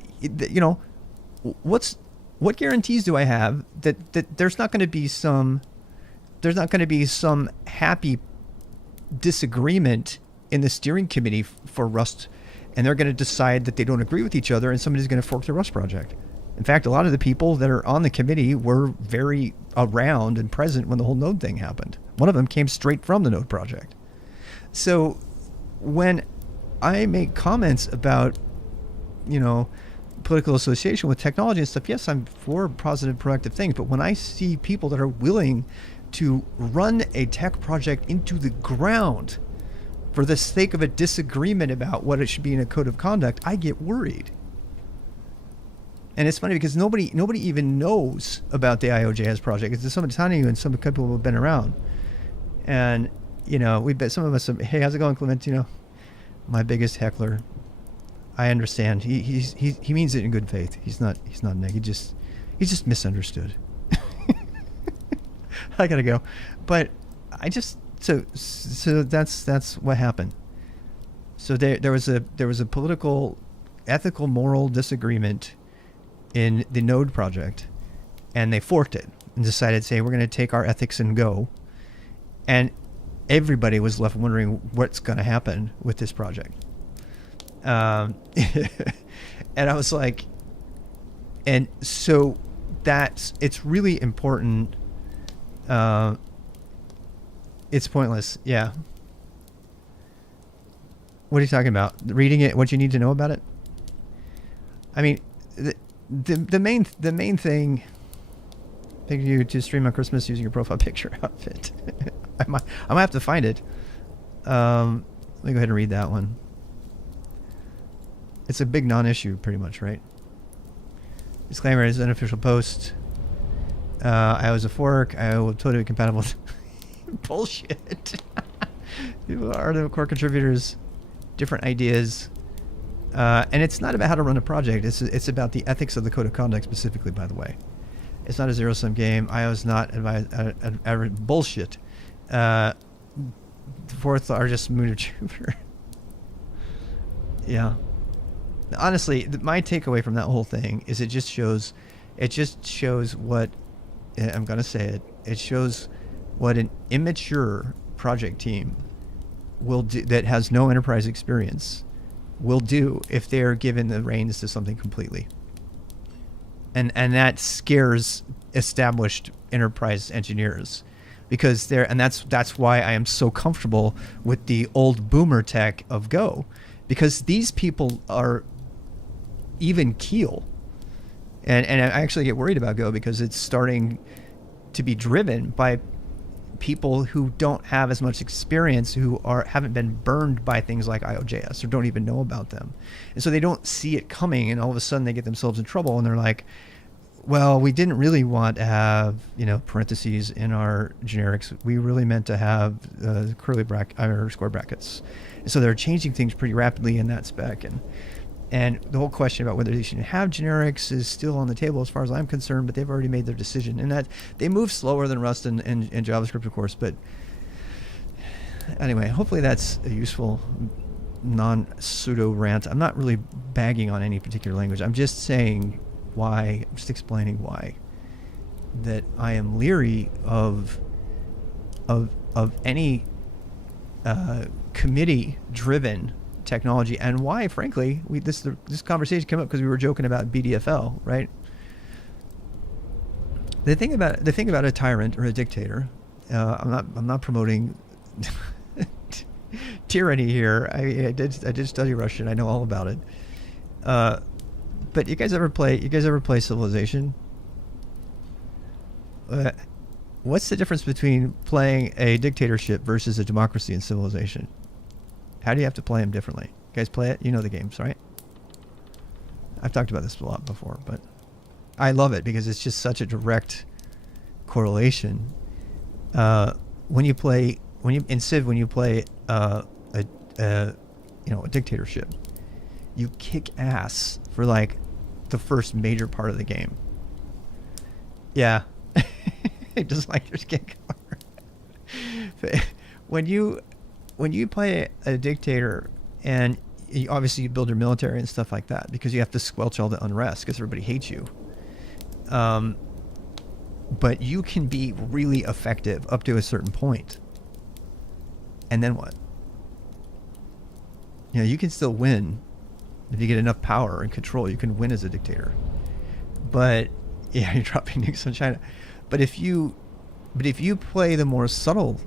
what guarantees do I have that there's not going to be some happy disagreement in the steering committee for Rust, and they're going to decide that they don't agree with each other, and somebody's going to fork the Rust project. In fact, a lot of the people that are on the committee were very around and present when the whole Node thing happened. One of them came straight from the Node project. So when I make comments about, political association with technology and stuff, yes, I'm for positive, proactive things. But when I see people that are willing to run a tech project into the ground for the sake of a disagreement about what it should be in a code of conduct, I get worried. And it's funny because nobody even knows about the IOJS project. It's somebody telling you, and some people who have been around. And we bet some of us. Hey, how's it going, Clement? My biggest heckler. I understand. He means it in good faith. He's not negative. He's just misunderstood. I gotta go, but I just so that's what happened. So there was a political, ethical, moral disagreement in the Node project, and they forked it and decided, say, we're going to take our ethics and go. And everybody was left wondering what's going to happen with this project. And I was like, and so it's really important. It's pointless. Yeah. What are you talking about? Reading it, what you need to know about it? I mean, the main thing. Thank you to stream on Christmas using your profile picture outfit. I might have to find it. Let me go ahead and read that one. It's a big non-issue, pretty much, right? Disclaimer is an official post. I was a fork. I will totally compatible. Bullshit. People are the core contributors. Different ideas. And it's not about how to run a project. It's about the ethics of the code of conduct specifically, by the way. It's not a zero-sum game. I was not advised. Bullshit. The fourth largest moon of Jupiter. Yeah. Honestly, my takeaway from that whole thing is it just shows what, I'm going to say it, it shows what an immature project team will do that has no enterprise experience will do if they're given the reins to something completely. And that scares established enterprise engineers because that's why I am so comfortable with the old boomer tech of Go, because these people are even keel. And I actually get worried about Go because it's starting to be driven by people who don't have as much experience, who haven't been burned by things like IOJS or don't even know about them. And so they don't see it coming, and all of a sudden they get themselves in trouble, and they're like, well, we didn't really want to have, parentheses in our generics. We really meant to have curly bracket or square brackets. And so they're changing things pretty rapidly in that spec. And the whole question about whether they should have generics is still on the table as far as I'm concerned, but they've already made their decision. And that they move slower than Rust and JavaScript, of course. But anyway, hopefully that's a useful non-pseudo rant. I'm not really bagging on any particular language. I'm just saying why, I'm just explaining why that I am leery of any committee-driven technology, and why, frankly, this conversation came up because we were joking about BDFL, right? The thing about a tyrant or a dictator, I'm not promoting tyranny here. I did study Russian. I know all about it. But you guys ever play Civilization? What's the difference between playing a dictatorship versus a democracy in Civilization? How do you have to play them differently? You guys play it? You know the games, right? I've talked about this a lot before, but I love it because it's just such a direct correlation. When you play a dictatorship, you kick ass for like the first major part of the game. Yeah. Just like your skin color. When you play a dictator, and obviously you build your military and stuff like that because you have to squelch all the unrest because everybody hates you. But you can be really effective up to a certain point. And then what? You can still win if you get enough power and control. You can win as a dictator. But yeah, you're dropping nukes on China. But if you play the more subtle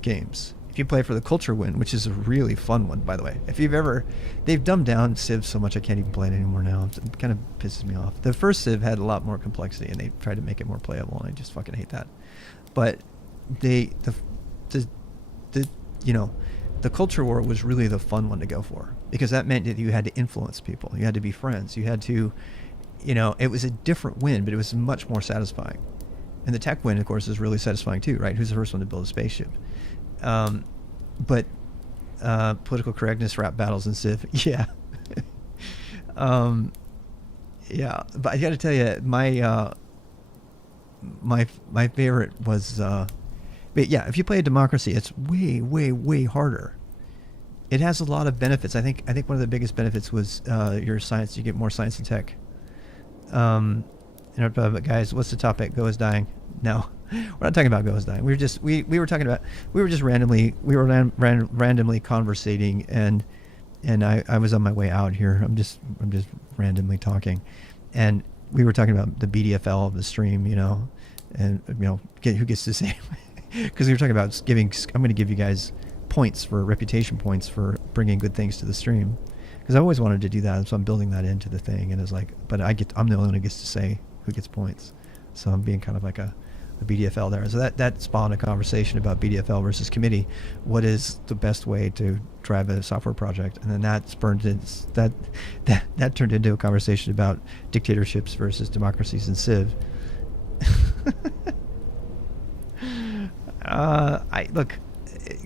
games, if if you play for the culture win, which is a really fun one, by the way. If you've ever, they've dumbed down Civ so much I can't even play it anymore now. It kind of pisses me off. The first Civ had a lot more complexity, and they tried to make it more playable, and I just fucking hate that. But the the culture war was really the fun one to go for, because that meant that you had to influence people, you had to be friends, you had to, it was a different win, but it was much more satisfying. And the tech win, of course, is really satisfying too, right? Who's the first one to build a spaceship? But political correctness rap battles in Civ, yeah. Yeah, but I got to tell you, my favorite was, but yeah, if you play a democracy, it's way, way, way harder. It has a lot of benefits. I think one of the biggest benefits was your science. You get more science and tech. But guys, what's the topic? Go is dying. No, we're not talking about Go is dying. We were just randomly conversating, and I was on my way out here. I'm just randomly talking, and we were talking about the BDFL of the stream, and who gets to say, because we were talking about I'm going to give you guys points for reputation points for bringing good things to the stream, because I always wanted to do that, so I'm building that into the thing, and it's like, but I'm the only one who gets to say who gets points, so I'm being kind of like a BDFL there. So that spawned a conversation about BDFL versus committee. What is the best way to drive a software project? And then that turned into a conversation about dictatorships versus democracies in Civ. Look,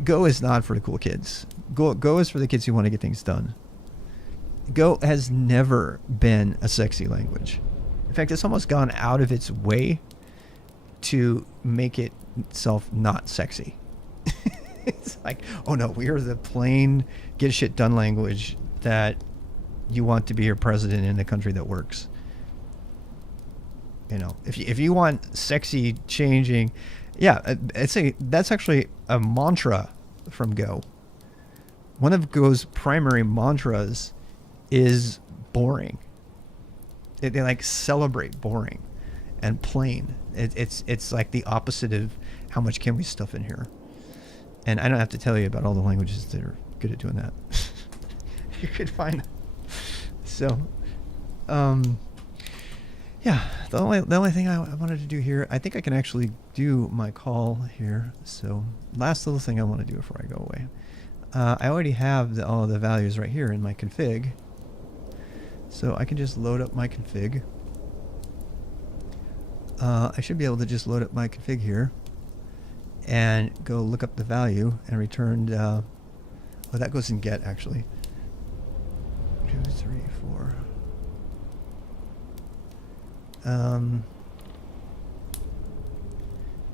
Go is not for the cool kids. Go is for the kids who want to get things done. Go has never been a sexy language. In fact, it's almost gone out of its way to make itself not sexy. It's like, oh no, we are the plain get shit done language that you want to be your president in a country that works. If you want sexy changing, yeah, that's actually a mantra from Go. One of Go's primary mantras is boring. They like celebrate boring and plain. It's like the opposite of how much can we stuff in here. And I don't have to tell you about all the languages that are good at doing that. You could find. So, yeah, the only thing I wanted to do here, I think I can actually do my call here. So, last little thing I want to do before I go away. I already have all the values right here in my config. So I can just load up my config. I should be able to just load up my config here and go look up the value and return, that goes in get actually. 2, 3, 4.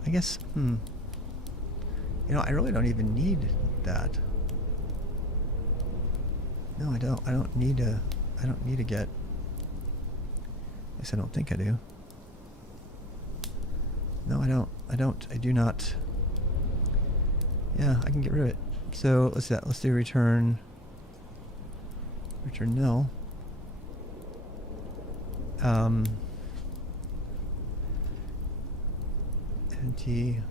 I guess, I really don't even need that. No, I don't. I don't need a get. At least I don't think I do. No, I don't. I do not. Yeah, I can get rid of it. So let's do that. Let's do return nil. Empty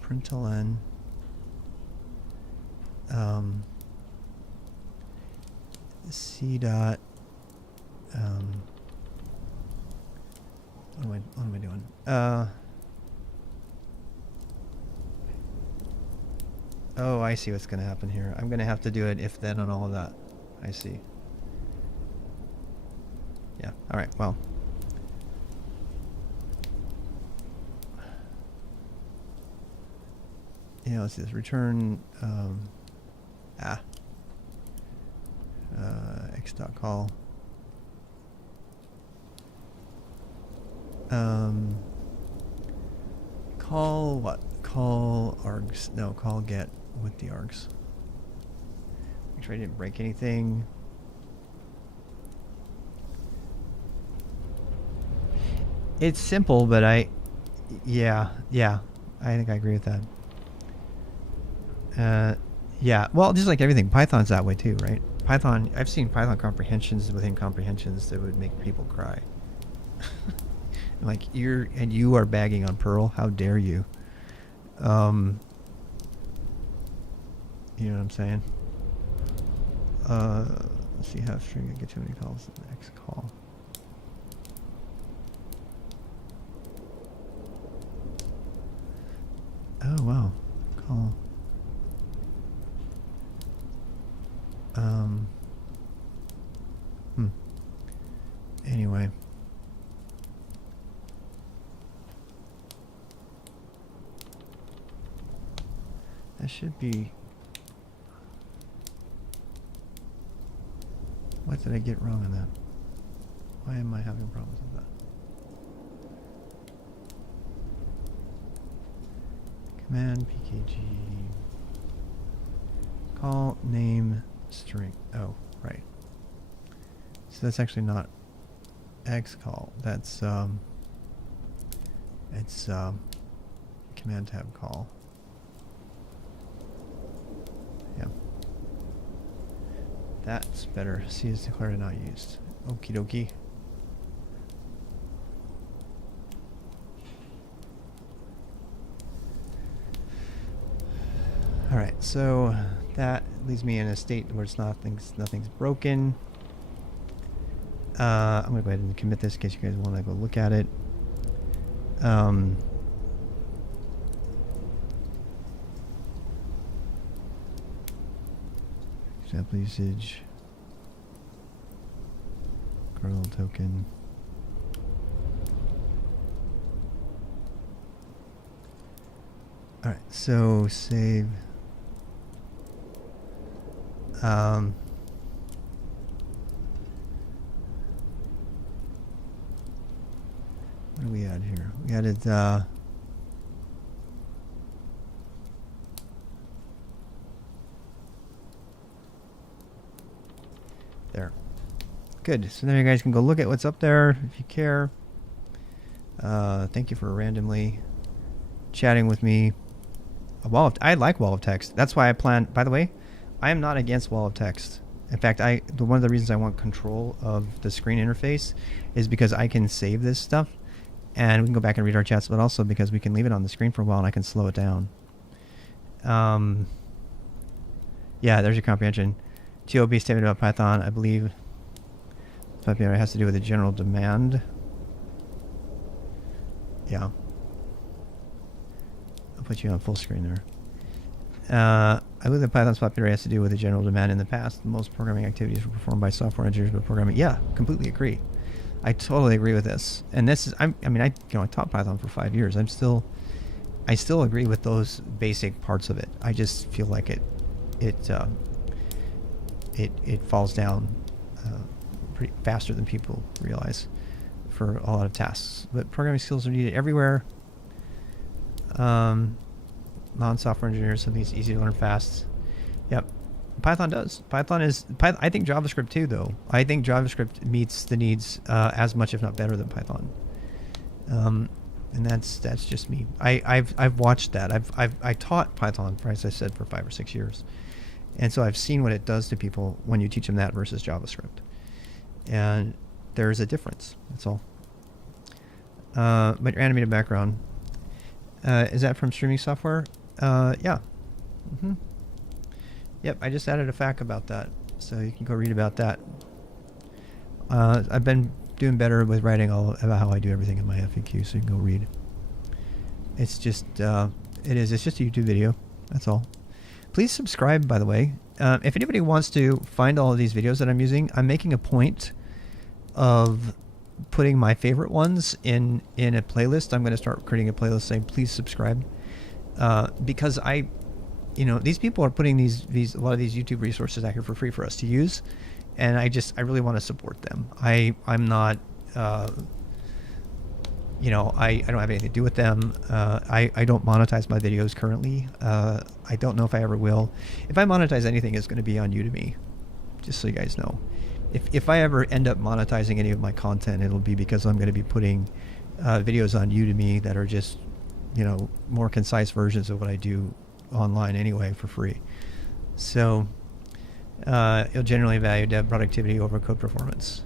println C dot what am I doing? Oh, I see what's going to happen here. I'm going to have to do it if then on all of that. I see. Yeah. All right. Well. Yeah, let's see this. Return x.call. Call what? Call args. No, call get with the args. Make sure I didn't break anything. It's simple, but yeah, I think I agree with that. Yeah, well, just like everything, Python's that way too, right? Python, I've seen Python comprehensions within comprehensions that would make people cry. Like, you are bagging on Perl, how dare you? You know what I'm saying? Let's see how string I get too many calls in the next call. Oh wow, call. Anyway. That should be... What did I get wrong on that? Why am I having problems with that? Command PKG. Call name string. Oh, right. So that's actually not X call. That's it's command tab call. Yeah. That's better. C is declared and not used. Okie dokie. Alright, so that leaves me in a state where it's nothing's broken. I'm gonna go ahead and commit this in case you guys want to go look at it. Example usage. Kernel token. Alright, so save. What do we add here? We added there. Good. So now you guys can go look at what's up there if you care. Thank you for randomly chatting with me. I like wall of text. That's why I plan. By the way, I am not against wall of text. In fact, one of the reasons I want control of the screen interface is because I can save this stuff and we can go back and read our chats, but also because we can leave it on the screen for a while and I can slow it down. Yeah, there's your comprehension. TOB statement about Python, I believe it has to do with the general demand. Yeah. I'll put you on full screen there. I believe that Python's popularity has to do with the general demand in the past. Most programming activities were performed by software engineers, but programming... Yeah, completely agree. I totally agree with this. And this is... I taught Python for 5 years. I still agree with those basic parts of it. I just feel like it falls down pretty faster than people realize for a lot of tasks. But programming skills are needed everywhere. Non-software engineers, something that's easy to learn fast. Yep, Python does. I think JavaScript too, though. I think JavaScript meets the needs as much, if not better, than Python. And that's just me. I've watched that. I taught Python, as I said, for 5 or 6 years, and so I've seen what it does to people when you teach them that versus JavaScript, and there's a difference. That's all. But your animated background. Is that from streaming software? Yeah. Yep, I just added a fact about that, so you can go read about that. I've been doing better with writing all about how I do everything in my FAQ, so you can go read. It's just, it's just a YouTube video. That's all. Please subscribe, by the way. If anybody wants to find all of these videos that I'm using, I'm making a point of putting my favorite ones in a playlist. I'm going to start creating a playlist saying please subscribe, because these people are putting a lot of these YouTube resources out here for free for us to use, and I really want to support them. I'm not I don't have anything to do with them. I don't monetize my videos currently. I don't know if I ever will. If I monetize anything, it's going to be on Udemy, just so you guys know. If I ever end up monetizing any of my content, it'll be because I'm going to be putting videos on Udemy that are just, more concise versions of what I do online anyway for free. So you'll generally value dev productivity over code performance.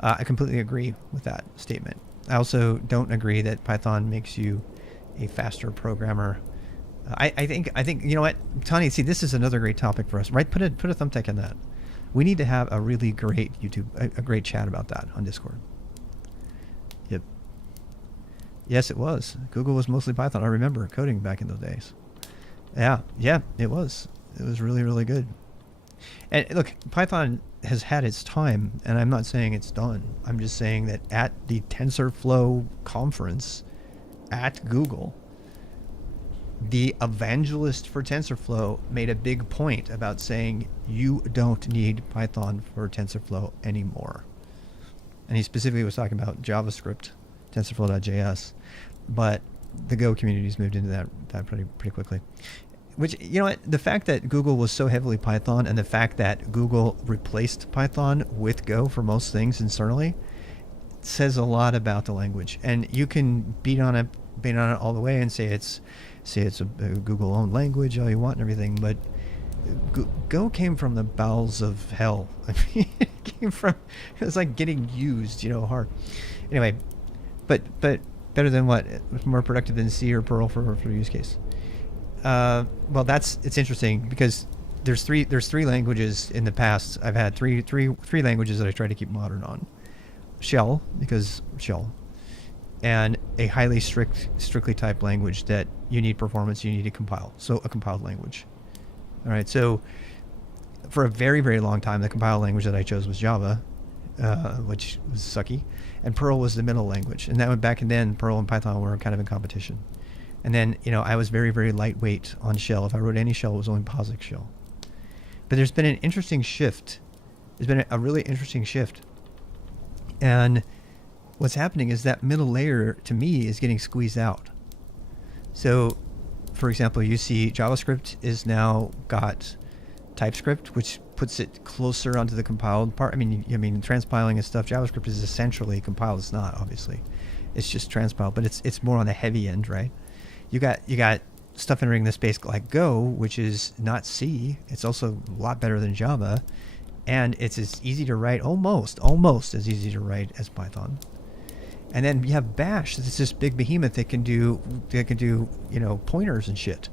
I completely agree with that statement. I also don't agree that Python makes you a faster programmer. I think you know what, Tony. See, this is another great topic for us, right? Put a thumbtack in that. We need to have a really great YouTube, a great chat about that on Discord. Yep. Yes, it was. Google was mostly Python. I remember coding back in those days. Yeah, it was. It was really, really good. And look, Python has had its time, and I'm not saying it's done. I'm just saying that at the TensorFlow conference at Google, the evangelist for TensorFlow made a big point about saying you don't need Python for TensorFlow anymore. And he specifically was talking about JavaScript, TensorFlow.js, but the Go community's moved into that pretty quickly. Which, you know what, the fact that Google was so heavily Python, and the fact that Google replaced Python with Go for most things internally, says a lot about the language. And you can beat on it all the way and say it's a Google-owned language, all you want and everything, but Go came from the bowels of hell. I mean, it was like getting used, hard. Anyway, but better than what? More productive than C or Perl for use case. Well, it's interesting because there's three languages in the past. I've had three languages that I try to keep modern on. Shell, because Shell, and a highly strictly typed language that you need performance, you need to compile. So a compiled language. All right. So for a very, very long time, the compiled language that I chose was Java, which was sucky, and Perl was the middle language. And that went back, and then Perl and Python were kind of in competition. And then, I was very, very lightweight on Shell. If I wrote any Shell, it was only POSIX Shell. But there's been an interesting shift. There's been a really interesting shift. And what's happening is that middle layer, to me, is getting squeezed out. So, for example, you see JavaScript is now got TypeScript, which puts it closer onto the compiled part. I mean, transpiling and stuff, JavaScript is essentially compiled. It's not, obviously. It's just transpiled, but it's more on the heavy end, right? You got stuff entering the space like Go, which is not C. It's also a lot better than Java, and it's as easy to write, almost as easy to write as Python. And then you have Bash. It's this big behemoth that can do pointers and shit.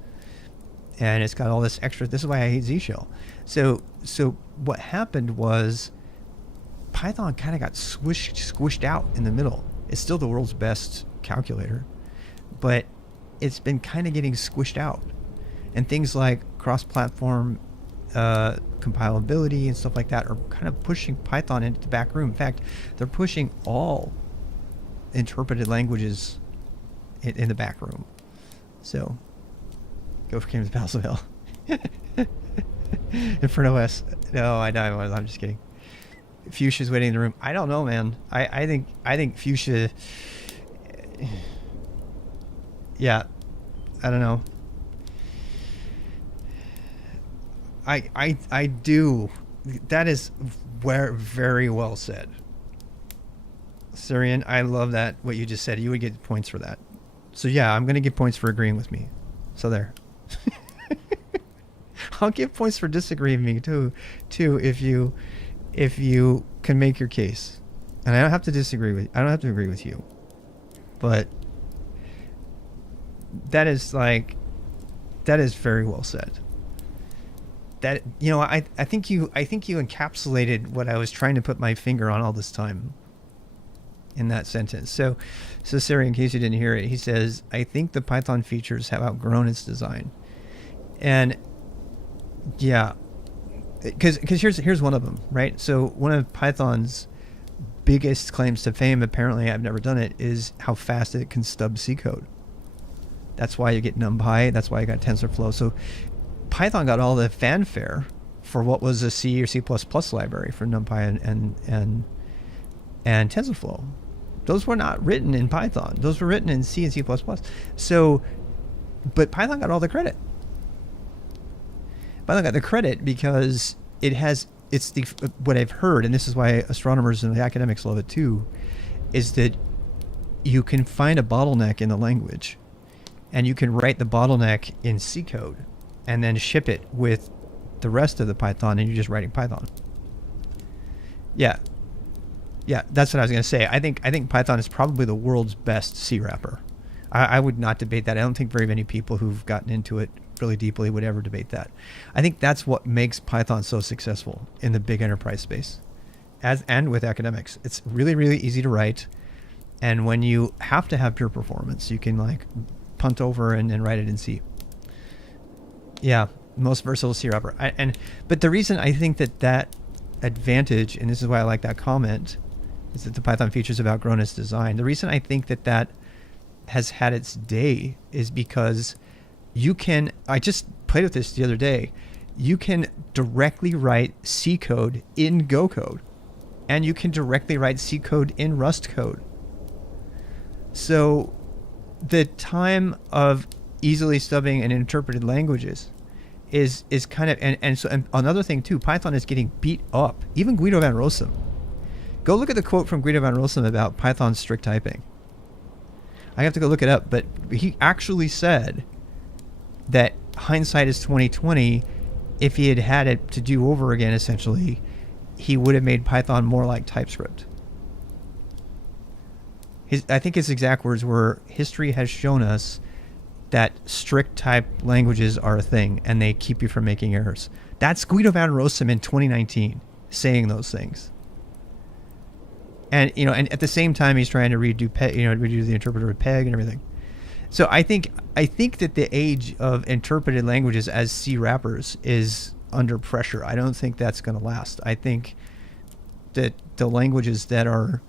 And it's got all this extra. This is why I hate Z Shell. So what happened was Python kind of got squished out in the middle. It's still the world's best calculator, but it's been kind of getting squished out. And things like cross-platform compilability and stuff like that are kind of pushing Python into the back room. In fact, they're pushing all interpreted languages in the back room. So, Go came to the Palace of Hell. Inferno OS. No, I'm just kidding. Fuchsia's waiting in the room. I don't know, man. I think Fuchsia. Yeah, I don't know. I do. That is very well said. Syrian, I love that, what you just said. You would get points for that. So yeah, I'm going to give points for agreeing with me. So there. I'll give points for disagreeing with me too if you can make your case. And I don't have to agree with you. But that is very well said. That, I think you encapsulated what I was trying to put my finger on all this time in that sentence. So Siri, in case you didn't hear it, he says, I think the Python features have outgrown its design. And yeah, because here's one of them, right? So one of Python's biggest claims to fame, apparently I've never done it, is how fast it can stub C code. That's why you get NumPy. That's why you got TensorFlow. So Python got all the fanfare for what was a C or C++ library for NumPy and TensorFlow. Those were not written in Python. Those were written in C and C++. So, but Python got all the credit. Python got the credit because what I've heard, and this is why astronomers and the academics love it too, is that you can find a bottleneck in the language, and you can write the bottleneck in C code, and then ship it with the rest of the Python, and you're just writing Python. Yeah, that's what I was going to say. I think Python is probably the world's best C wrapper. I would not debate that. I don't think very many people who've gotten into it really deeply would ever debate that. I think that's what makes Python so successful in the big enterprise space, and with academics. It's really, really easy to write, and when you have to have pure performance, you can like punt over and write it in C. Yeah, most versatile C wrapper. But the reason I think that advantage, and this is why I like that comment, is that the Python features have outgrown its design. The reason I think that has had its day is because you can, I just played with this the other day, you can directly write C code in Go code, and you can directly write C code in Rust code. So the time of easily stubbing and interpreted languages is kind of, and another thing too, Python is getting beat up. Even Guido van Rossum. Go look at the quote from Guido van Rossum about Python strict typing. I have to go look it up, but he actually said that hindsight is 2020. If he had it to do over again, essentially, he would have made Python more like TypeScript. I think his exact words were, history has shown us that strict type languages are a thing and they keep you from making errors. That's Guido van Rossum in 2019 saying those things. And and at the same time he's trying to redo the interpreter with PEG and everything. So I think that the age of interpreted languages as C wrappers is under pressure. I don't think that's going to last. I think that the languages that are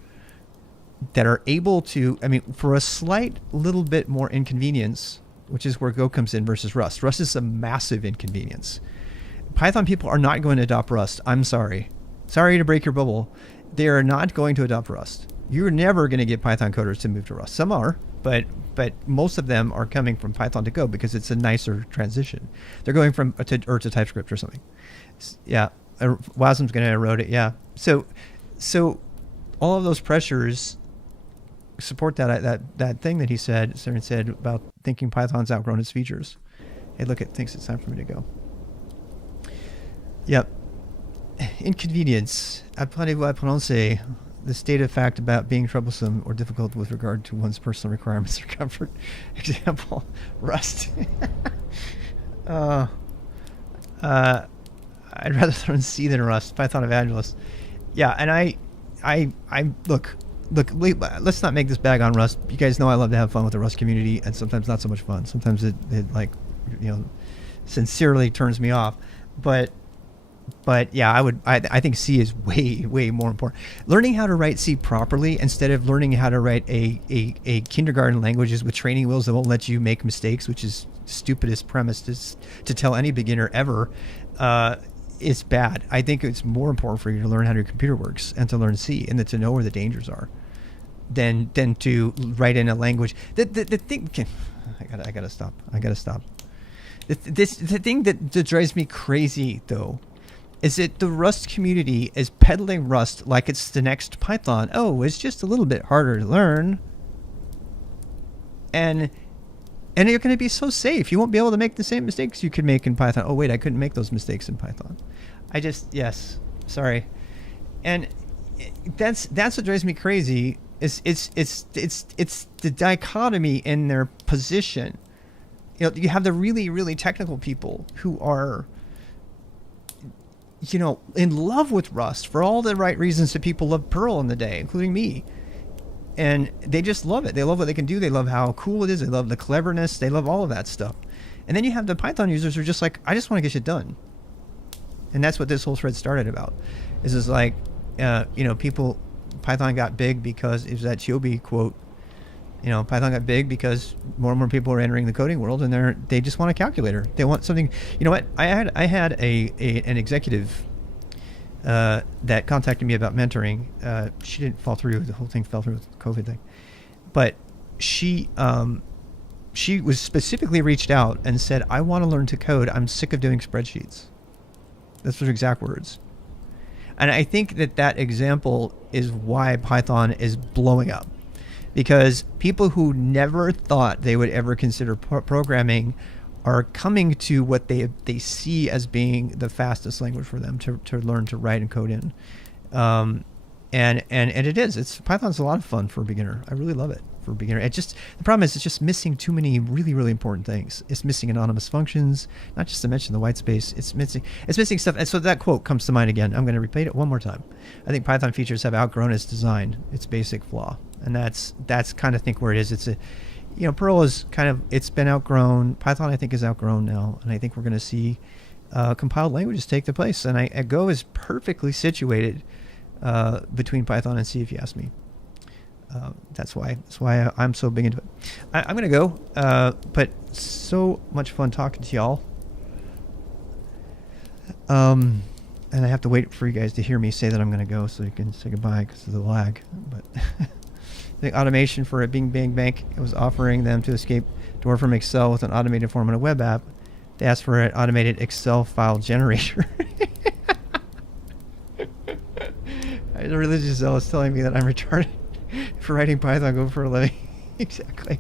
able to, for a slight little bit more inconvenience, which is where Go comes in versus Rust. Rust is a massive inconvenience. Python people are not going to adopt Rust. I'm sorry. Sorry to break your bubble. They are not going to adopt Rust. You're never going to get Python coders to move to Rust. Some are, but most of them are coming from Python to Go because it's a nicer transition. They're going from to TypeScript or something. Yeah, WASM's going to erode it. Yeah. So all of those pressures support that thing that he said about thinking Python's outgrown its features. Hey, look, it thinks it's time for me to go. Yep. Inconvenience. Apprenez-vous à prononcer, the state of fact about being troublesome or difficult with regard to one's personal requirements or comfort. Example, Rust. I'd rather learn C than Rust. Python evangelist. Yeah, and I look, let's not make this bag on Rust. You guys know I love to have fun with the Rust community, and sometimes not so much fun. Sometimes it sincerely turns me off. But yeah, I think C is way more important. Learning how to write C properly instead of learning how to write a kindergarten languages with training wheels that won't let you make mistakes, which is the stupidest premise to tell any beginner ever, is bad. I think it's more important for you to learn how your computer works and to learn C and to know where the dangers are than to write in a language. The thing, I gotta stop. The thing that drives me crazy though is that the Rust community is peddling Rust like it's the next Python. Oh, it's just a little bit harder to learn. And you're going to be so safe. You won't be able to make the same mistakes you could make in Python. Oh, wait, I couldn't make those mistakes in Python. Yes, sorry. And that's what drives me crazy. It's the dichotomy in their position. You have the really, really technical people who are in love with Rust for all the right reasons that people love Perl in the day, including me. And they just love it. They love what they can do. They love how cool it is. They love the cleverness. They love all of that stuff. And then you have the Python users who are just like, I just want to get shit done. And that's what this whole thread started about. Is like, Python got big because it was that Chobe quote. Python got big because more and more people are entering the coding world, and they just want a calculator. They want something. You know what? I had an executive that contacted me about mentoring. She didn't fall through. The whole thing fell through with the COVID thing. But she was specifically reached out and said, I want to learn to code. I'm sick of doing spreadsheets. That's her exact words. And I think that example is why Python is blowing up. Because people who never thought they would ever consider programming are coming to what they see as being the fastest language for them to learn to write and code in. and it is. Python's a lot of fun for a beginner. I really love it for a beginner. The problem is it's just missing too many really, really important things. It's missing anonymous functions, not just to mention the white space. It's missing stuff. And so that quote comes to mind again. I'm going to repeat it one more time. I think Python features have outgrown its design, its basic flaw, and that's kind of think where it is. Perl is it's been outgrown. Python I think is outgrown now, and I think we're going to see compiled languages take the place. And Go is perfectly situated between Python and C, if you ask me. That's why I'm so big into it. I'm gonna go, but so much fun talking to y'all. And I have to wait for you guys to hear me say that I'm gonna go, so you can say goodbye because of the lag. But the automation for a Bing Bang Bank, it was offering them to escape door from Excel with an automated form on a web app. They asked for an automated Excel file generator. A religious zealot is telling me that I'm retarded for writing Python Go for a living. Exactly.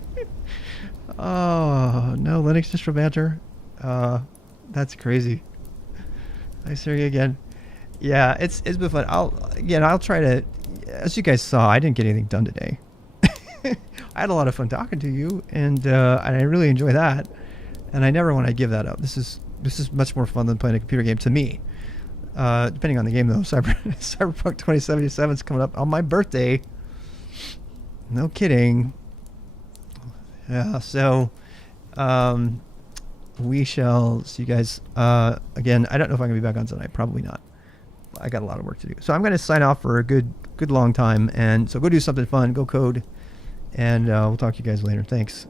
Oh, no Linux distro banter. That's crazy. I see you again. Yeah, it's been fun. I'll try to, as you guys saw, I didn't get anything done today. I had a lot of fun talking to you, and I really enjoy that. And I never want to give that up. This is much more fun than playing a computer game to me. Depending on the game, though. Cyberpunk 2077 is coming up on my birthday. No kidding. Yeah, so we shall see you guys again. I don't know if I'm going to be back on tonight. Probably not. I got a lot of work to do. So I'm going to sign off for a good long time. And so go do something fun. Go code. And we'll talk to you guys later. Thanks.